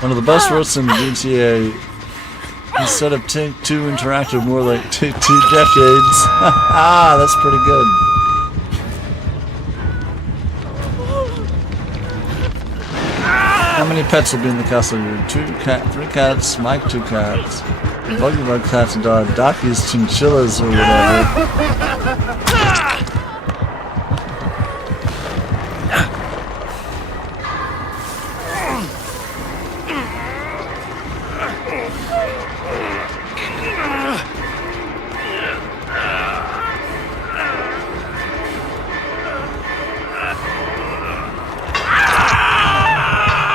One of the best roasts in the GTA. Instead of Take-Two Interactive, more like Take-Two Decades. Ah, that's pretty good. How many pets will be in the castle here? 3 cats, Mike 2 cats, Buggy Bug cats and dog, Docky's chinchillas or whatever.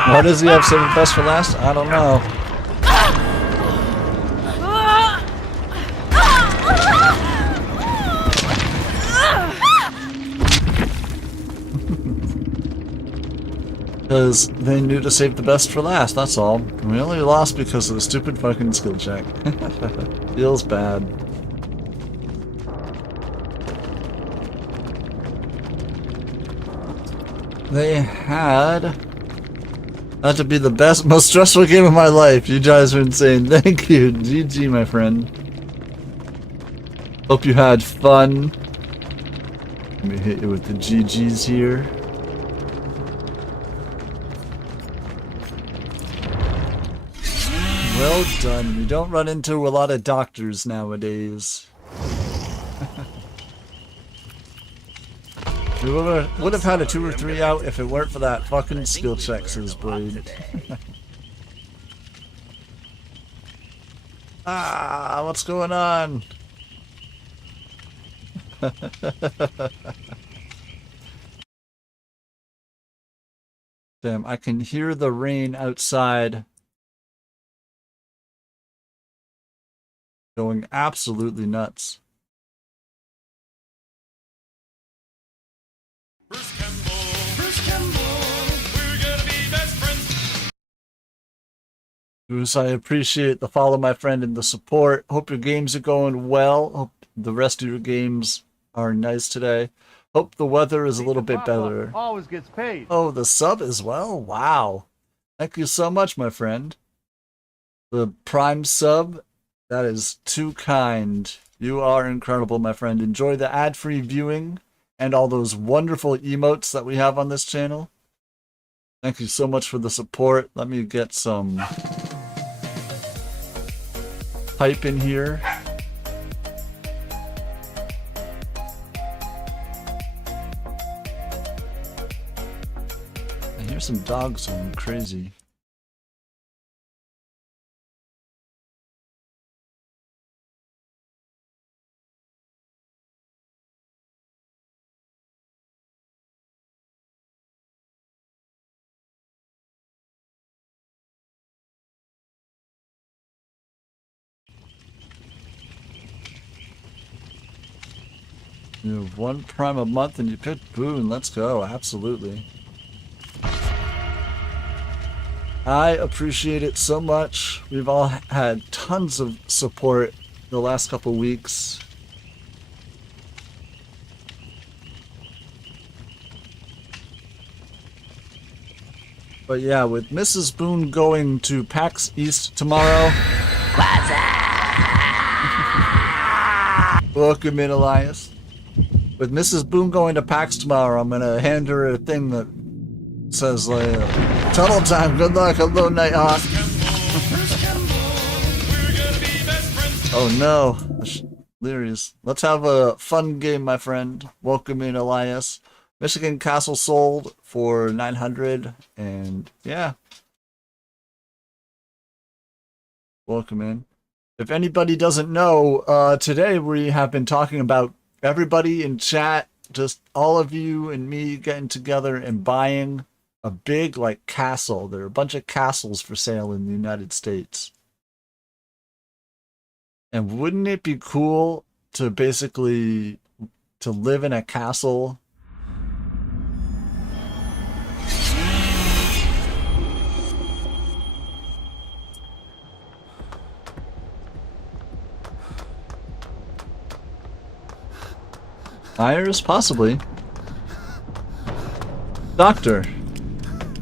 Why does he have saving best for last? I don't know. Because they knew to save the best for last, that's all. We only lost because of the stupid fucking skill check. Feels bad. They had to be the best, most stressful game of my life. You guys are insane. Thank you. GG, my friend. Hope you had fun. Let me hit you with the GGs here. Well done. You don't run into a lot of doctors nowadays. We would have had a 2 or 3 out if it weren't for that fucking skill check, says Blade. Ah, what's going on? Damn, I can hear the rain outside going absolutely nuts. Bruce, I appreciate the follow, my friend, and the support. Hope your games are going well. Hope the rest of your games are nice today. Hope the weather is a little bit better. Always gets paid. Oh, the sub as well? Wow. Thank you so much, my friend. The Prime sub, that is too kind. You are incredible, my friend. Enjoy the ad-free viewing and all those wonderful emotes that we have on this channel. Thank you so much for the support. Let me get some pipe in here. And here's some dogs going crazy. You have 1 prime a month and you picked Boone. Let's go. Absolutely. I appreciate it so much. We've all had tons of support the last couple weeks. But yeah, with Mrs. Boone going to PAX East tomorrow. Welcome in, Elias. With Mrs. Boone going to PAX tomorrow, I'm gonna hand her a thing that says like, "Tunnel time, good luck, hello Nighthawk." Oh no, Lyrius. Let's have a fun game, my friend. Welcome in, Elias. Michigan Castle sold for 900, and yeah. Welcome in. If anybody doesn't know, today we have been talking about everybody in chat, just all of you and me getting together and buying a big like castle. There are a bunch of castles for sale in the United States. And wouldn't it be cool to basically to live in a castle? Myers, possibly. Doctor.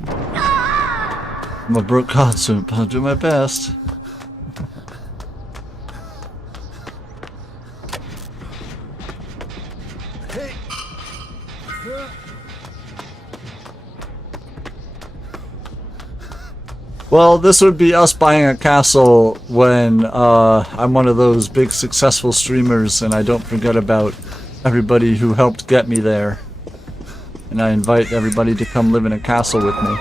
I'm a broke costume, but I'll do my best. Well, this would be us buying a castle when I'm one of those big successful streamers and I don't forget about everybody who helped get me there. And I invite everybody to come live in a castle with me.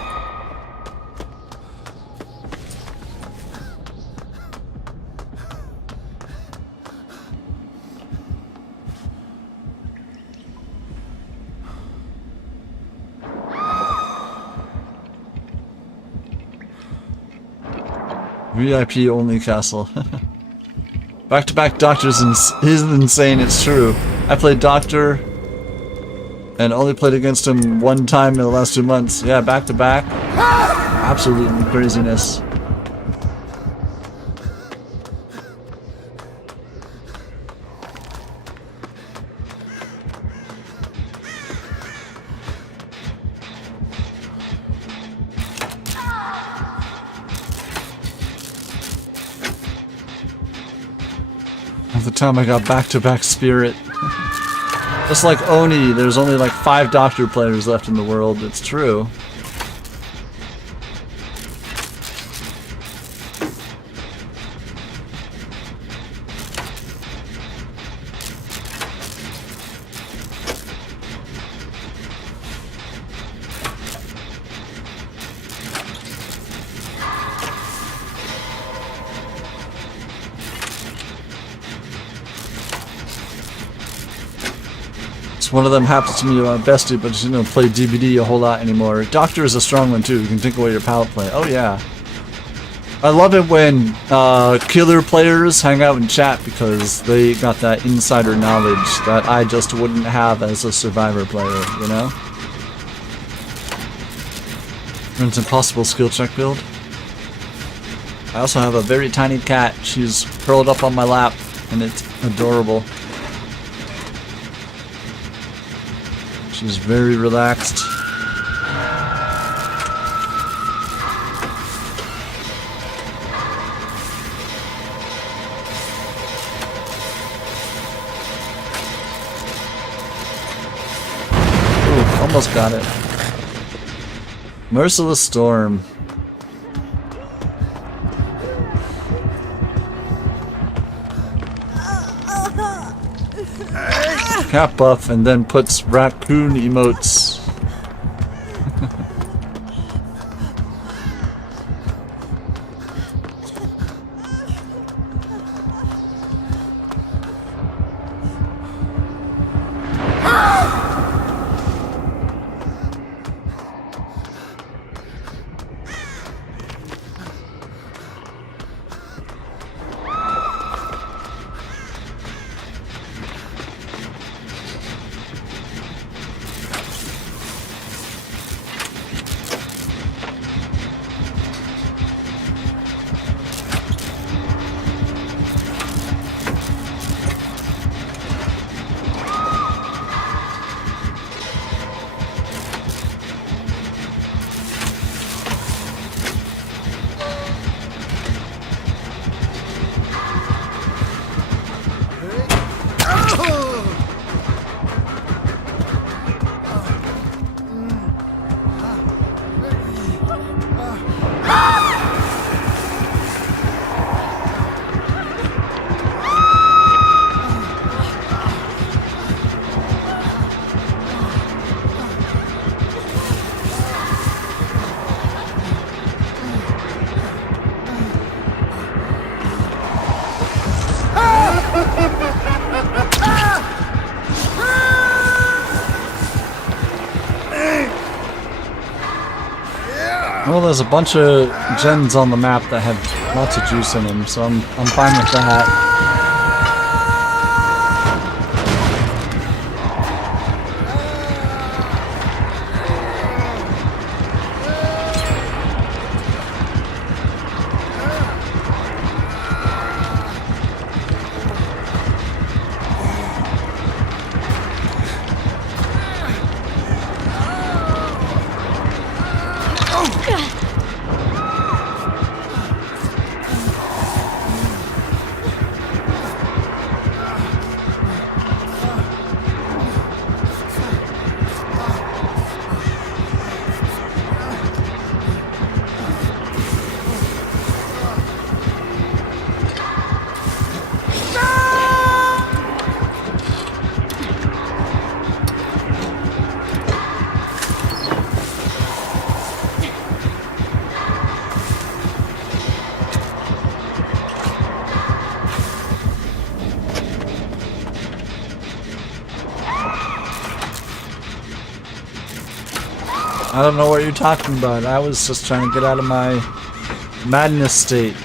VIP only castle. Back-to-back Doctors is insane, it's true. I played Doctor and only played against him 1 time in the last 2 months. Yeah, back-to-back. Absolutely craziness. At the time I got back-to-back Spirit. Just like Oni, there's only like 5 Doctor players left in the world. It's true. One of them happens to me about Bestie, but just don't play DbD a whole lot anymore. Doctor is a strong one too. You can take away your palette play. Oh yeah. I love it when killer players hang out and chat because they got that insider knowledge that I just wouldn't have as a survivor player, you know? It's an impossible skill check build. I also have a very tiny cat. She's curled up on my lap and it's adorable. She's very relaxed. Ooh, almost got it. Merciless Storm. Cat buff and then puts raccoon emotes. Well, there's a bunch of gens on the map that have lots of juice in them, so I'm fine with that. I don't know what you're talking about. I was just trying to get out of my madness state.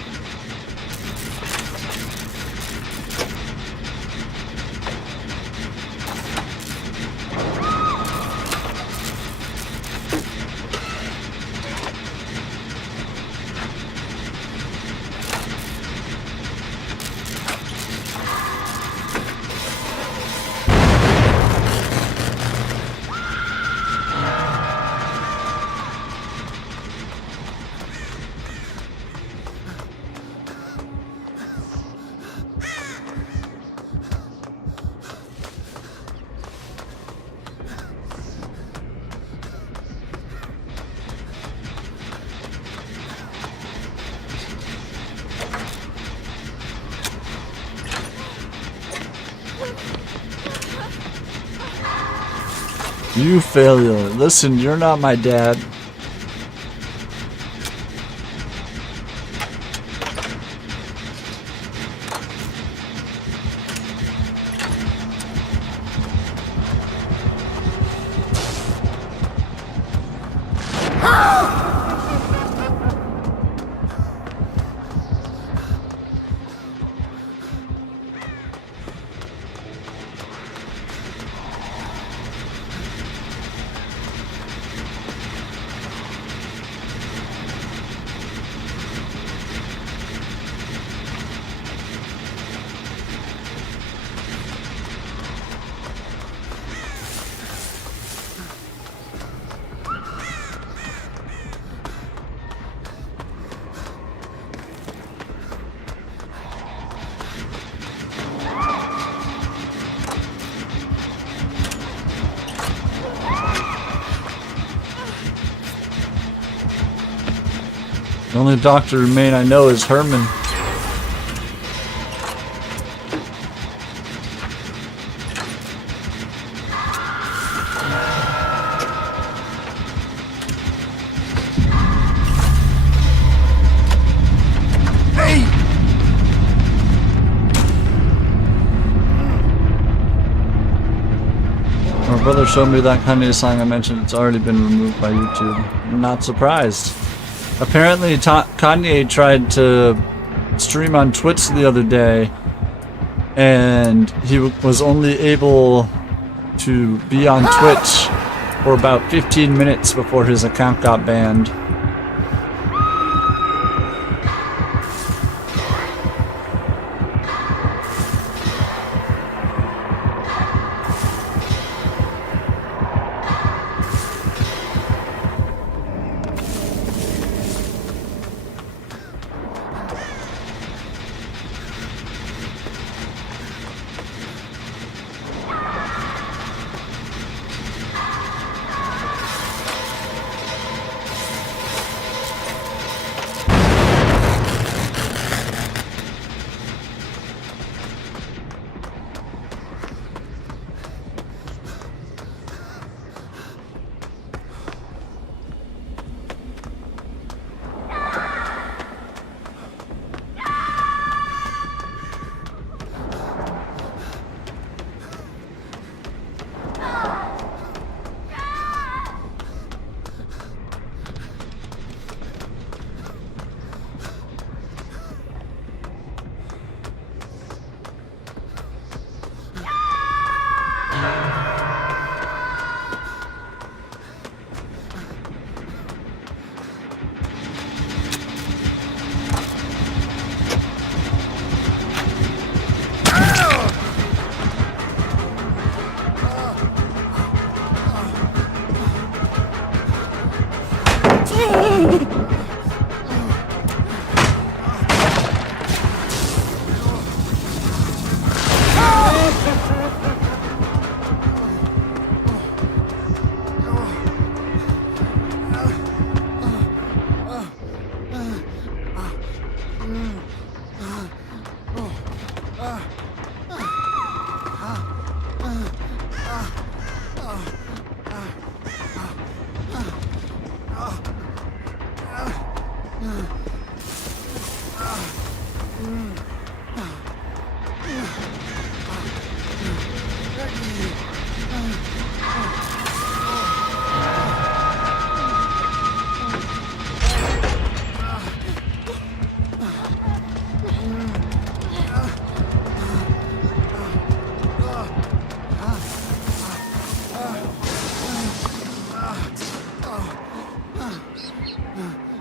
You failure. Listen, you're not my dad. The only Dr. Remain I know is Herman. Hey! My brother showed me that Kanye song I mentioned. It's already been removed by YouTube. I'm not surprised. Apparently, Kanye tried to stream on Twitch the other day, and he was only able to be on Twitch for about 15 minutes before his account got banned.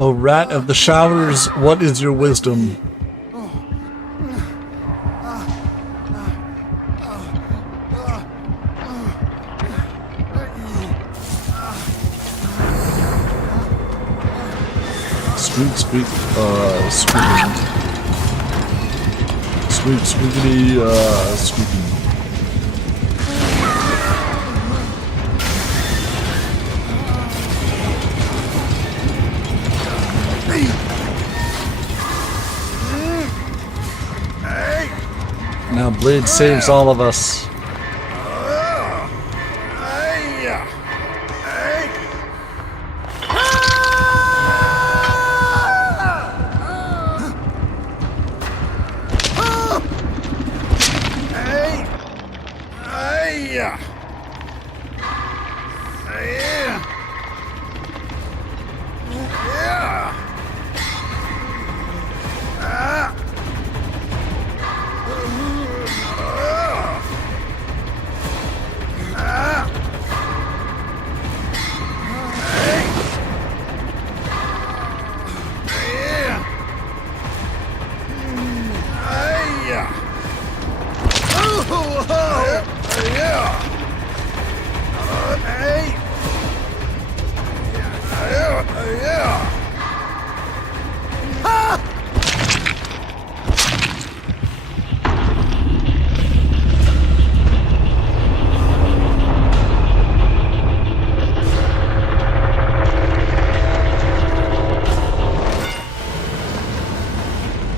O rat of the showers, what is your wisdom? Squeak, squeak, squeaking. Squeak, squeakity, squeaking. Now Blade saves all of us.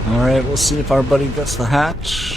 Alright, we'll see if our buddy gets the hatch.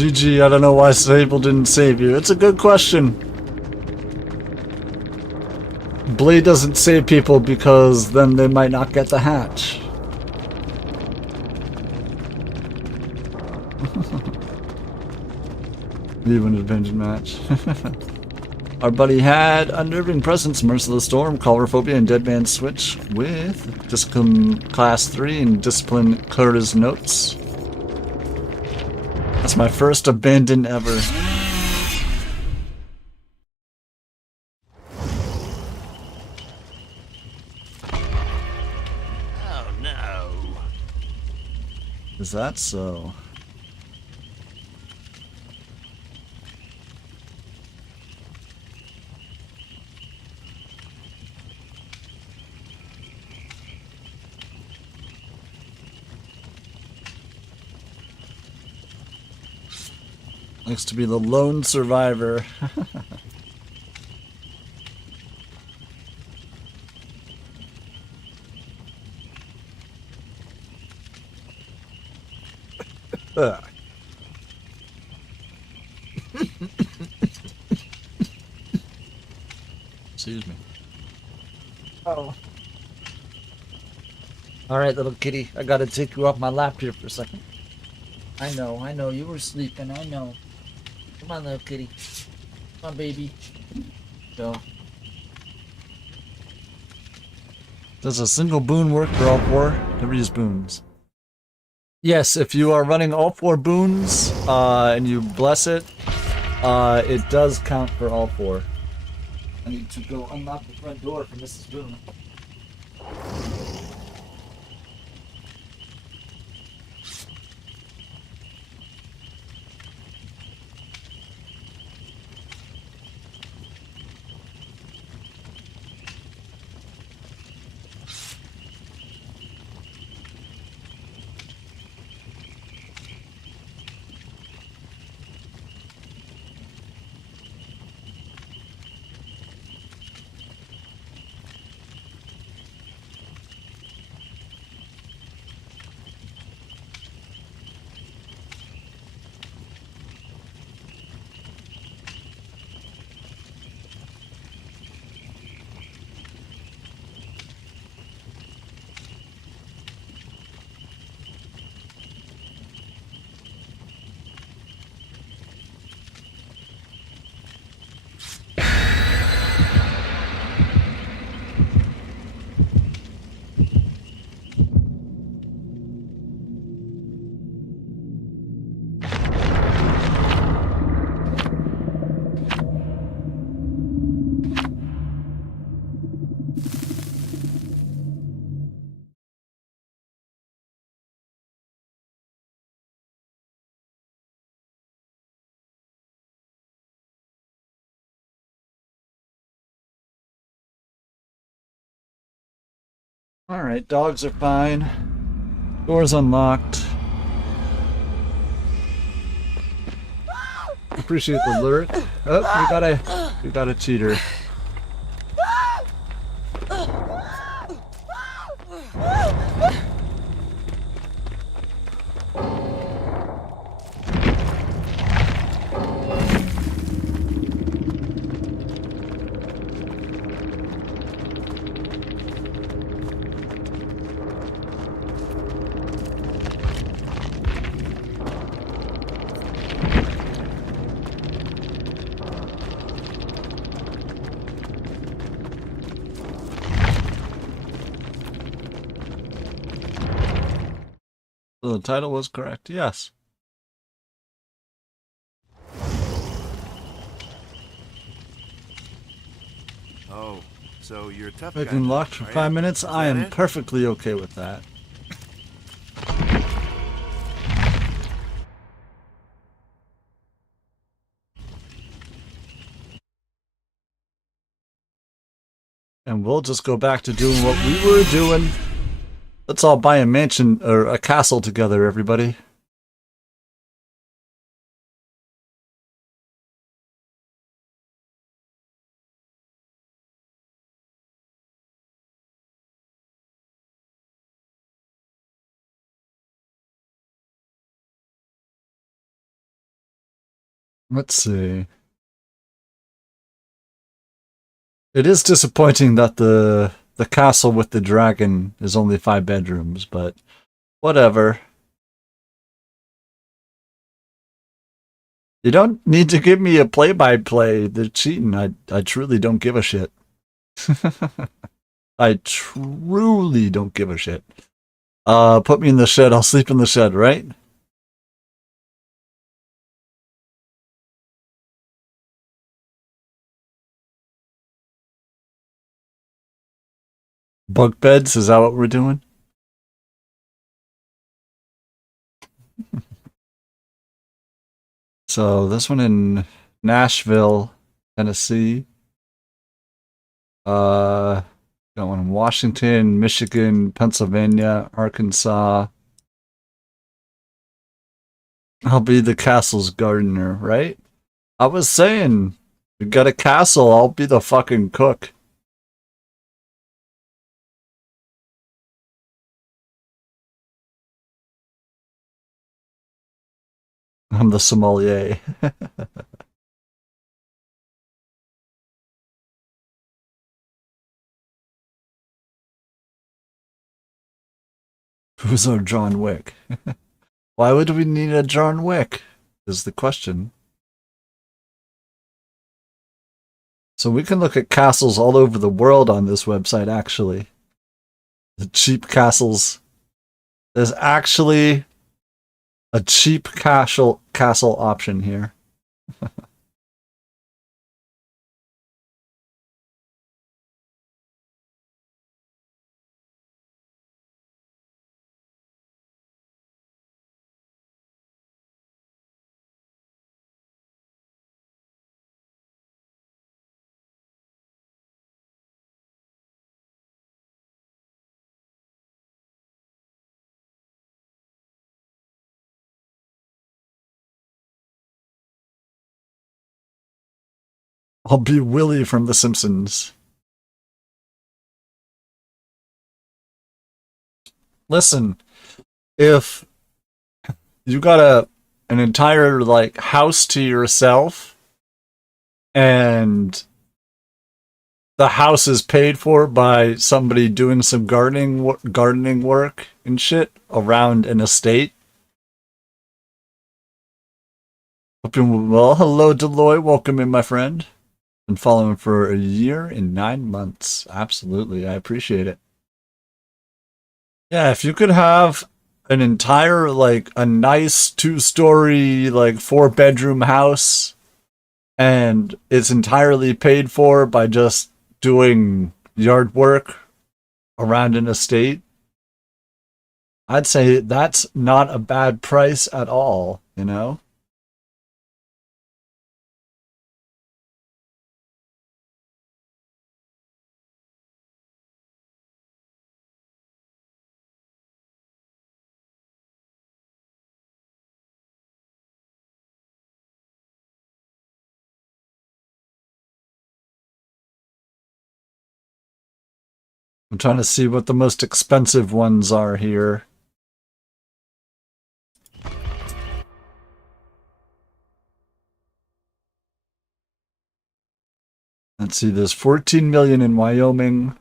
GG, I don't know why Sable didn't save you. It's a good question. Blade doesn't save people because then they might not get the hatch. You win an advantage match. Our buddy had Unnerving Presence, Merciless Storm, Colorophobia, and Dead Man Switch with Discipline Class 3 and Discipline Clara's Notes. That's my first abandon ever. Oh no. Is that so? Likes to be the lone survivor. Excuse me. Oh. Alright, little kitty. I gotta take you off my lap here for a second. I know. You were sleeping. I know. Come on, little kitty. Come on, baby. Go. Does a single boon work for all four? Never use boons. Yes, if you are running all four boons, and you bless it, it does count for all four. I need to go unlock the front door for Mrs. Boone. Alright, dogs are fine. Door's unlocked. Appreciate the lurk. Oh, we got a cheater. So the title was correct, yes. Oh, so you're a tough I've guy. been locked for 5 minutes. I am it? perfectly okay with that. And we'll just go back to doing what we were doing. Let's all buy a mansion or a castle together, everybody. Let's see. It is disappointing that the castle with the dragon is only 5 bedrooms, but whatever. You don't need to give me a play-by-play. They're cheating. I truly don't give a shit. I truly don't give a shit. Put me in the shed. I'll sleep in the shed, right? Bunk beds, is that what we're doing? So this one in Nashville, Tennessee. Got one in Washington, Michigan, Pennsylvania, Arkansas. I'll be the castle's gardener, right? I was saying, we got a castle, I'll be the fucking cook. I'm the sommelier. Who's our John Wick? Why would we need a John Wick? Is the question. So we can look at castles all over the world on this website, actually. The cheap castles. There's actually a cheap castle option here. I'll be Willie from The Simpsons. Listen, if you got an entire like house to yourself and the house is paid for by somebody doing some gardening work and shit around an estate. Hope you're well. Hello, Deloitte. Welcome in, my friend. Been following for a year and 9 months. Absolutely. I appreciate it. Yeah, if you could have an entire, like, a nice 2-story, like, 4-bedroom house, and it's entirely paid for by just doing yard work around an estate, I'd say that's not a bad price at all, you know? I'm trying to see what the most expensive ones are here. Let's see, there's 14 million in Wyoming.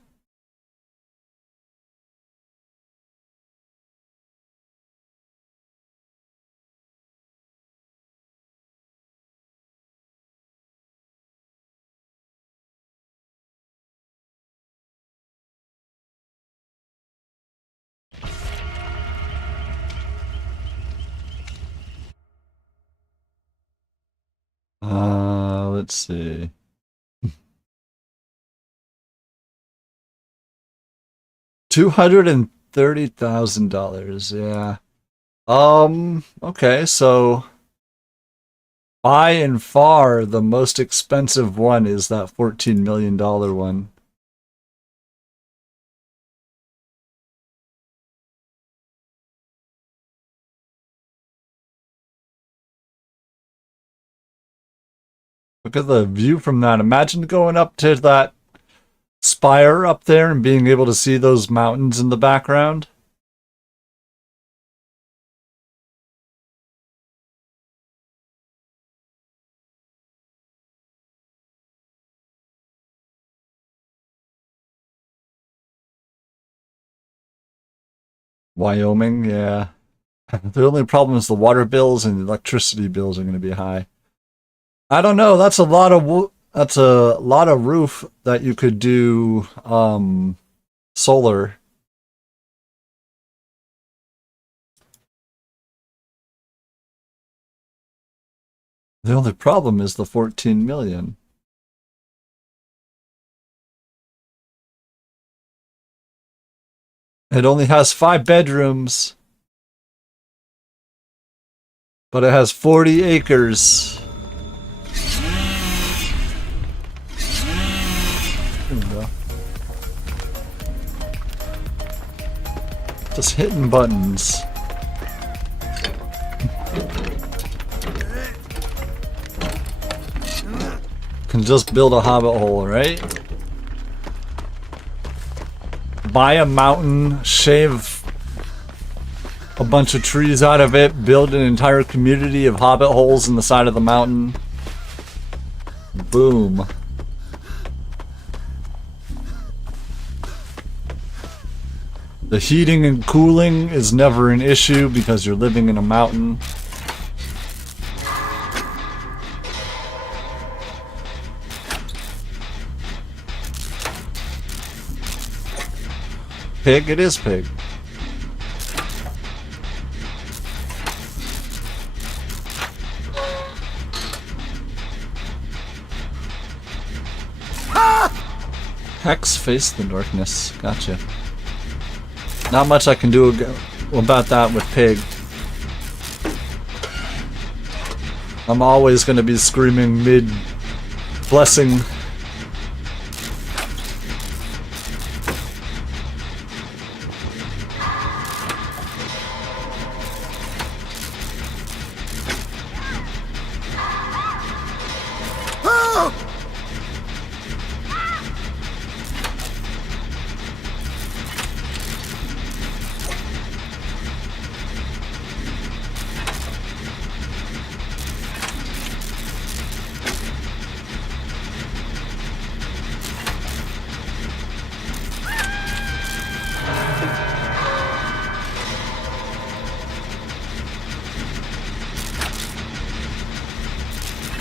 Let's see. $230,000, yeah. Okay, so by and far the most expensive one is that $14 million one. Look at the view from that. Imagine going up to that spire up there and being able to see those mountains in the background. Wyoming, yeah. The only problem is the water bills and the electricity bills are going to be high. I don't know. That's a lot of roof that you could do solar. The only problem is the 14 million. It only has 5 bedrooms, but it has 40 acres. There we go. Just hitting buttons. Can just build a hobbit hole, right? Buy a mountain, shave a bunch of trees out of it, build an entire community of hobbit holes in the side of the mountain. Boom. The heating and cooling is never an issue because you're living in a mountain. Pig, it is pig. Hex face the darkness. Gotcha. Not much I can do about that with pig. I'm always going to be screaming mid-blessing.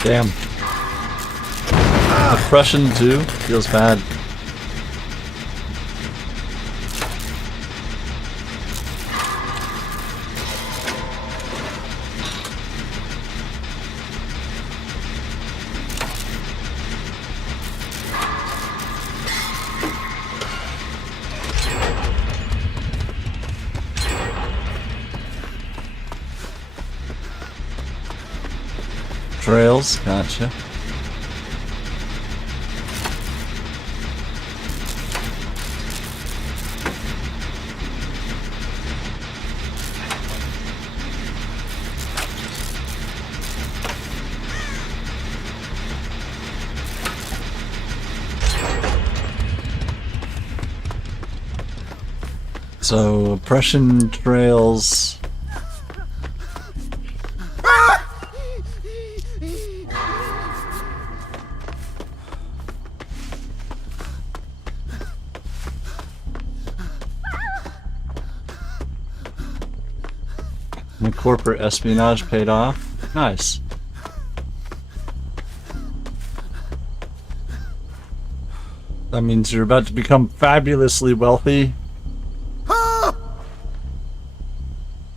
Damn. Oppression too? Feels bad. Trails, gotcha. So, oppression trails. Corporate espionage paid off. Nice. That means you're about to become fabulously wealthy.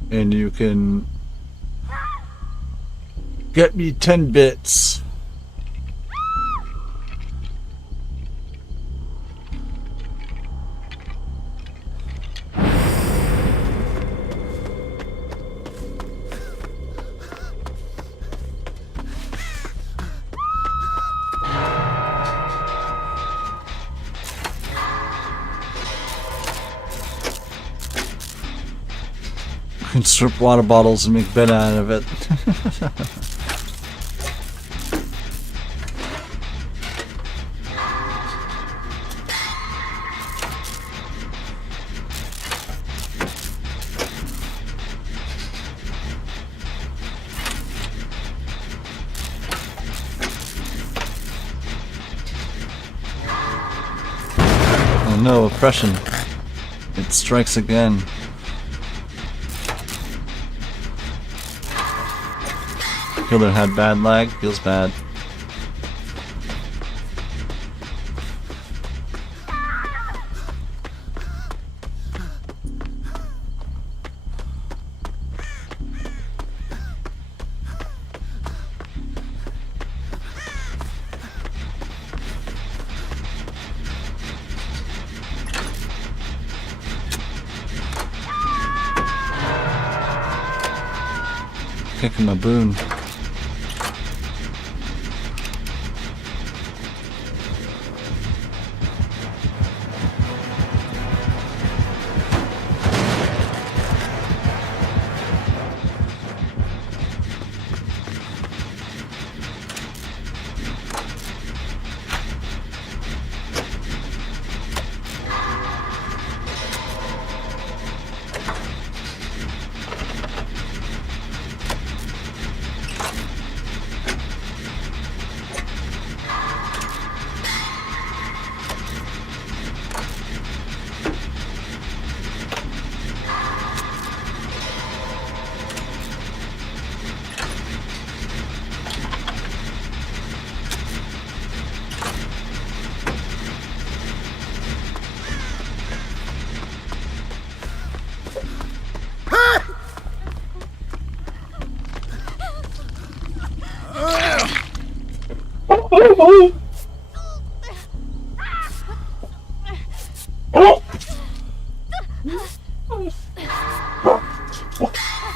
And you can get me 10 bits. Can strip water bottles and make bed out of it. Oh no, oppression. It strikes again. Killer had bad lag, feels bad. Kicking my boon.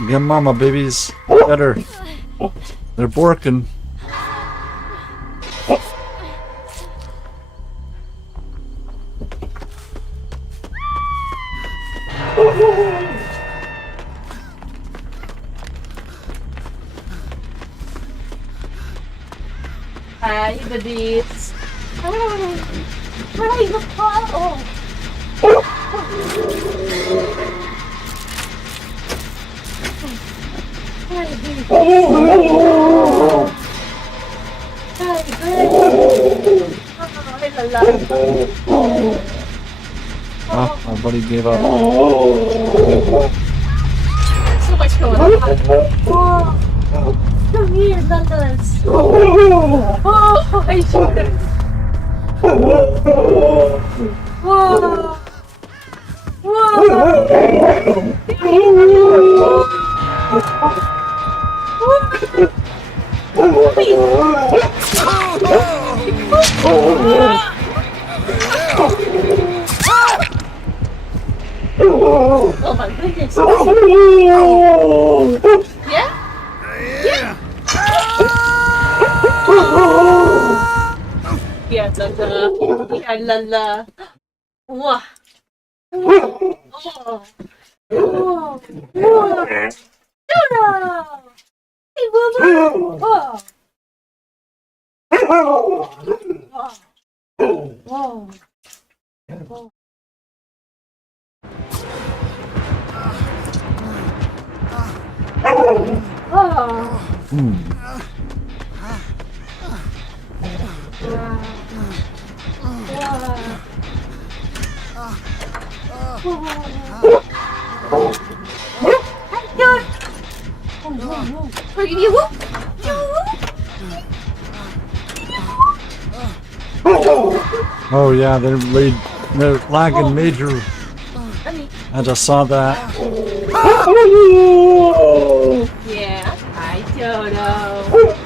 Get mama, babies. Get her. They're borking. Hi, the beats. Hi, the bottle. Hi, beats. Hi, great. Oh, my buddy gave up. So much going on. Oh, come here, Douglas. Oh, I should have. Whoa. Oh my goodness. Yeah? Yeah. Yeah, yeah, la la. Whoa. Oh. Oh. Hey, Boo-Boo. Whoa. Whoa. Oh yeah, they're lagging major. I just saw that. Yeah, hi Dodo.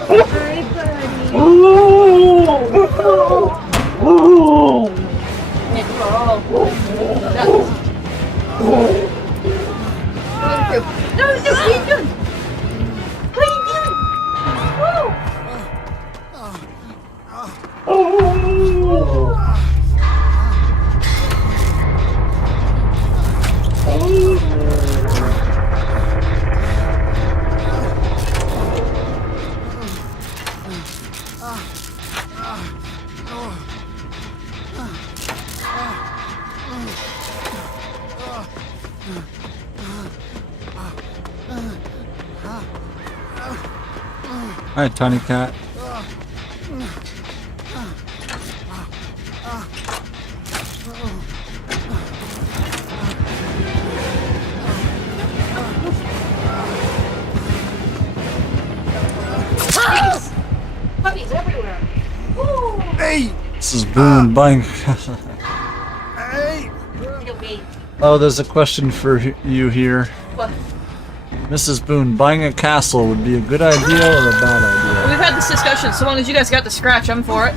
Hi buddy. No, what are you doing? What are you doing? Hi, tiny cat. Puppies everywhere. Woo. Hey. This is Boone buying. Oh, there's a question for you here. What? Mrs. Boone, buying a castle would be a good idea or a bad idea? We've had this discussion. So long as you guys got the scratch, I'm for it.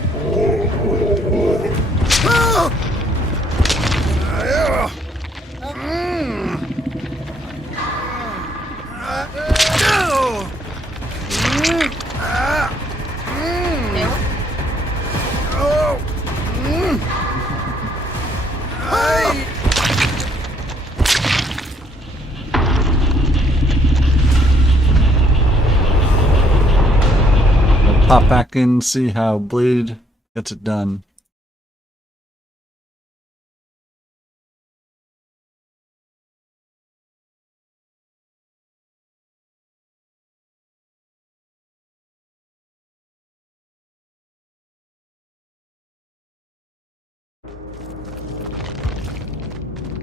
Pop back in, see how Blade gets it done.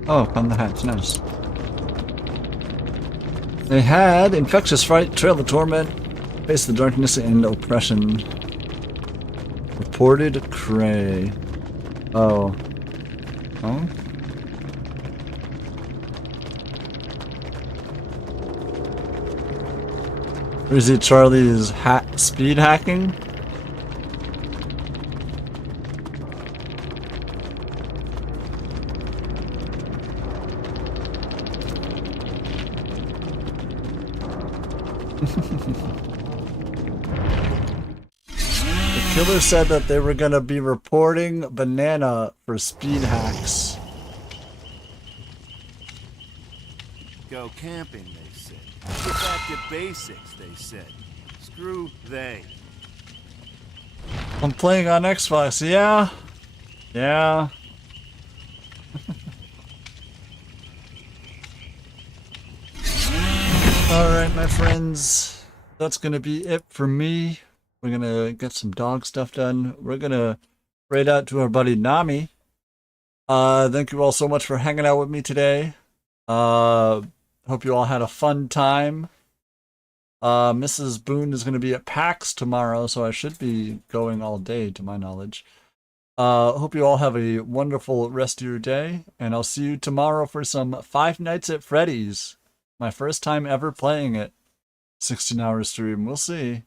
Oh, found the hatch, nice. They had Infectious Fright, Trail of Torment, Face the Darkness, and Oppression. Reported Cray. Oh. Oh? Or is it Charlie's speed hacking? The killer said that they were gonna be reporting Banana for speed hacks. Go camping, they said. Get back to basics, they said. Screw they. I'm playing on Xbox, yeah. Yeah. Alright, my friends. That's gonna be it for me. We're gonna get some dog stuff done. We're gonna raid out to our buddy Nami. Thank you all so much for hanging out with me today. Hope you all had a fun time. Mrs. Boone is gonna be at PAX tomorrow, so I should be going all day to my knowledge. Hope you all have a wonderful rest of your day, and I'll see you tomorrow for some Five Nights at Freddy's. My first time ever playing it. 16-hour stream. We'll see.